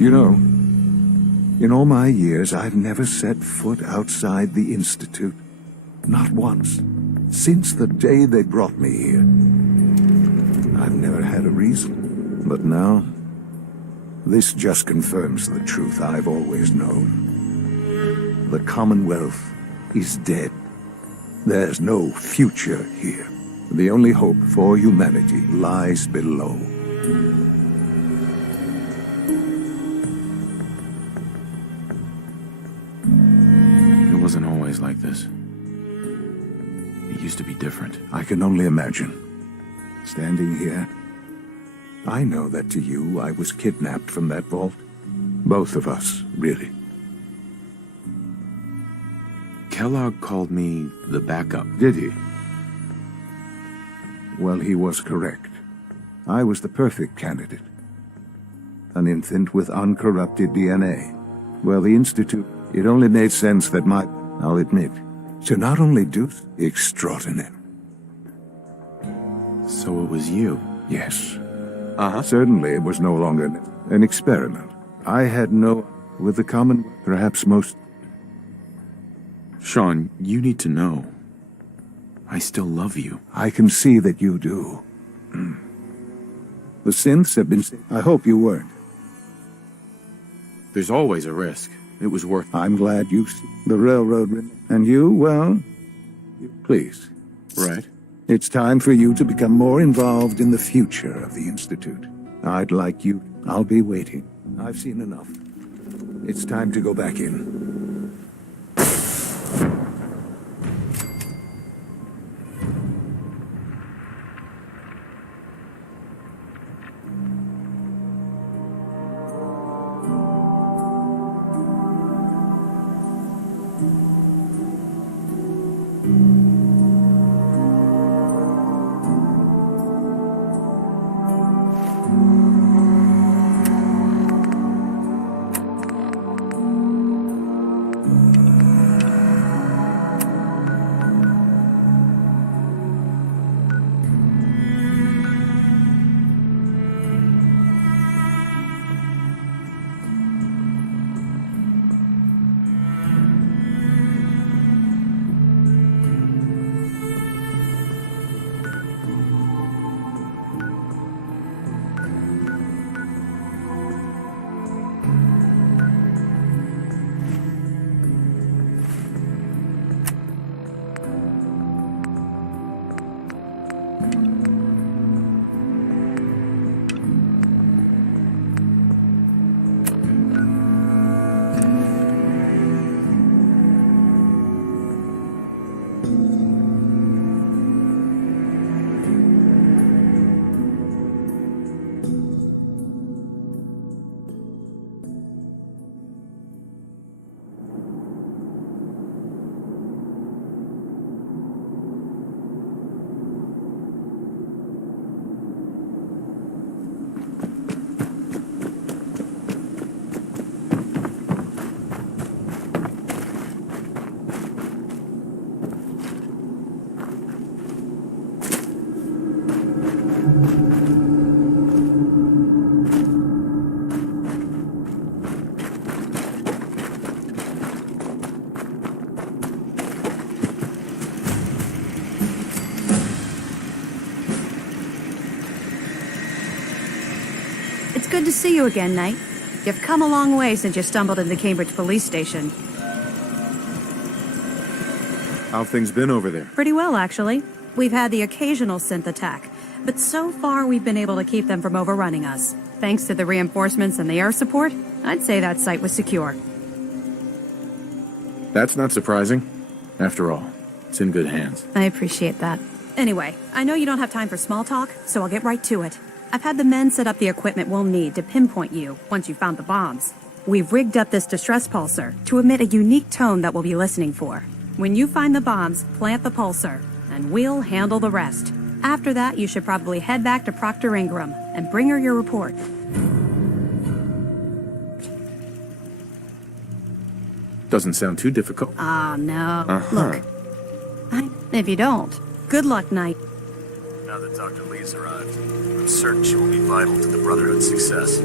You know, in all my years, I've never set foot outside the Institute. Not once. Since the day they brought me here. I've never had a reason. But now, this just confirms the truth I've always known. The Commonwealth is dead. There's no future here. The only hope for humanity lies below. It wasn't always like this. It used to be different. I can only imagine. Standing here, I know that to you I was kidnapped from that vault. Both of us, really. Kellogg called me the backup. Did he? Well, he was correct. I was the perfect candidate. An infant with uncorrupted DNA. Well, the Institute, it only made sense that I'll admit, to not only do extraordinaire. So it was you? Yes. Certainly it was no longer an experiment. I had with the common, perhaps most... Sean, you need to know. I still love you. I can see that you do. The synths have been... I hope you weren't. There's always a risk. It was worth... I'm glad you... The railroad... And you, well... Please. Right. It's time for you to become more involved in the future of the Institute. I'd like you... I'll be waiting. I've seen enough. It's time to go back in. Good to see you again, Knight. You've come a long way since you stumbled into Cambridge Police Station. How've things been over there? Pretty well, actually. We've had the occasional synth attack, but so far we've been able to keep them from overrunning us. Thanks to the reinforcements and the air support, I'd say that site was secure. That's not surprising. After all, it's in good hands. I appreciate that. Anyway, I know you don't have time for small talk, so I'll get right to it. I've had the men set up the equipment we'll need to pinpoint you once you've found the bombs. We've rigged up this distress pulsar to emit a unique tone that we'll be listening for. When you find the bombs, plant the pulsar, and we'll handle the rest. After that, you should probably head back to Proctor Ingram and bring her your report. Doesn't sound too difficult. Ah, no. Look, if you don't, good luck, Knight. Now that Dr. Lee's arrived, I'm certain she will be vital to the Brotherhood's success.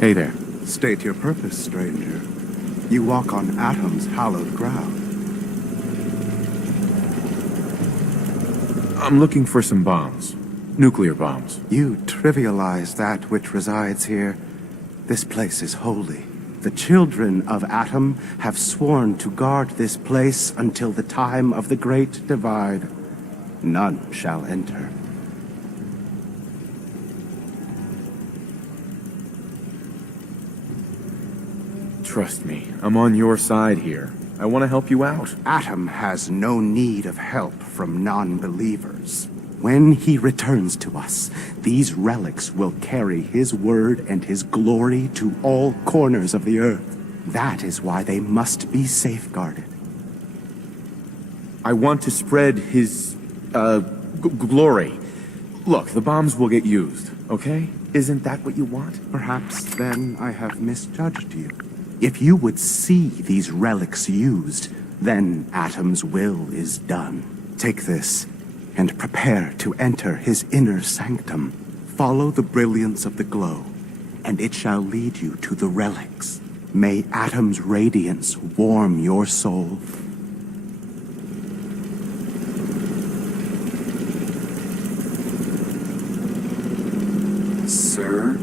Hey there. State your purpose, stranger. You walk on Atom's hallowed ground. I'm looking for some bombs. Nuclear bombs. You trivialize that which resides here. This place is holy. The children of Atom have sworn to guard this place until the time of the Great Divide. None shall enter. Trust me, I'm on your side here. I want to help you out. Atom has no need of help from non-believers. When he returns to us, these relics will carry his word and his glory to all corners of the earth. That is why they must be safeguarded. I want to spread his, glory. Look, the bombs will get used, okay? Isn't that what you want? Perhaps then I have misjudged you. If you would see these relics used, then Atom's will is done. Take this, and prepare to enter his inner sanctum. Follow the brilliance of the glow, and it shall lead you to the relics. May Atom's radiance warm your soul. Sir?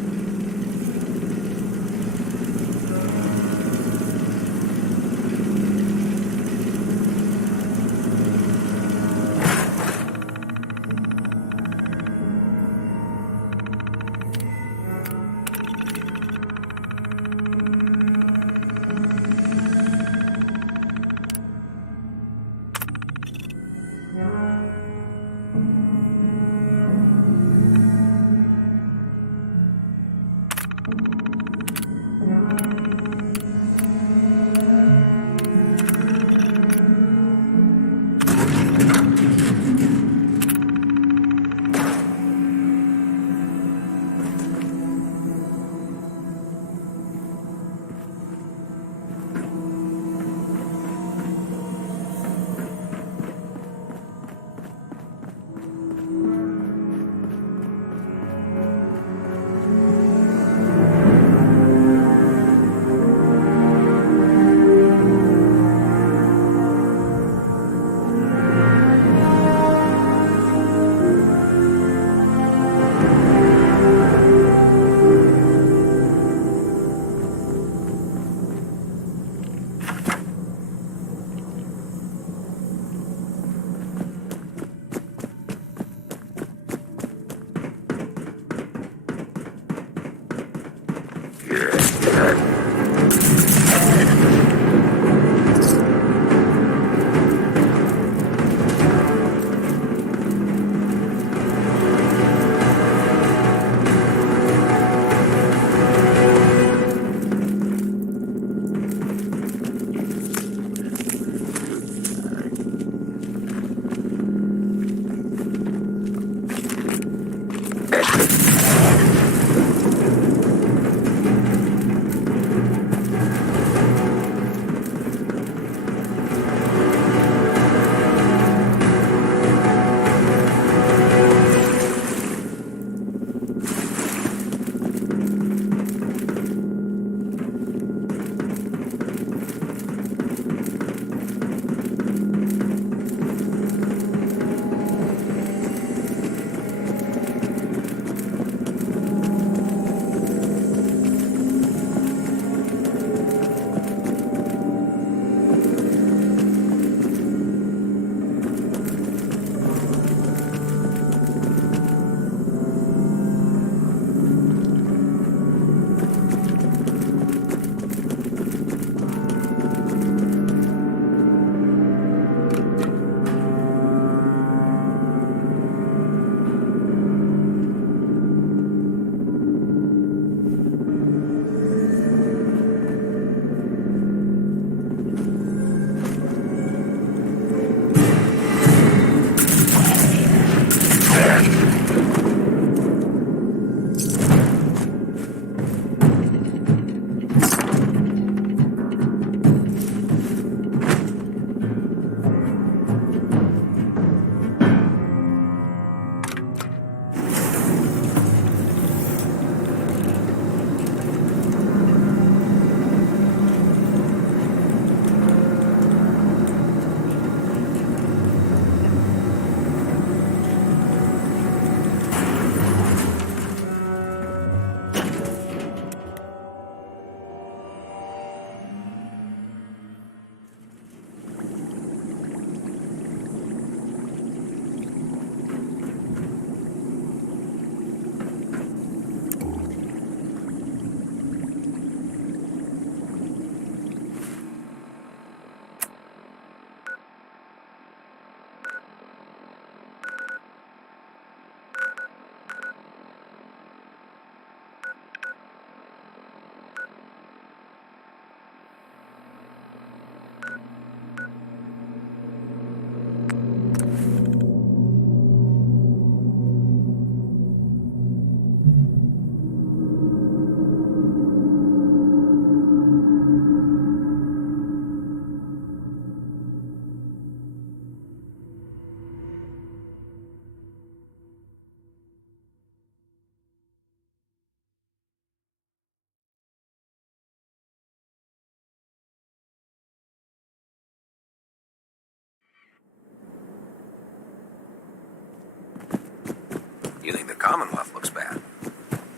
You think the Commonwealth looks bad?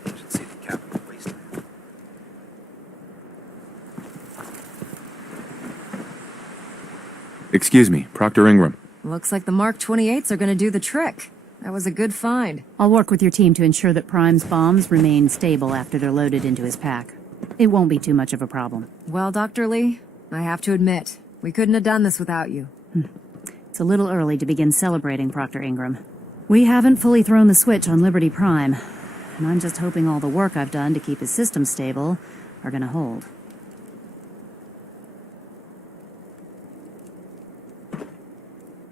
You should see the capital wasteland. Excuse me, Proctor Ingram. Looks like the Mark 28s are gonna do the trick. That was a good find. I'll work with your team to ensure that Prime's bombs remain stable after they're loaded into his pack. It won't be too much of a problem. Well, Dr. Lee, I have to admit, we couldn't have done this without you. It's a little early to begin celebrating, Proctor Ingram. We haven't fully thrown the switch on Liberty Prime, and I'm just hoping all the work I've done to keep his system stable are gonna hold.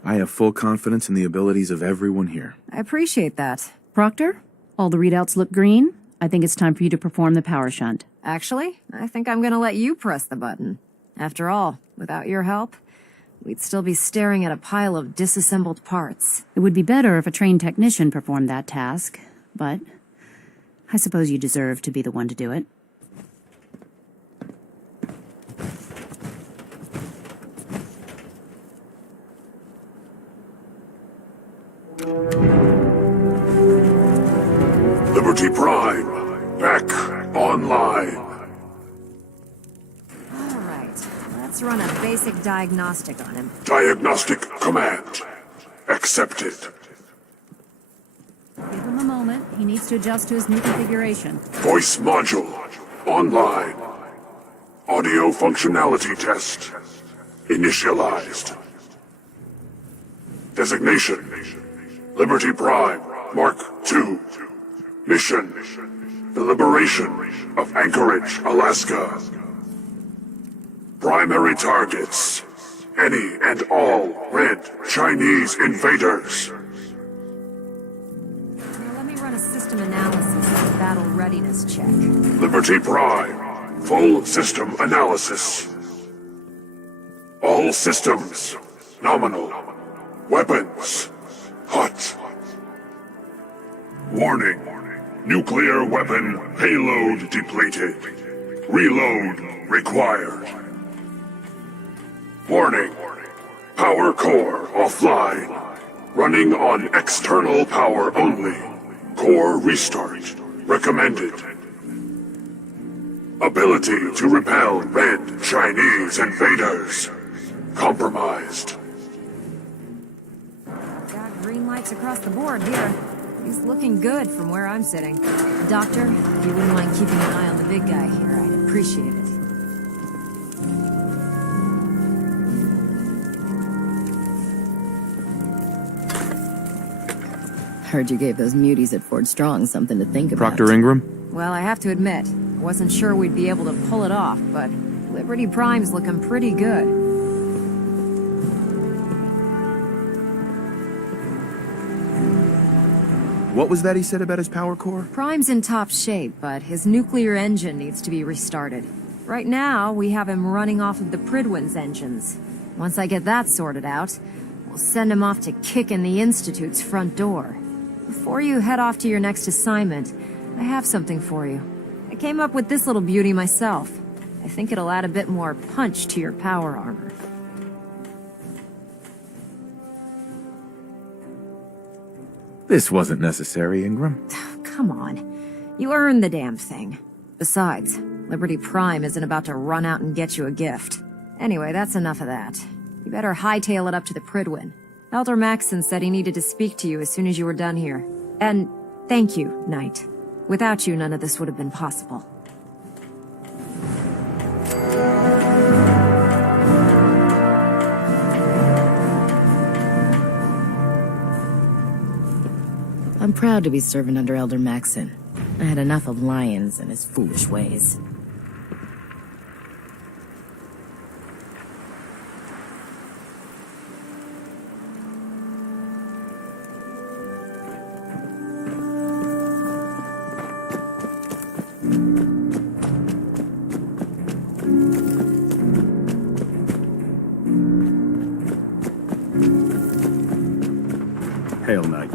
I have full confidence in the abilities of everyone here. I appreciate that. Proctor, all the readouts look green. I think it's time for you to perform the power shunt. Actually, I think I'm gonna let you press the button. After all, without your help, we'd still be staring at a pile of disassembled parts. It would be better if a trained technician performed that task, but I suppose you deserve to be the one to do it. Liberty Prime, back online. All right, let's run a basic diagnostic on him. Diagnostic command accepted. Give him a moment. He needs to adjust to his new configuration. Voice module online. Audio functionality test initialized. Designation Liberty Prime Mark II. Mission the liberation of Anchorage, Alaska. Primary targets any and all red Chinese invaders. Now let me run a system analysis and battle readiness check. Liberty Prime, full system analysis. All systems, nominal. Weapons, hot. Warning, nuclear weapon payload depleted. Reload required. Warning, power core offline. Running on external power only. Core restart recommended. Ability to repel red Chinese invaders compromised. Got green lights across the board here. He's looking good from where I'm sitting. Doctor, if you wouldn't mind keeping an eye on the big guy here, I'd appreciate it. Heard you gave those muties at Fort Strong something to think about. Proctor Ingram? Well, I have to admit, I wasn't sure we'd be able to pull it off, but Liberty Prime's looking pretty good. What was that he said about his power core? Prime's in top shape, but his nuclear engine needs to be restarted. Right now, we have him running off of the Prydwen's engines. Once I get that sorted out, we'll send him off to kick in the Institute's front door. Before you head off to your next assignment, I have something for you. I came up with this little beauty myself. I think it'll add a bit more punch to your power armor. This wasn't necessary, Ingram. Come on. You earned the damn thing. Besides, Liberty Prime isn't about to run out and get you a gift. Anyway, that's enough of that. You better hightail it up to the Prydwen. Elder Maxson said he needed to speak to you as soon as you were done here. And thank you, Knight. Without you, none of this would have been possible. I'm proud to be serving under Elder Maxson. I had enough of Lyons and his foolish ways. Hail, Knight.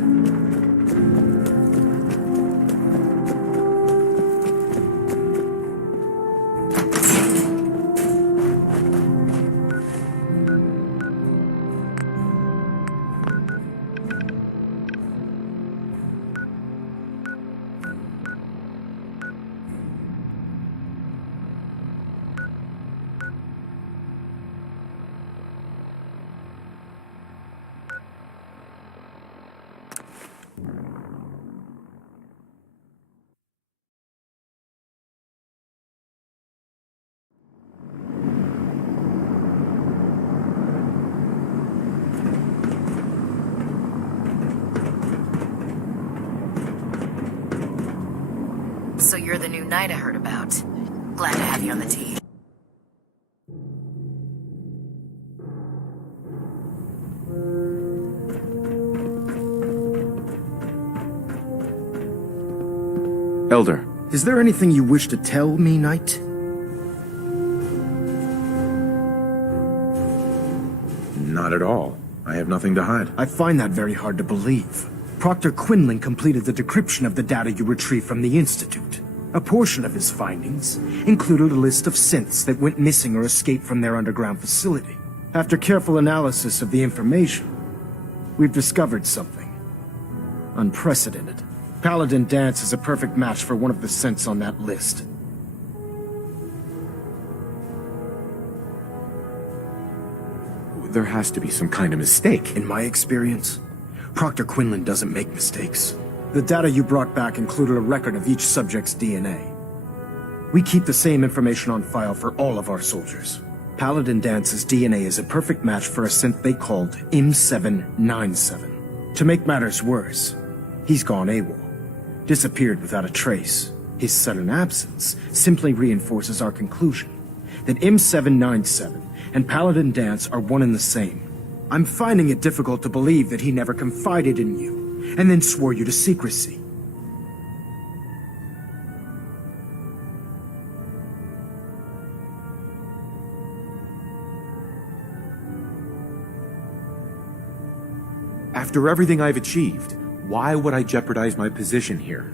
Knight I heard about. Glad to have you on the team. Elder. Is there anything you wish to tell me, Knight? Not at all. I have nothing to hide. I find that very hard to believe. Proctor Quinlan completed the decryption of the data you retrieved from the Institute. A portion of his findings included a list of synths that went missing or escaped from their underground facility. After careful analysis of the information, we've discovered something unprecedented. Paladin Danse is a perfect match for one of the synths on that list. There has to be some kind of mistake. In my experience, Proctor Quinlan doesn't make mistakes. The data you brought back included a record of each subject's DNA. We keep the same information on file for all of our soldiers. Paladin Dance's DNA is a perfect match for a synth they called M797. To make matters worse, he's gone AWOL. Disappeared without a trace. His sudden absence simply reinforces our conclusion that M797 and Paladin Danse are one and the same. I'm finding it difficult to believe that he never confided in you, and then swore you to secrecy. After everything I've achieved, why would I jeopardize my position here?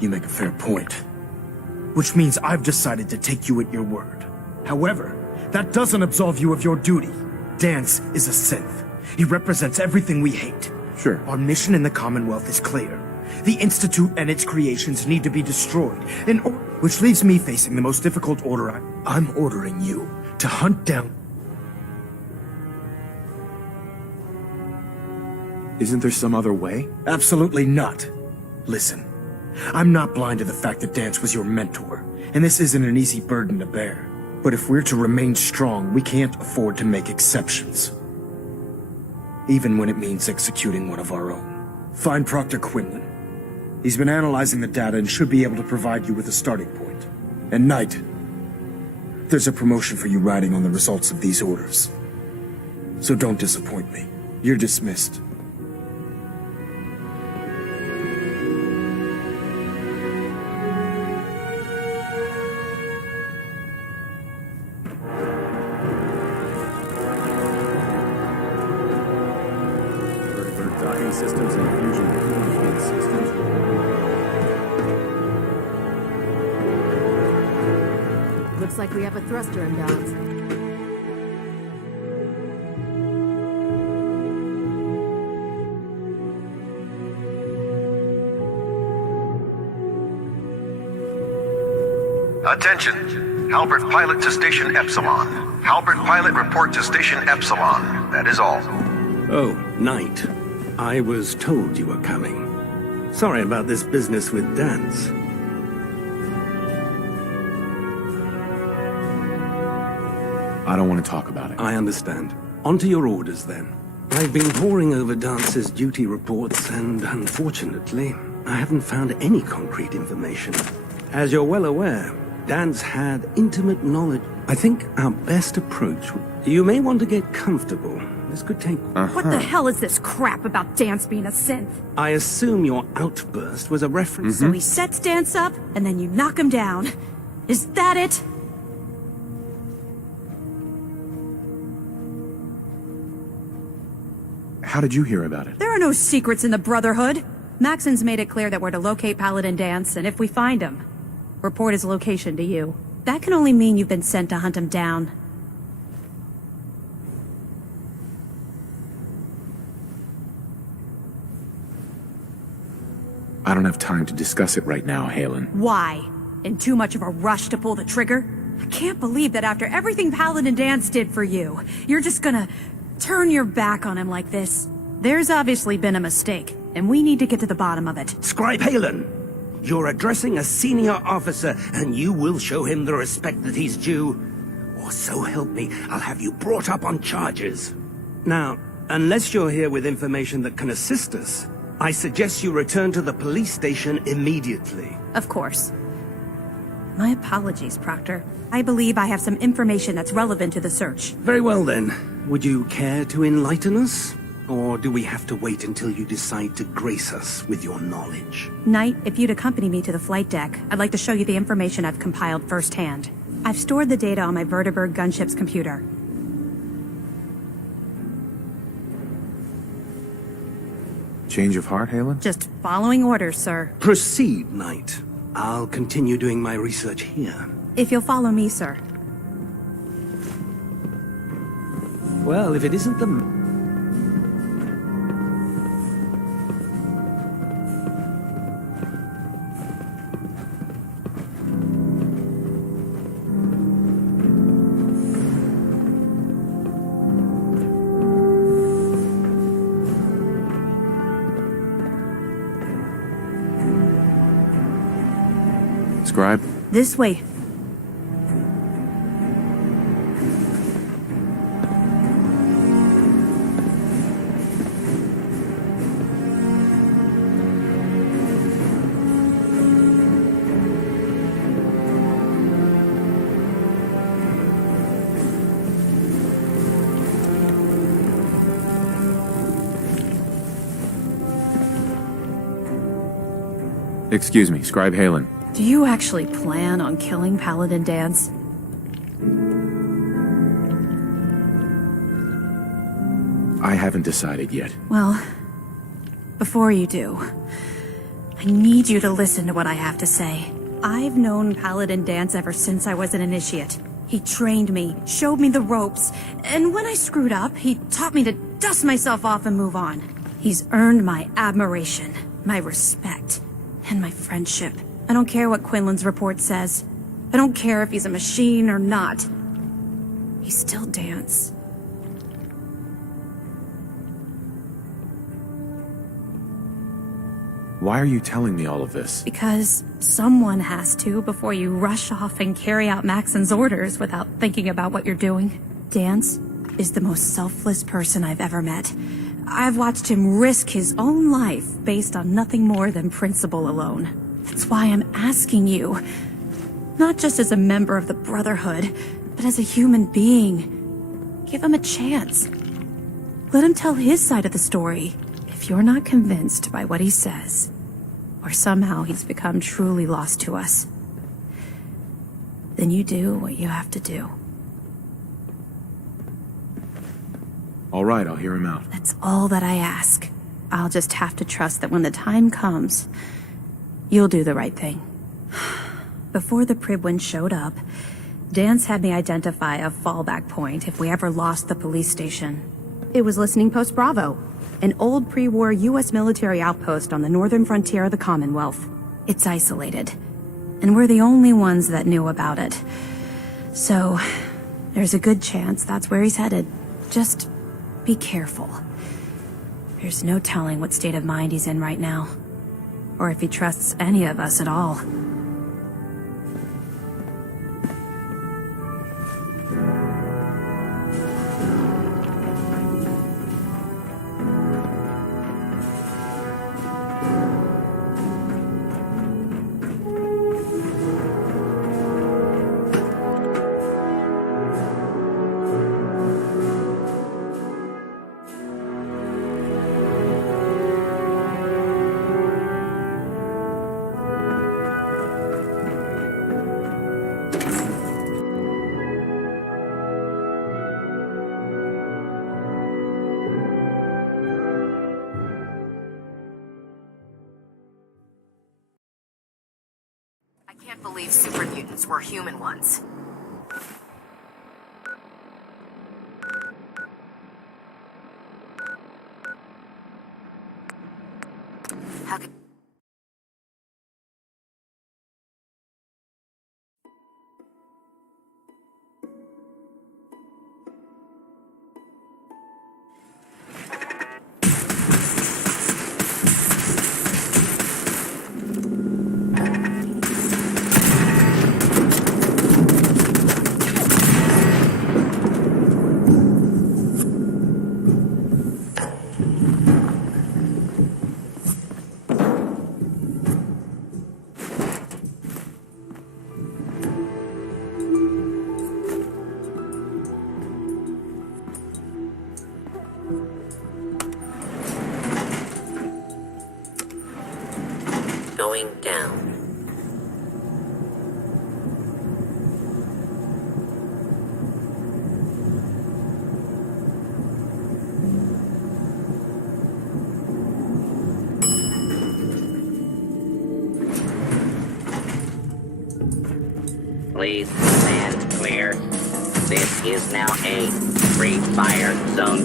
You make a fair point. Which means I've decided to take you at your word. However, that doesn't absolve you of your duty. Danse is a synth. He represents everything we hate. Sure. Our mission in the Commonwealth is clear. The Institute and its creations need to be destroyed, which leaves me facing the most difficult order. I'm ordering you to hunt down... Isn't there some other way? Absolutely not. Listen, I'm not blind to the fact that Danse was your mentor, and this isn't an easy burden to bear. But if we're to remain strong, we can't afford to make exceptions. Even when it means executing one of our own. Find Proctor Quinlan. He's been analyzing the data and should be able to provide you with a starting point. And Knight, there's a promotion for you riding on the results of these orders. So don't disappoint me. You're dismissed. Systems and fusion cooling systems. Looks like we have a thruster imbalance. Attention! Halbert pilot to Station Epsilon. Halbert pilot report to Station Epsilon. That is all. Oh, Knight. I was told you were coming. Sorry about this business with Danse. I don't want to talk about it. I understand. On to your orders, then. I've been poring over Dance's duty reports, and unfortunately, I haven't found any concrete information. As you're well aware, Danse had intimate knowledge. I think our best approach... You may want to get comfortable. This could take... What the hell is this crap about Danse being a synth? I assume your outburst was a reference... So he sets Danse up, and then you knock him down. Is that it? How did you hear about it? There are no secrets in the Brotherhood. Maxon's made it clear that we're to locate Paladin Danse, and if we find him, report his location to you. That can only mean you've been sent to hunt him down. I don't have time to discuss it right now, Haylen. Why? In too much of a rush to pull the trigger? I can't believe that after everything Paladin Danse did for you, you're just gonna turn your back on him like this. There's obviously been a mistake, and we need to get to the bottom of it. Scribe Haylen, you're addressing a senior officer, and you will show him the respect that he's due. Or so help me, I'll have you brought up on charges. Now, unless you're here with information that can assist us, I suggest you return to the police station immediately. Of course. My apologies, Proctor. I believe I have some information that's relevant to the search. Very well then. Would you care to enlighten us? Or do we have to wait until you decide to grace us with your knowledge? Knight, if you'd accompany me to the flight deck, I'd like to show you the information I've compiled firsthand. I've stored the data on my Vertibird gunship's computer. Change of heart, Halen? Just following orders, sir. Proceed, Knight. I'll continue doing my research here. If you'll follow me, sir. Well, if it isn't the... Scribe? This way. Excuse me, Scribe Halen. Do you actually plan on killing Paladin Danse? I haven't decided yet. Well, before you do, I need you to listen to what I have to say. I've known Paladin Danse ever since I was an initiate. He trained me, showed me the ropes, and when I screwed up, he taught me to dust myself off and move on. He's earned my admiration, my respect, and my friendship. I don't care what Quinlan's report says. I don't care if he's a machine or not. He's still Danse. Why are you telling me all of this? Because someone has to before you rush off and carry out Maxon's orders without thinking about what you're doing. Danse is the most selfless person I've ever met. I've watched him risk his own life based on nothing more than principle alone. That's why I'm asking you, not just as a member of the Brotherhood, but as a human being. Give him a chance. Let him tell his side of the story. If you're not convinced by what he says, or somehow he's become truly lost to us, then you do what you have to do. All right, I'll hear him out. That's all that I ask. I'll just have to trust that when the time comes, you'll do the right thing. Before the Pribwin showed up, Danse had me identify a fallback point if we ever lost the police station. It was Listening Post Bravo, an old pre-war U.S. military outpost on the northern frontier of the Commonwealth. It's isolated, and we're the only ones that knew about it. So, there's a good chance that's where he's headed. Just be careful. There's no telling what state of mind he's in right now, or if he trusts any of us at all. I can't believe super mutants were human ones. How could... Please stand clear. This is now a free fire zone.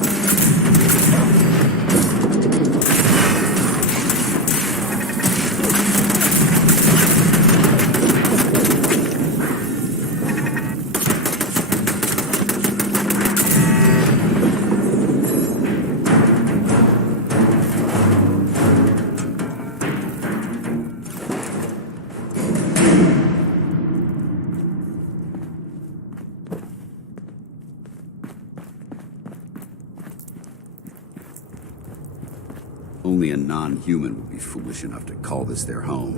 Only a non-human would be foolish enough to call this their home.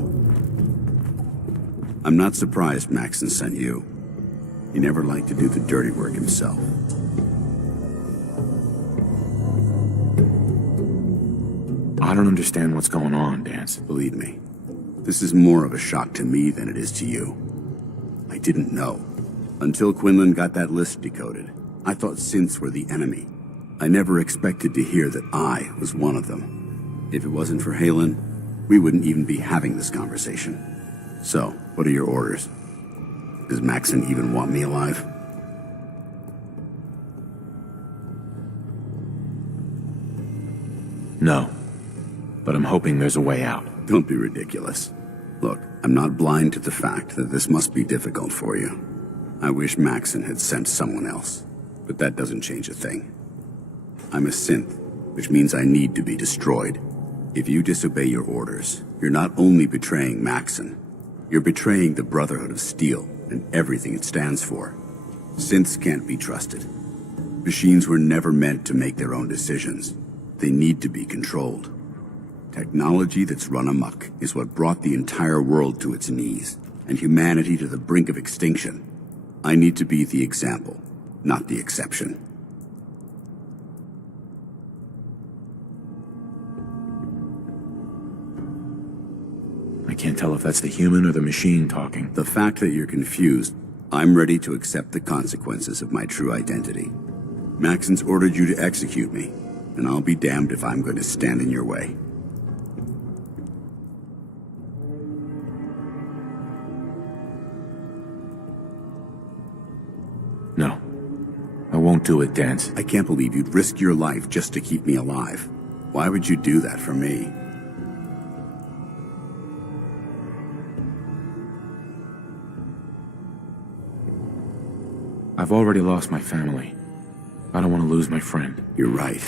I'm not surprised Maxson sent you. He never liked to do the dirty work himself. I don't understand what's going on, Dance. Believe me, this is more of a shock to me than it is to you. I didn't know. Until Quinlan got that list decoded, I thought synths were the enemy. I never expected to hear that I was one of them. If it wasn't for Halen, we wouldn't even be having this conversation. So, what are your orders? Does Maxson even want me alive? No. But I'm hoping there's a way out. Don't be ridiculous. Look, I'm not blind to the fact that this must be difficult for you. I wish Maxson had sent someone else, but that doesn't change a thing. I'm a synth, which means I need to be destroyed. If you disobey your orders, you're not only betraying Maxson, you're betraying the Brotherhood of Steel and everything it stands for. Synths can't be trusted. Machines were never meant to make their own decisions. They need to be controlled. Technology that's run amok is what brought the entire world to its knees, and humanity to the brink of extinction. I need to be the example, not the exception. I can't tell if that's the human or the machine talking. The fact that you're confused, I'm ready to accept the consequences of my true identity. Maxson's ordered you to execute me, and I'll be damned if I'm going to stand in your way. No. I won't do it, Dance. I can't believe you'd risk your life just to keep me alive. Why would you do that for me? I've already lost my family. I don't want to lose my friend. You're right.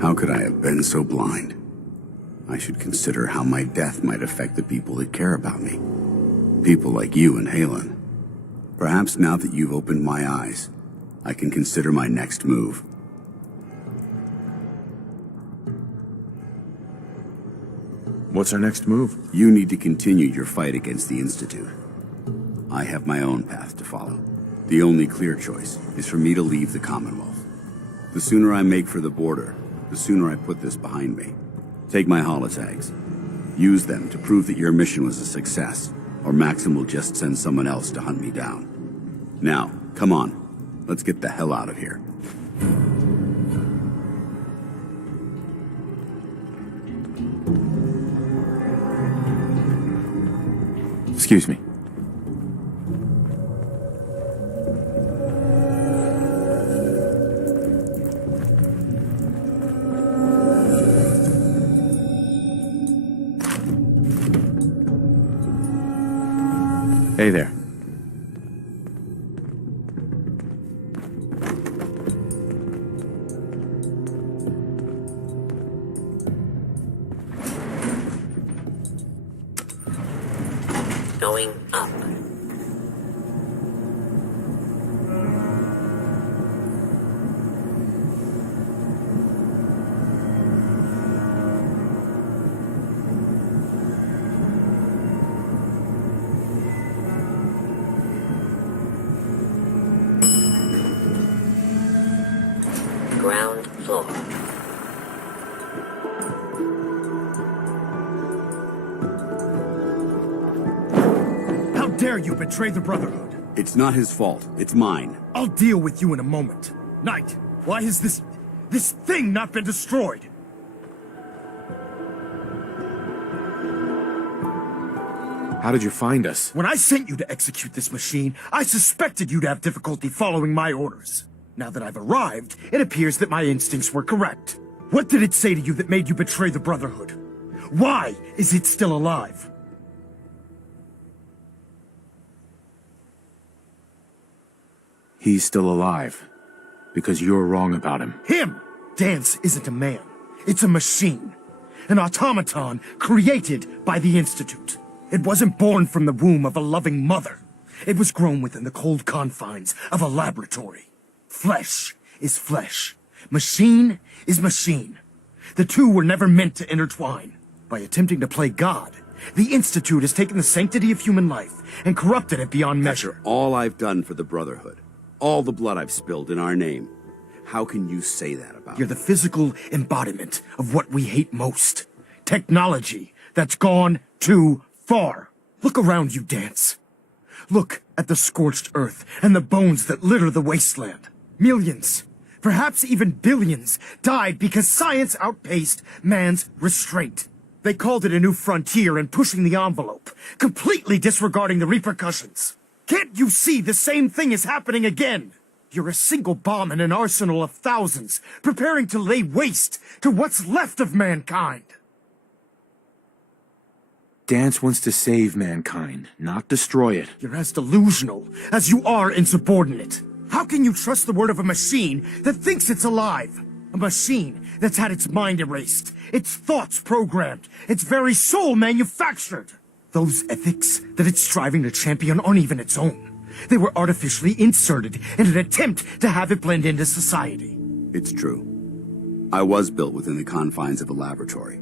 How could I have been so blind? I should consider how my death might affect the people that care about me. People like you and Halen. Perhaps now that you've opened my eyes, I can consider my next move. What's our next move? You need to continue your fight against the Institute. I have my own path to follow. The only clear choice is for me to leave the Commonwealth. The sooner I make for the border, the sooner I put this behind me. Take my holotags. Use them to prove that your mission was a success, or Maxson will just send someone else to hunt me down. Now, come on. Let's get the hell out of here. Excuse me. Hey there. Going up. Ground floor. How dare you betray the Brotherhood? It's not his fault. It's mine. I'll deal with you in a moment. Knight, why has this thing not been destroyed? How did you find us? When I sent you to execute this machine, I suspected you'd have difficulty following my orders. Now that I've arrived, it appears that my instincts were correct. What did it say to you that made you betray the Brotherhood? Why is it still alive? He's still alive. Because you're wrong about him. Him! Dance isn't a man. It's a machine. An automaton created by the Institute. It wasn't born from the womb of a loving mother. It was grown within the cold confines of a laboratory. Flesh is flesh. Machine is machine. The two were never meant to intertwine. By attempting to play God, the Institute has taken the sanctity of human life and corrupted it beyond measure. After all I've done for the Brotherhood, all the blood I've spilled in our name, how can you say that about You're the physical embodiment of what we hate most. Technology that's gone too far. Look around you, Dance. Look at the scorched earth and the bones that litter the wasteland. Millions, perhaps even billions, died because science outpaced man's restraint. They called it a new frontier and pushing the envelope, completely disregarding the repercussions. Can't you see the same thing is happening again? You're a single bomb in an arsenal of thousands, preparing to lay waste to what's left of mankind. Dance wants to save mankind, not destroy it. You're as delusional as you are insubordinate. How can you trust the word of a machine that thinks it's alive? A machine that's had its mind erased, its thoughts programmed, its very soul manufactured. Those ethics that it's striving to champion aren't even its own. They were artificially inserted in an attempt to have it blend into society. It's true. I was built within the confines of a laboratory,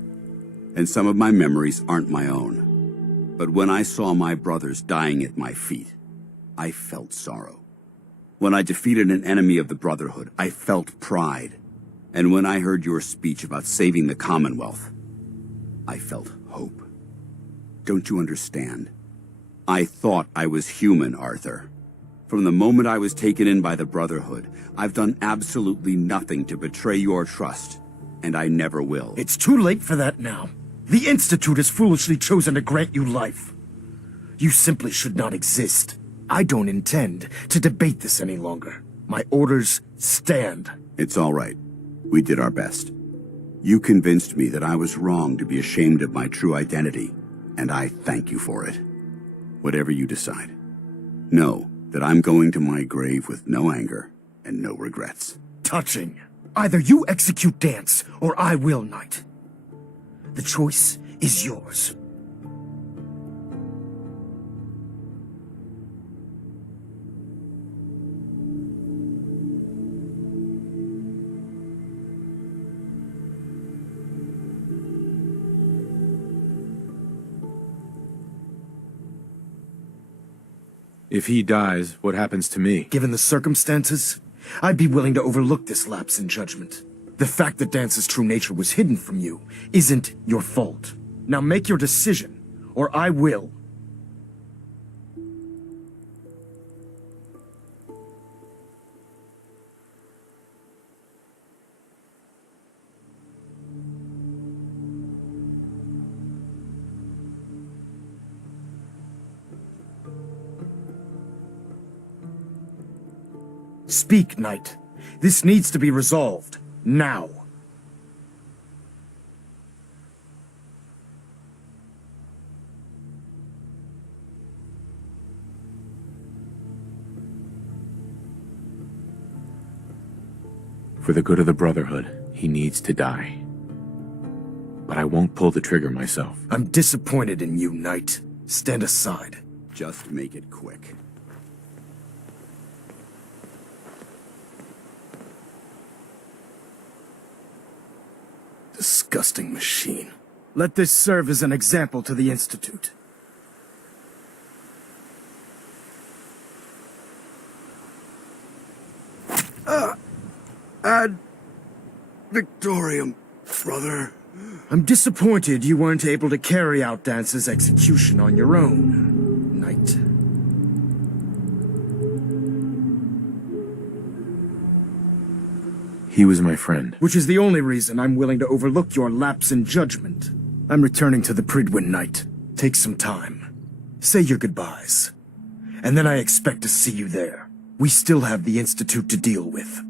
and some of my memories aren't my own. But when I saw my brothers dying at my feet, I felt sorrow. When I defeated an enemy of the Brotherhood, I felt pride. And when I heard your speech about saving the Commonwealth, I felt hope. Don't you understand? I thought I was human, Arthur. From the moment I was taken in by the Brotherhood, I've done absolutely nothing to betray your trust, and I never will. It's too late for that now. The Institute has foolishly chosen to grant you life. You simply should not exist. I don't intend to debate this any longer. My orders stand. It's all right. We did our best. You convinced me that I was wrong to be ashamed of my true identity, and I thank you for it. Whatever you decide, know that I'm going to my grave with no anger and no regrets. Touching. Either you execute Dance, or I will, Knight. The choice is yours. If he dies, what happens to me? Given the circumstances, I'd be willing to overlook this lapse in judgment. The fact that Dance's true nature was hidden from you isn't your fault. Now make your decision, or I will. Speak, Knight. This needs to be resolved. Now. For the good of the Brotherhood, he needs to die. But I won't pull the trigger myself. I'm disappointed in you, Knight. Stand aside. Just make it quick. Disgusting machine. Let this serve as an example to the Institute. Ad Victorium, brother. I'm disappointed you weren't able to carry out Dance's execution on your own, Knight. He was my friend. Which is the only reason I'm willing to overlook your lapse in judgment. I'm returning to the Pridwin, Knight. Take some time. Say your goodbyes. And then I expect to see you there. We still have the Institute to deal with.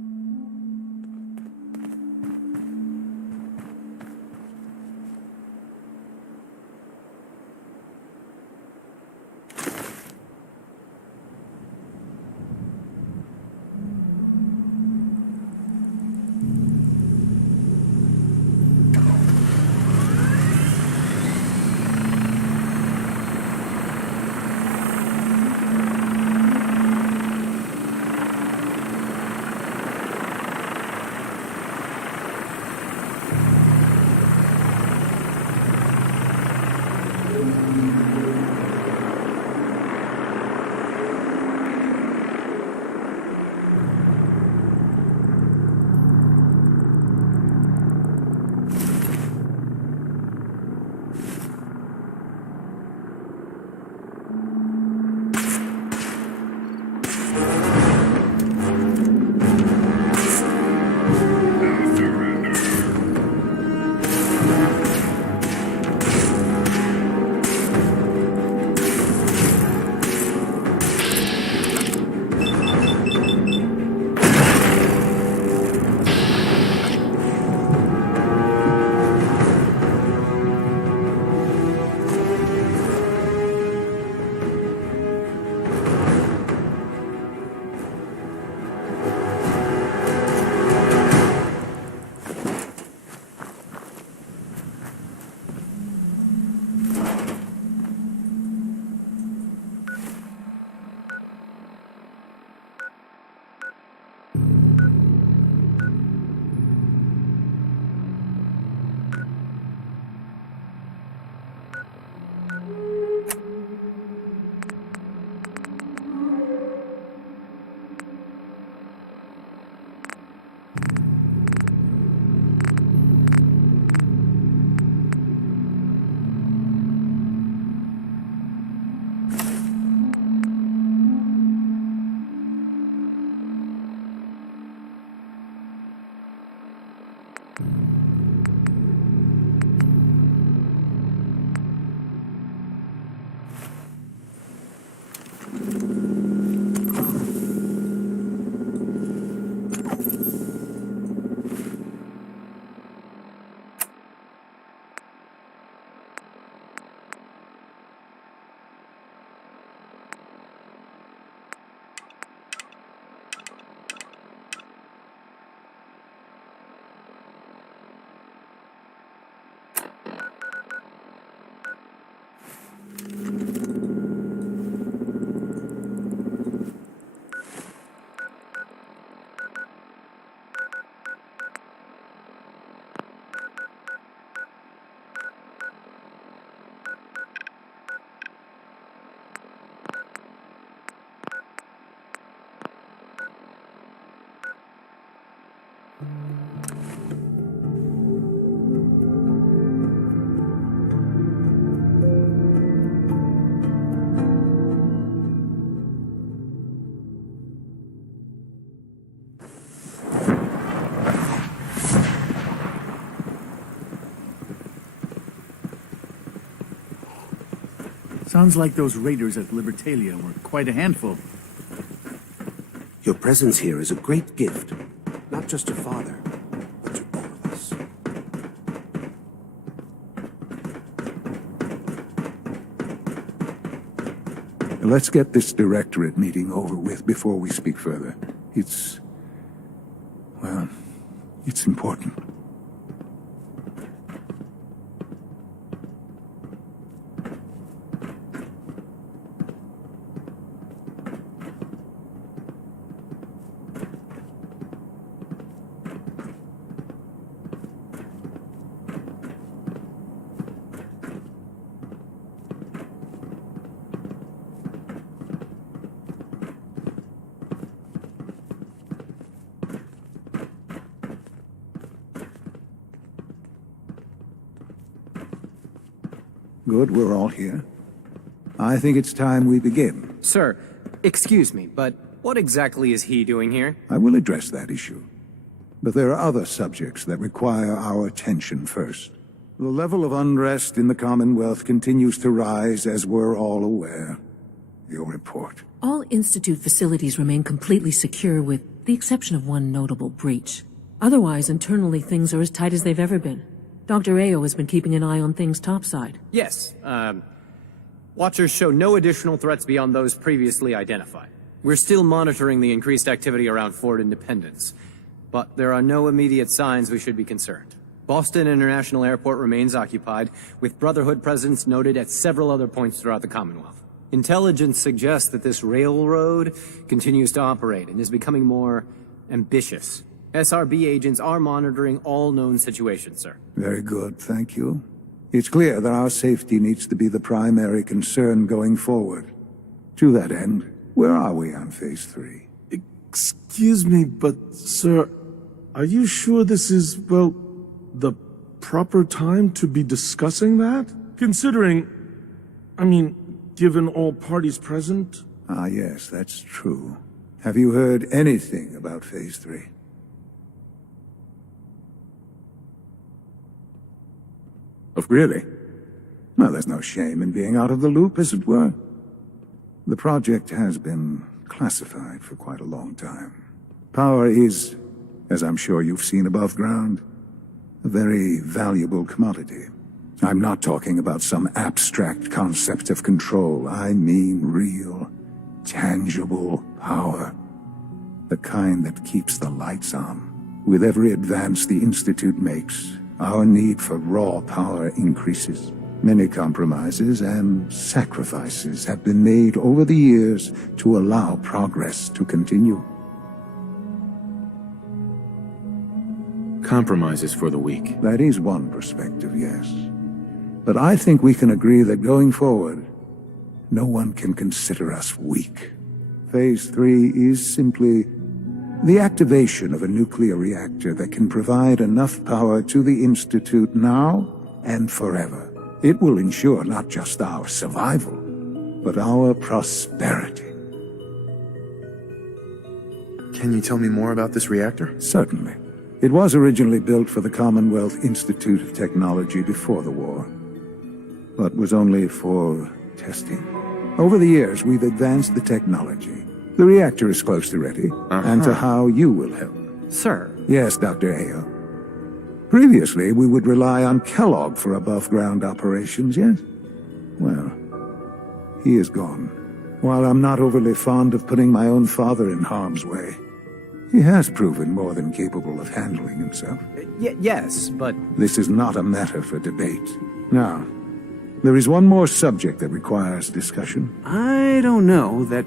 Sounds like those raiders at Libertalia were quite a handful. Your presence here is a great gift, not just to Father, but to all of us. Let's get this directorate meeting over with before we speak further. It's important. Good, we're all here. I think it's time we begin. Sir, excuse me, but what exactly is he doing here? I will address that issue. But there are other subjects that require our attention first. The level of unrest in the Commonwealth continues to rise, as we're all aware. Your report. All Institute facilities remain completely secure with the exception of one notable breach. Otherwise, internally things are as tight as they've ever been. Dr. Ayo has been keeping an eye on things topside. Yes, Watchers show no additional threats beyond those previously identified. We're still monitoring the increased activity around Fort Independence, but there are no immediate signs we should be concerned. Boston International Airport remains occupied, with Brotherhood presence noted at several other points throughout the Commonwealth. Intelligence suggests that this railroad continues to operate and is becoming more ambitious. SRB agents are monitoring all known situations, sir. Very good, thank you. It's clear that our safety needs to be the primary concern going forward. To that end, where are we on Phase 3? Excuse me, but, sir, are you sure this is, well, the proper time to be discussing that? Considering, given all parties present? Ah, yes, that's true. Have you heard anything about Phase 3? Oh, really? Well, there's no shame in being out of the loop, as it were. The project has been classified for quite a long time. Power is, as I'm sure you've seen above ground, a very valuable commodity. I'm not talking about some abstract concept of control. I mean real, tangible power. The kind that keeps the lights on. With every advance the Institute makes, our need for raw power increases. Many compromises and sacrifices have been made over the years to allow progress to continue. Compromises for the weak. That is one perspective, yes. But I think we can agree that going forward, no one can consider us weak. Phase 3 is simply the activation of a nuclear reactor that can provide enough power to the Institute now and forever. It will ensure not just our survival, but our prosperity. Can you tell me more about this reactor? Certainly. It was originally built for the Commonwealth Institute of Technology before the war, but was only for testing. Over the years, we've advanced the technology. The reactor is close to ready, and to how you will help. Sir. Yes, Dr. Ayo. Previously, we would rely on Kellogg for above-ground operations, yes? Well, he is gone. While I'm not overly fond of putting my own father in harm's way, he has proven more than capable of handling himself. Yes, but... This is not a matter for debate. Now, there is one more subject that requires discussion. I don't know that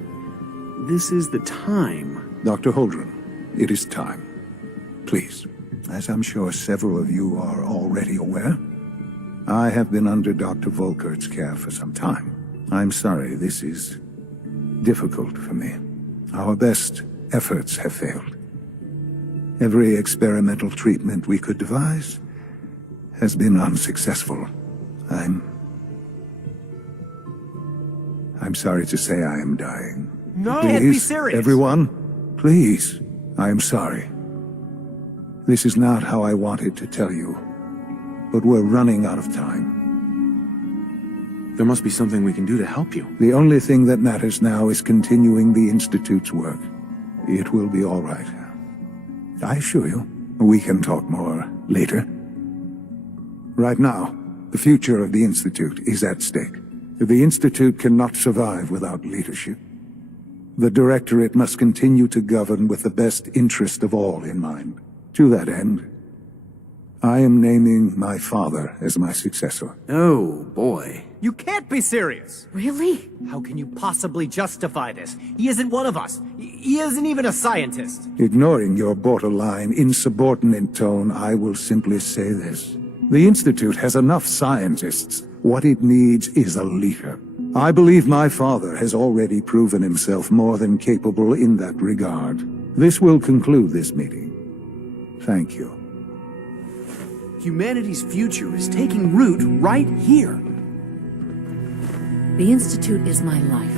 this is the time. Dr. Holdren, it is time. Please. As I'm sure several of you are already aware, I have been under Dr. Volkert's care for some time. I'm sorry, this is difficult for me. Our best efforts have failed. Every experimental treatment we could devise has been unsuccessful. I'm sorry to say I am dying. No! Please, Can't be serious! Everyone, please, I am sorry. This is not how I wanted to tell you, but we're running out of time. There must be something we can do to help you. The only thing that matters now is continuing the Institute's work. It will be all right. I assure you, we can talk more later. Right now, the future of the Institute is at stake. The Institute cannot survive without leadership. The Directorate must continue to govern with the best interest of all in mind. To that end, I am naming my father as my successor. Oh, boy. You can't be serious! Really? How can you possibly justify this? He isn't one of us. He isn't even a scientist. Ignoring your borderline, insubordinate tone, I will simply say this. The Institute has enough scientists. What it needs is a leader. I believe my father has already proven himself more than capable in that regard. This will conclude this meeting. Thank you. Humanity's future is taking root right here. The Institute is my life.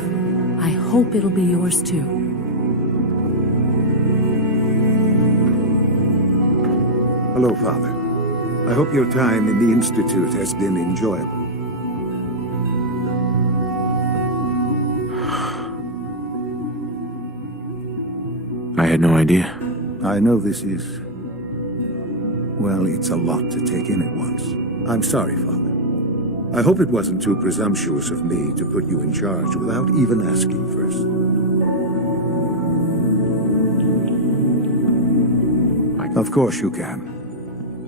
I hope it'll be yours too. Hello, Father. I hope your time in the Institute has been enjoyable. I had no idea. I know this is... well, it's a lot to take in at once. I'm sorry, Father. I hope it wasn't too presumptuous of me to put you in charge without even asking first. Of course you can.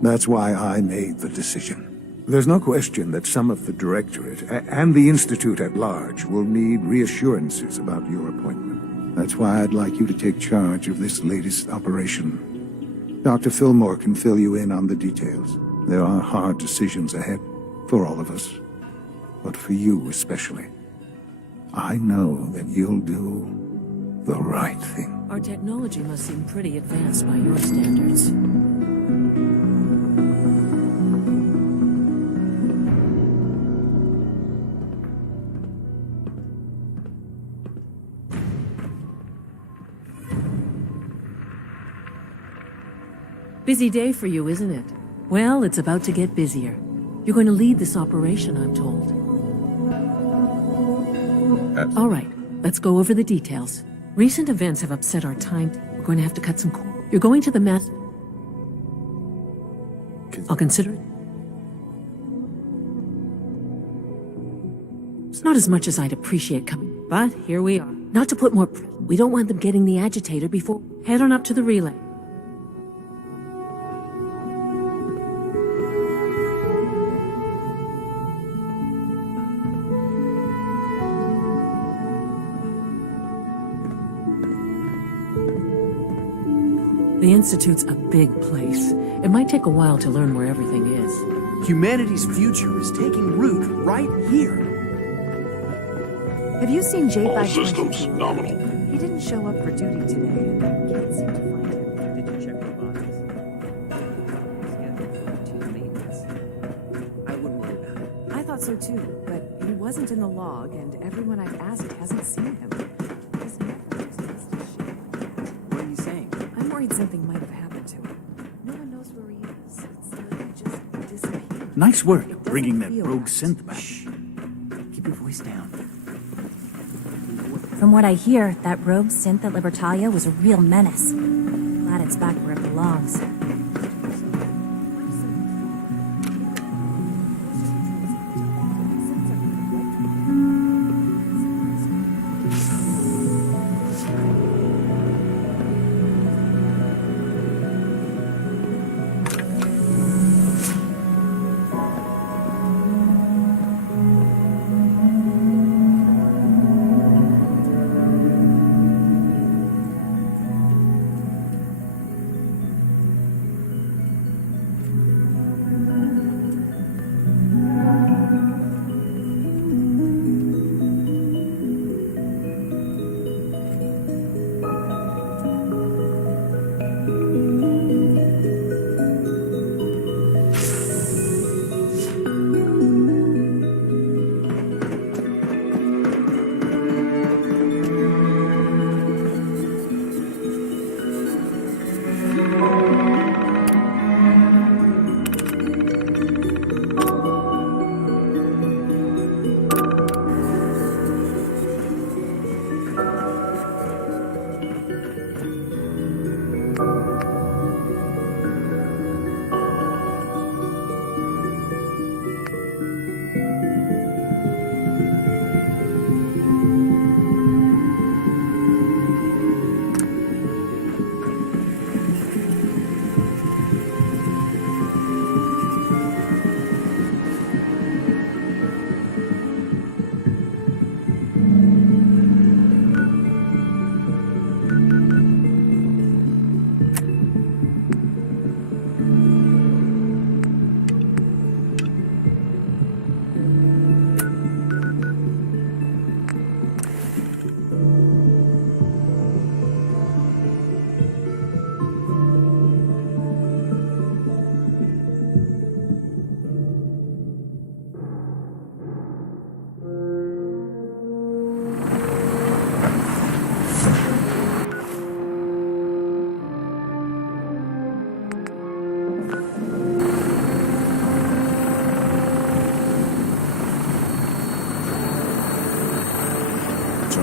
That's why I made the decision. There's no question that some of the Directorate and the Institute at large will need reassurances about your appointment. That's why I'd like you to take charge of this latest operation. Dr. Fillmore can fill you in on the details. There are hard decisions ahead, for all of us. But for you especially. I know that you'll do the right thing. Our technology must seem pretty advanced by your standards. Busy day for you, isn't it? Well, it's about to get busier. You're going to lead this operation, I'm told. All right, let's go over the details. Recent events have upset our time. We're going to have to cut some... You're going to the math... I'll consider it. It's not as much as I'd appreciate coming, but here we are. Not to put more... We don't want them getting the agitator before... Head on up to the relay. The Institute's a big place. It might take a while to learn where everything is. Humanity's future is taking root right here. Have you seen J522? All systems nominal. He didn't show up for duty today, and I can't seem to find him. Did you check the boxes? Scheduled for maintenance. I wouldn't worry about it. I thought so too, but he wasn't in the log, and everyone I've asked hasn't seen him. His network just missed his ship. What are you saying? I'm worried something might have happened to him. No one knows where he is. It's like he just disappeared. Nice work bringing that rogue synth back. Shh. Keep your voice down. From what I hear, that rogue synth at Libertalia was a real menace. Glad it's back where it belongs.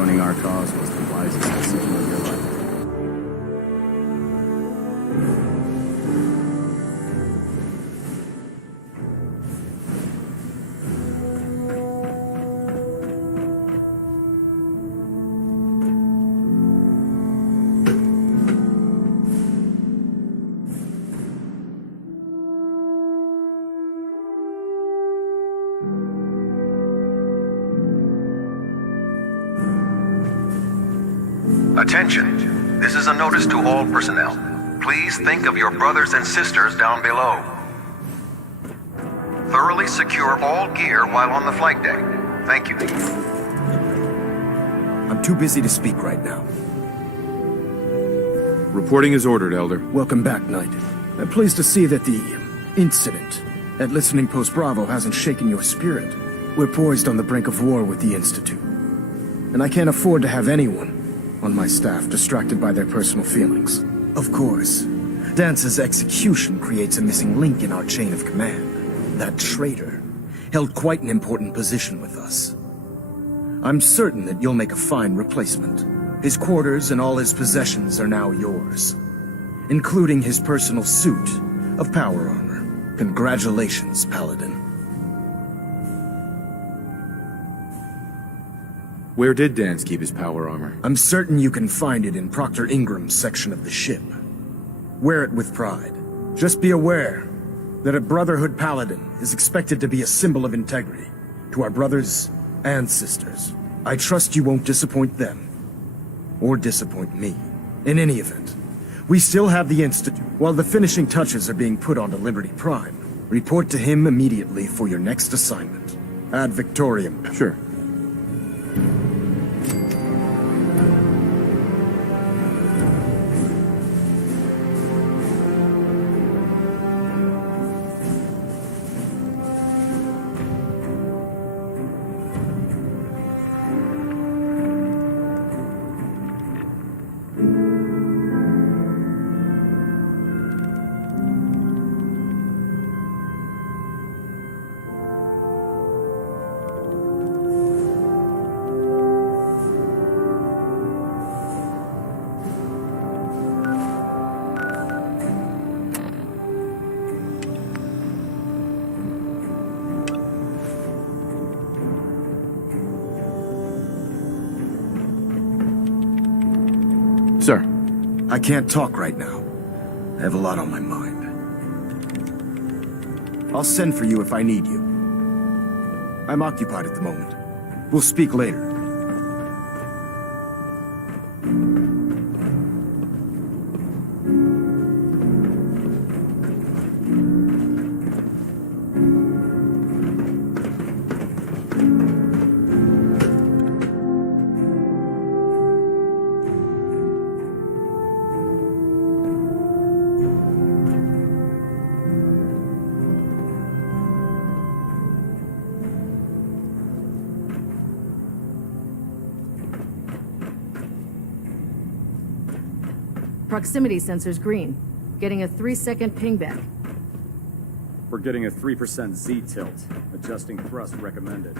joining our cause was the wisest decision of your life. Attention. This is a notice to all personnel. Please think of your brothers and sisters down below. Thoroughly secure all gear while on the flight deck. Thank you. I'm too busy to speak right now. Reporting is ordered, Elder. Welcome back, Knight. I'm pleased to see that the incident at Listening Post Bravo hasn't shaken your spirit. We're poised on the brink of war with the Institute. And I can't afford to have anyone on my staff distracted by their personal feelings. Of course, Dance's execution creates a missing link in our chain of command. That traitor held quite an important position with us. I'm certain that you'll make a fine replacement. His quarters and all his possessions are now yours, including his personal suit of power armor. Congratulations, Paladin. Where did Dance keep his power armor? I'm certain you can find it in Proctor Ingram's section of the ship. Wear it with pride. Just be aware that a Brotherhood Paladin is expected to be a symbol of integrity to our brothers and sisters. I trust you won't disappoint them, or disappoint me. In any event, we still have the Institute. While the finishing touches are being put onto Liberty Prime, report to him immediately for your next assignment. Ad Victoriam. Sure. Sir. I can't talk right now. I have a lot on my mind. I'll send for you if I need you. I'm occupied at the moment. We'll speak later. Proximity sensor's green. Getting a 3-second ping back. We're getting a 3% Z tilt. Adjusting thrust recommended.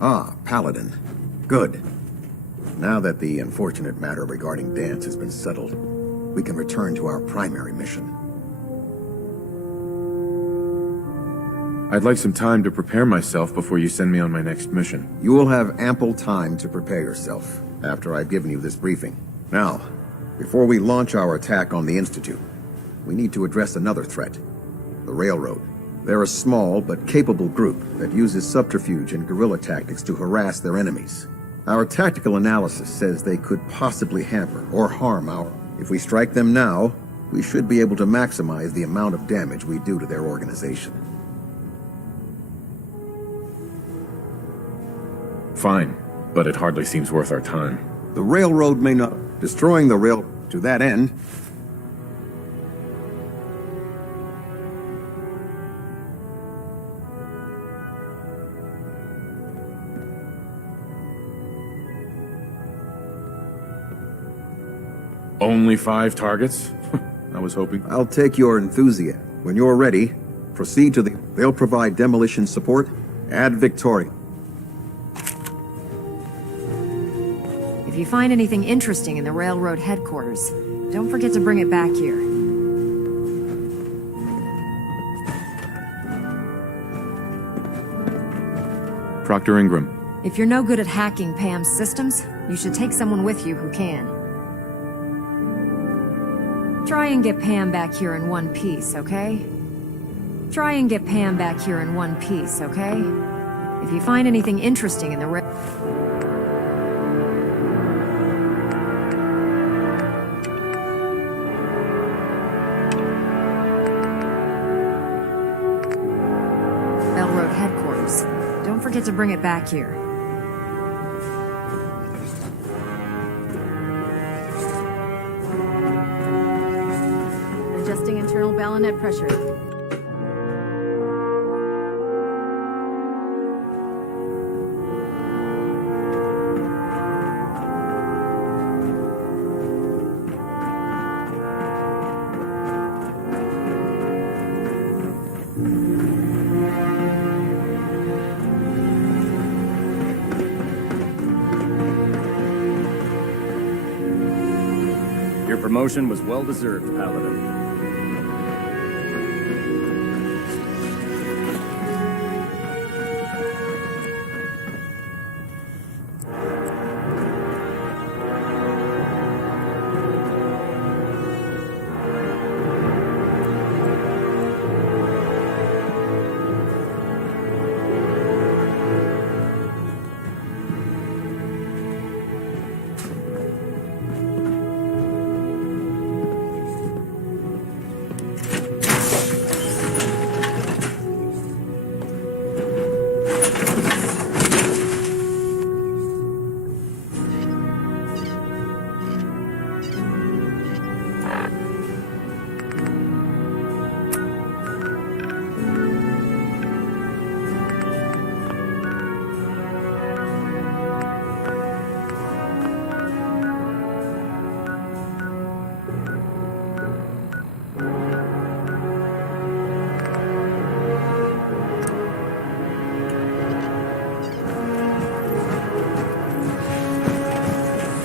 Ah, Paladin. Good. Now that the unfortunate matter regarding Dance has been settled, we can return to our primary mission. I'd like some time to prepare myself before you send me on my next mission. You will have ample time to prepare yourself after I've given you this briefing. Now, before we launch our attack on the Institute, we need to address another threat. The Railroad. They're a small but capable group that uses subterfuge and guerrilla tactics to harass their enemies. Our tactical analysis says they could possibly hamper or harm our... If we strike them now, we should be able to maximize the amount of damage we do to their organization. Fine, but it hardly seems worth our time. The Railroad may not... Destroying the rail... To that end... Only 5 targets? I was hoping... I'll take your enthusiasm. When you're ready, proceed to the... They'll provide demolition support. Ad Victoriam. If you find anything interesting in the railroad headquarters, don't forget to bring it back here. Proctor Ingram. If you're no good at hacking Pam's systems, you should take someone with you who can. Try and get Pam back here in one piece, okay? Try and get Pam back here in one piece, okay? If you find anything interesting in the railroad headquarters, don't forget to bring it back here. Adjusting internal bayonet pressure. Your promotion was well-deserved, Paladin.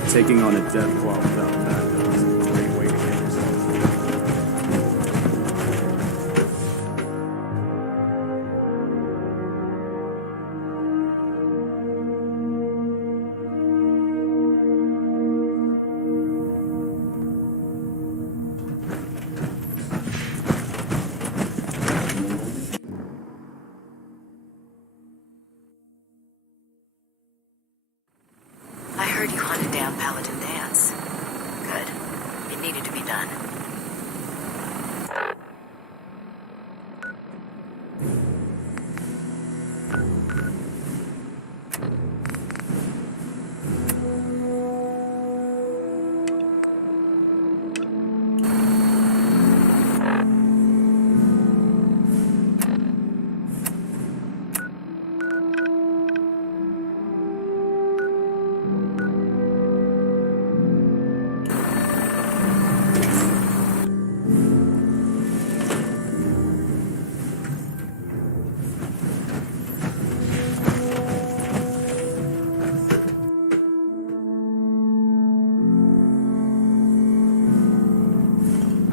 Taking on a Deathclaw without backup is a great way to get yourself. I heard you hunted down Paladin Dance. Good. It needed to be done.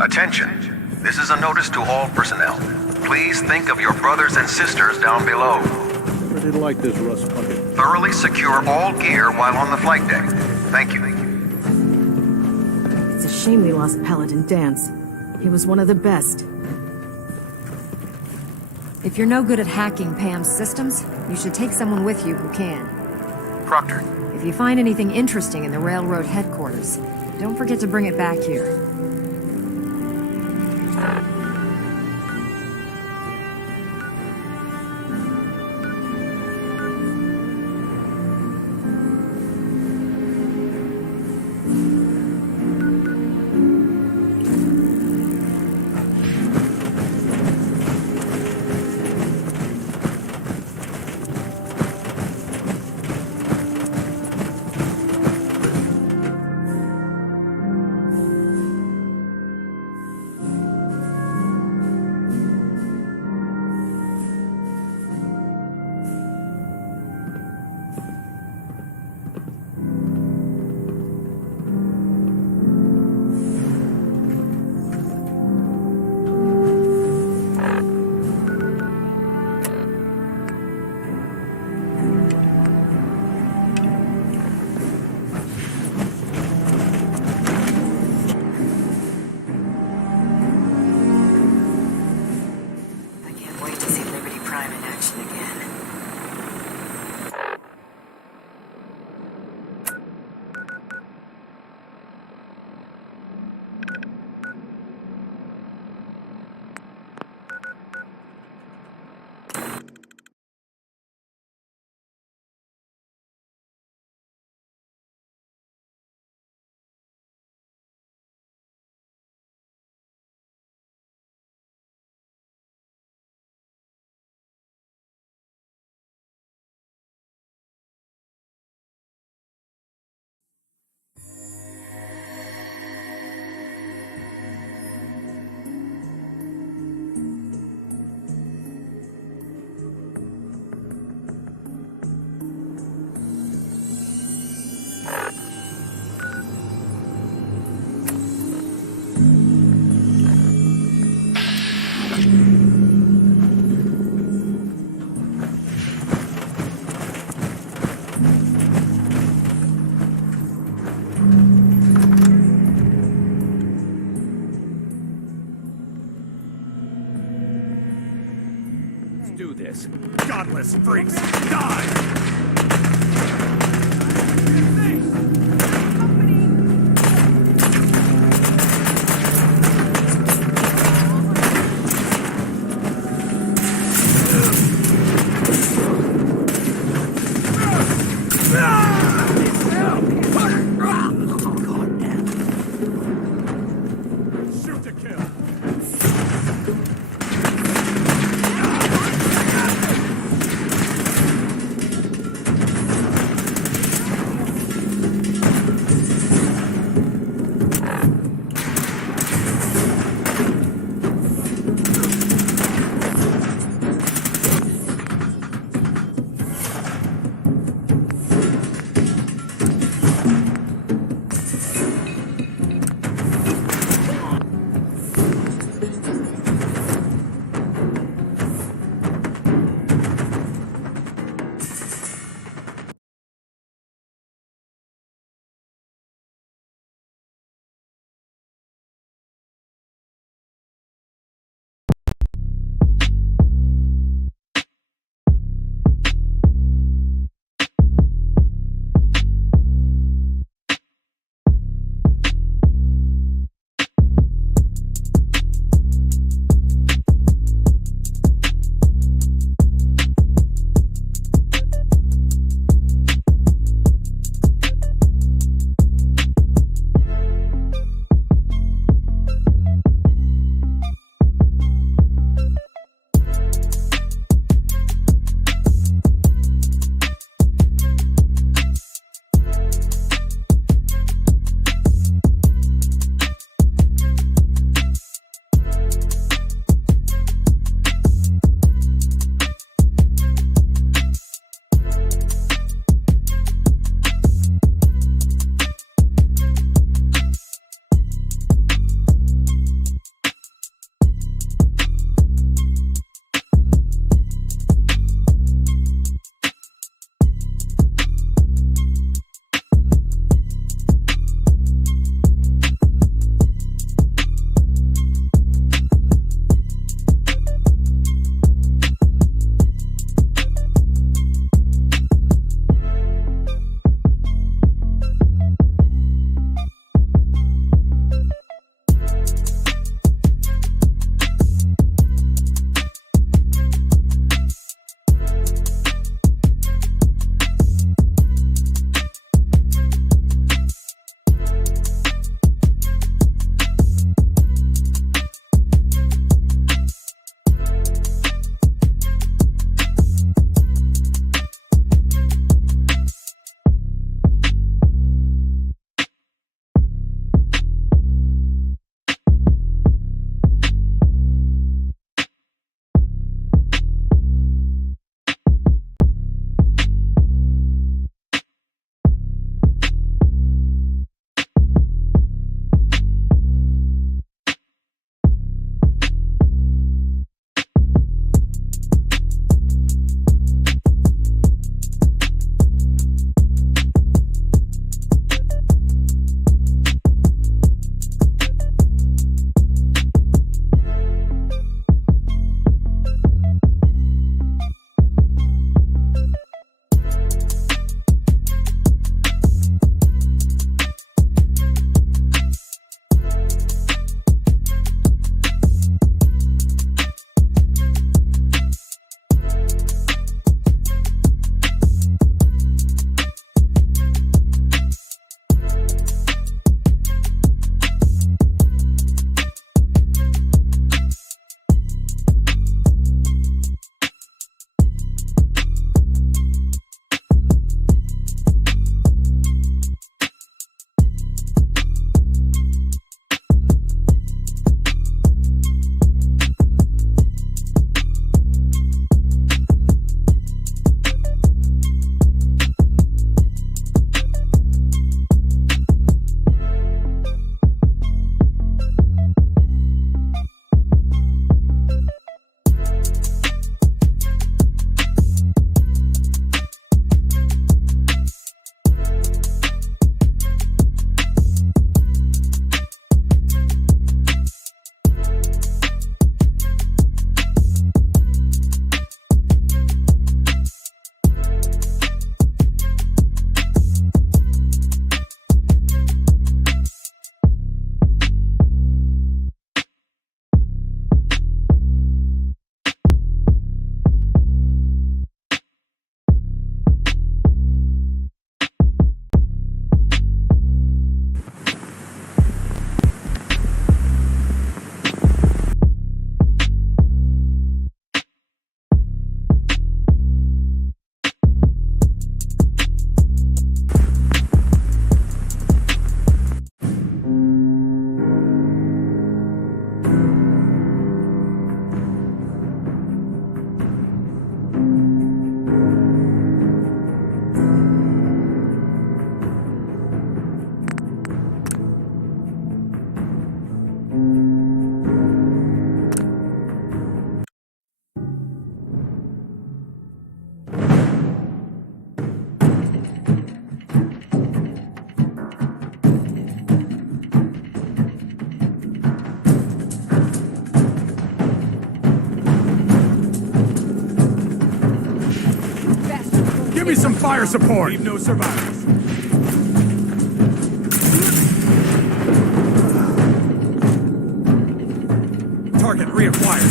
Attention. This is a notice to all personnel. Please think of your brothers and sisters down below. Never did like this rust bucket. Thoroughly secure all gear while on the flight deck. Thank you. It's a shame we lost Paladin Dance. He was one of the best. If you're no good at hacking Pam's systems, you should take someone with you who can. Proctor. If you find anything interesting in the railroad headquarters, don't forget to bring it back here. this. Godless freaks, die! Shoot to kill. Give me some fire support! Leave no survivors. Target reacquired.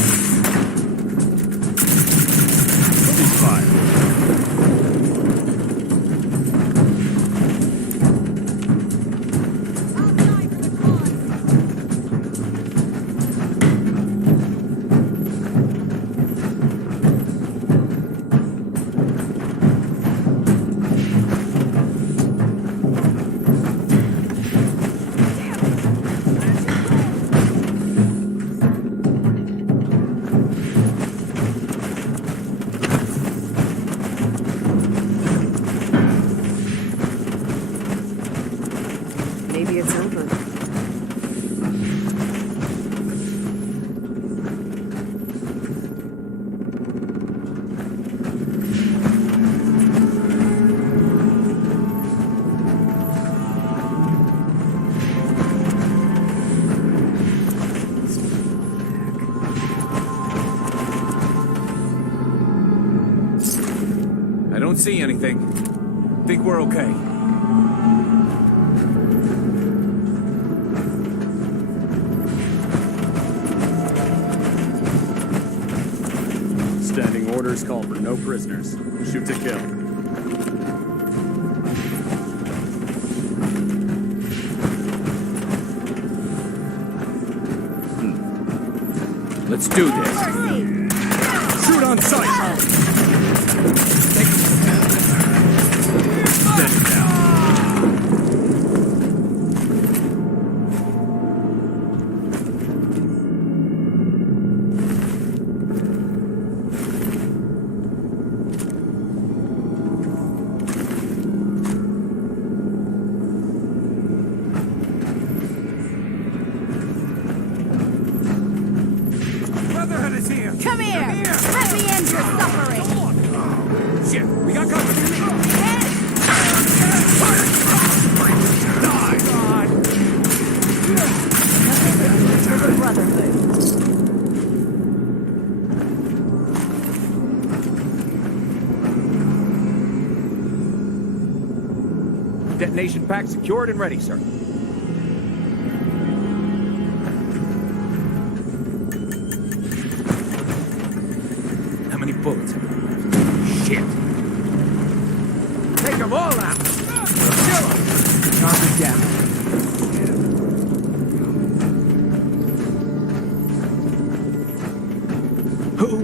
Ceasefire. Maybe it's over. I don't see anything. Think we're okay. Standing orders call for no prisoners. Shoot to kill. Let's do this. Shoot on sight! Set it down. Leatherhead is here! Come here! Let me end your suffering! Shit, we got company! Detonation pack secured and ready, sir. How many bullets have we left? Shit! Take them all out! Kill them! Copy down.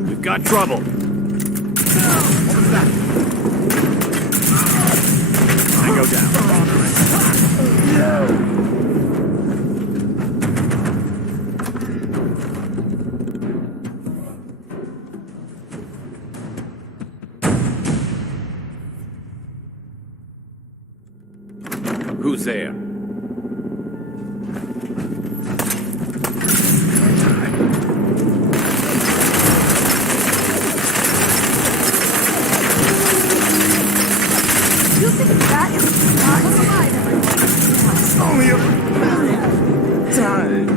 We've got trouble. What was that? I go down. Who's there? You think that is not alive, everyone? Only a matter of time.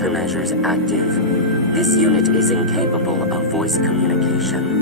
countermeasures active. This unit is incapable of voice communication.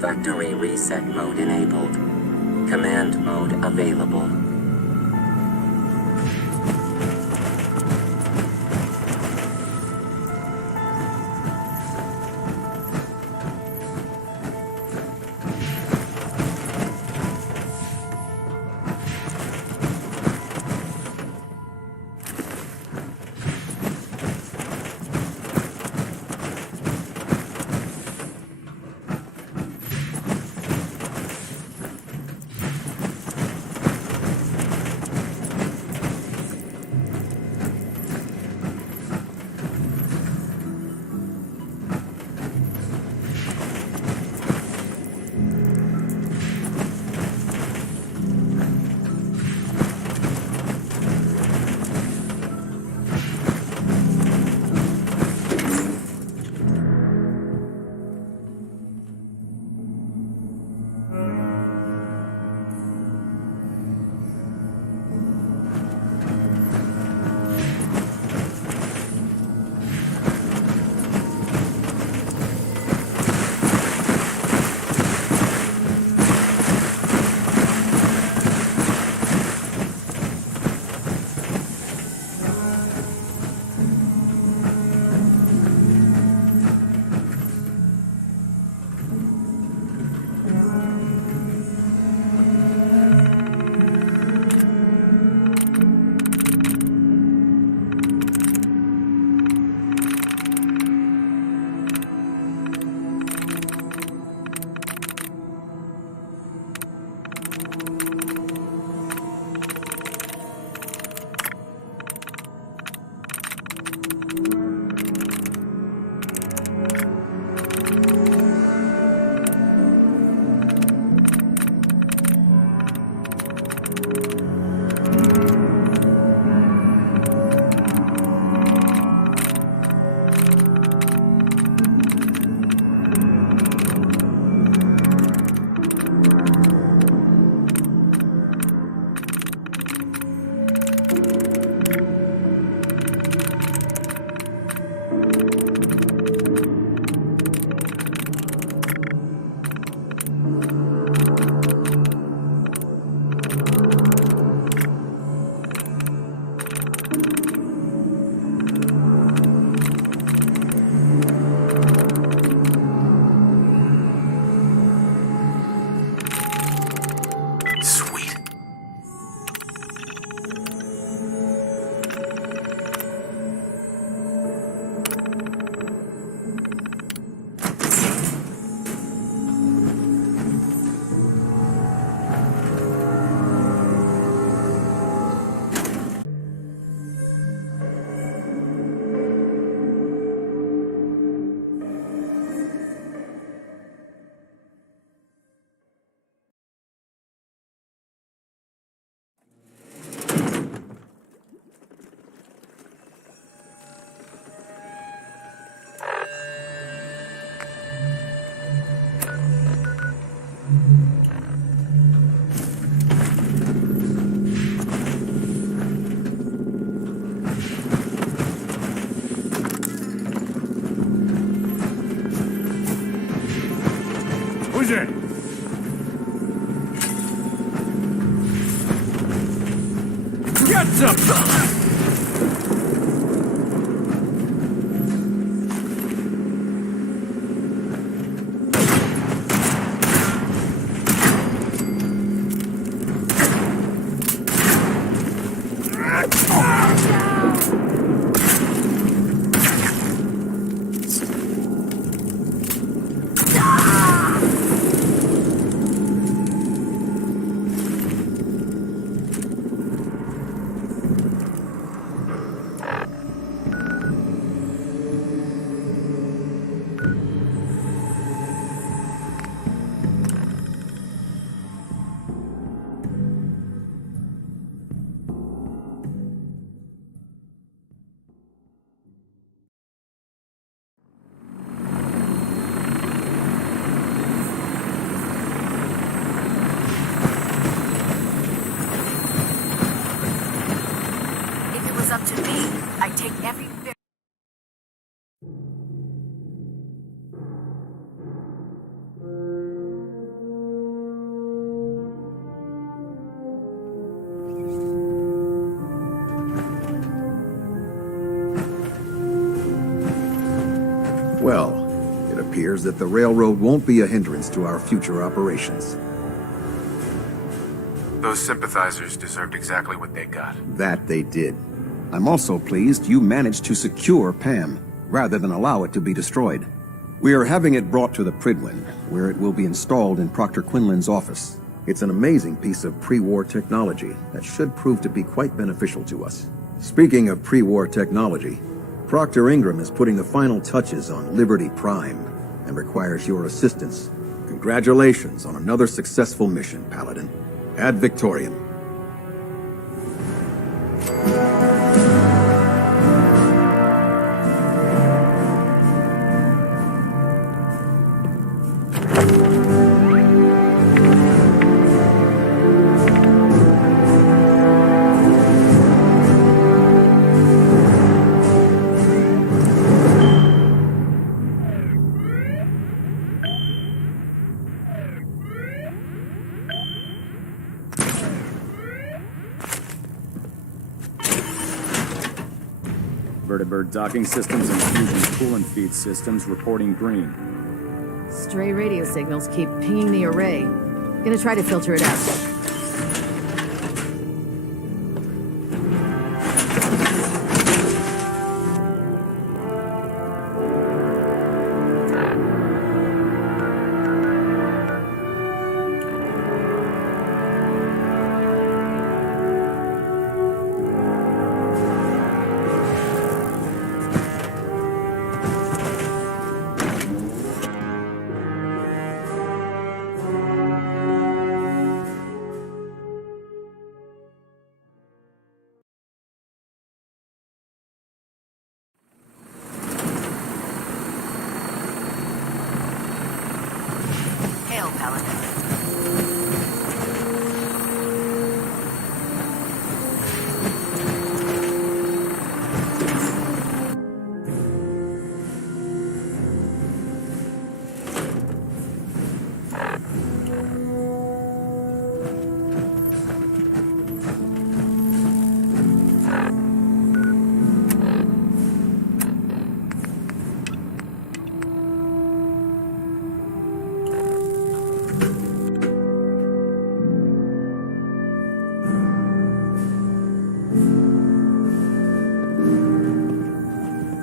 Factory reset mode enabled. Command mode available. Fusion! Get some! If it was up to me, I'd take every bit. Well, it appears that the railroad won't be a hindrance to our future operations. Those sympathizers deserved exactly what they got. That they did. I'm also pleased you managed to secure Pam, rather than allow it to be destroyed. We are having it brought to the Prydwen, where it will be installed in Proctor Quinlan's office. It's an amazing piece of pre-war technology that should prove to be quite beneficial to us. Speaking of pre-war technology, Proctor Ingram is putting the final touches on Liberty Prime and requires your assistance. Congratulations on another successful mission, Paladin. Ad Victoriam. Vertibird docking systems and fusion coolant feed systems reporting green. Stray radio signals keep pinging the array. Gonna try to filter it out. Hail, Paladin.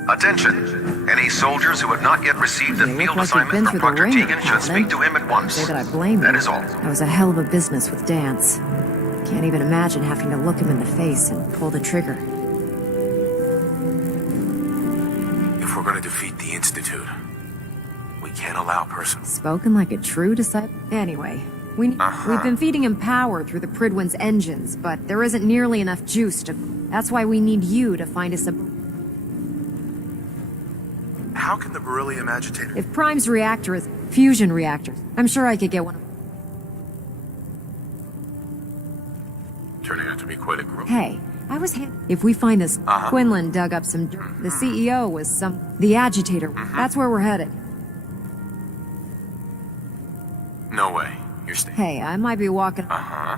Attention! Any soldiers who have not yet received a They look field like they've been assignment through from the Proctor ringer, Tegan should Paladin. speak to him at once. Say that I blame That you. is all. That was a hell of a business with Dance. Can't even imagine having to look him in the face and pull the trigger. If we're going to defeat the Institute, we can't allow personal. Spoken like a true disciple. Anyway, we've been feeding him power through the Prydwen's engines, but there isn't nearly enough juice to... That's why we need you to find us a... How can the beryllium agitator... If Prime's reactor is fusion reactors, I'm sure I could get one. Turning out to be quite a group. Hey, I was... If we find this... Quinlan dug up some dirt. The CEO was some... The agitator. That's where we're headed. No way. You're staying. Hey, I might be walking. Uh-huh.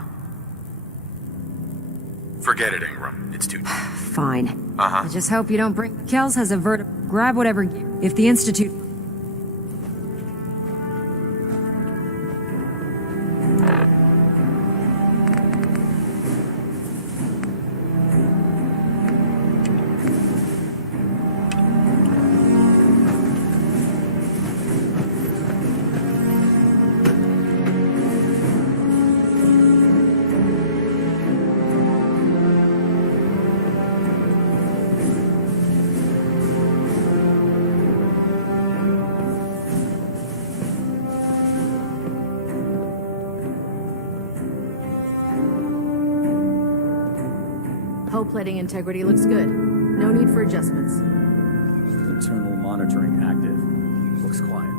Forget it, Ingram. It's too... Fine. Uh-huh. I just hope you don't bring... Kells has a vertical. Grab whatever... If the Institute... Hull plating integrity looks good. No need for adjustments. Internal monitoring active. Looks quiet.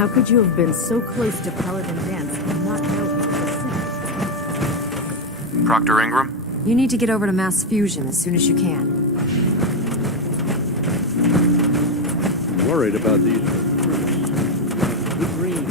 How could you have been so close to Paladin Dance and not know he was a Proctor Ingram? You need to get over to Mass Fusion as soon as you can. I'm worried about these recruits. The green.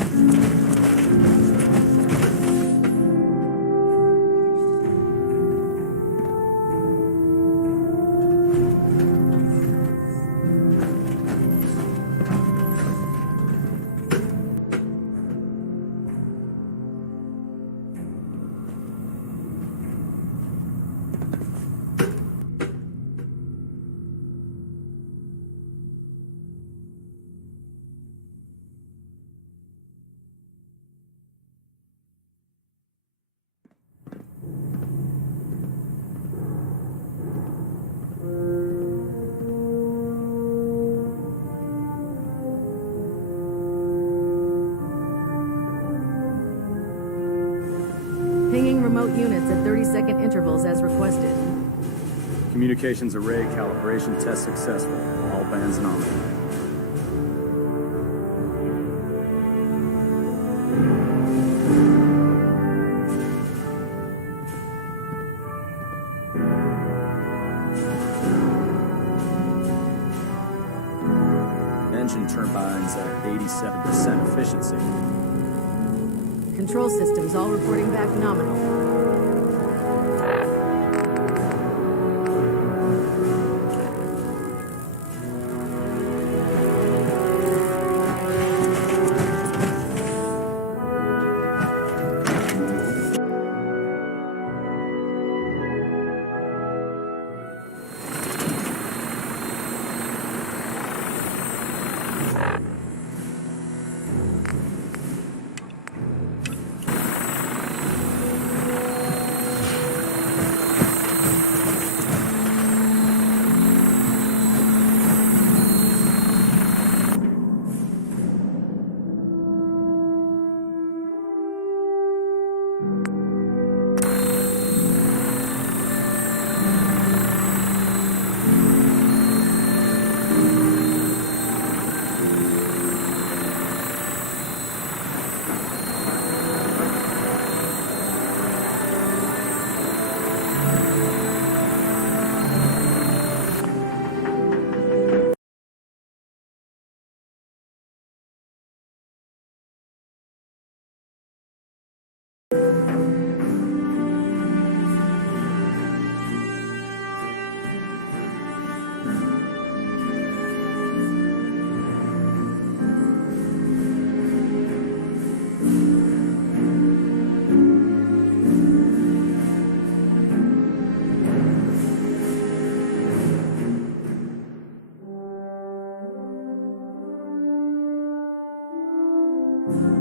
Pinging remote units at 30-second intervals as requested. Communications array calibration test successful. All bands nominal. Engine turbines at 87% efficiency. Control systems all reporting back nominal. you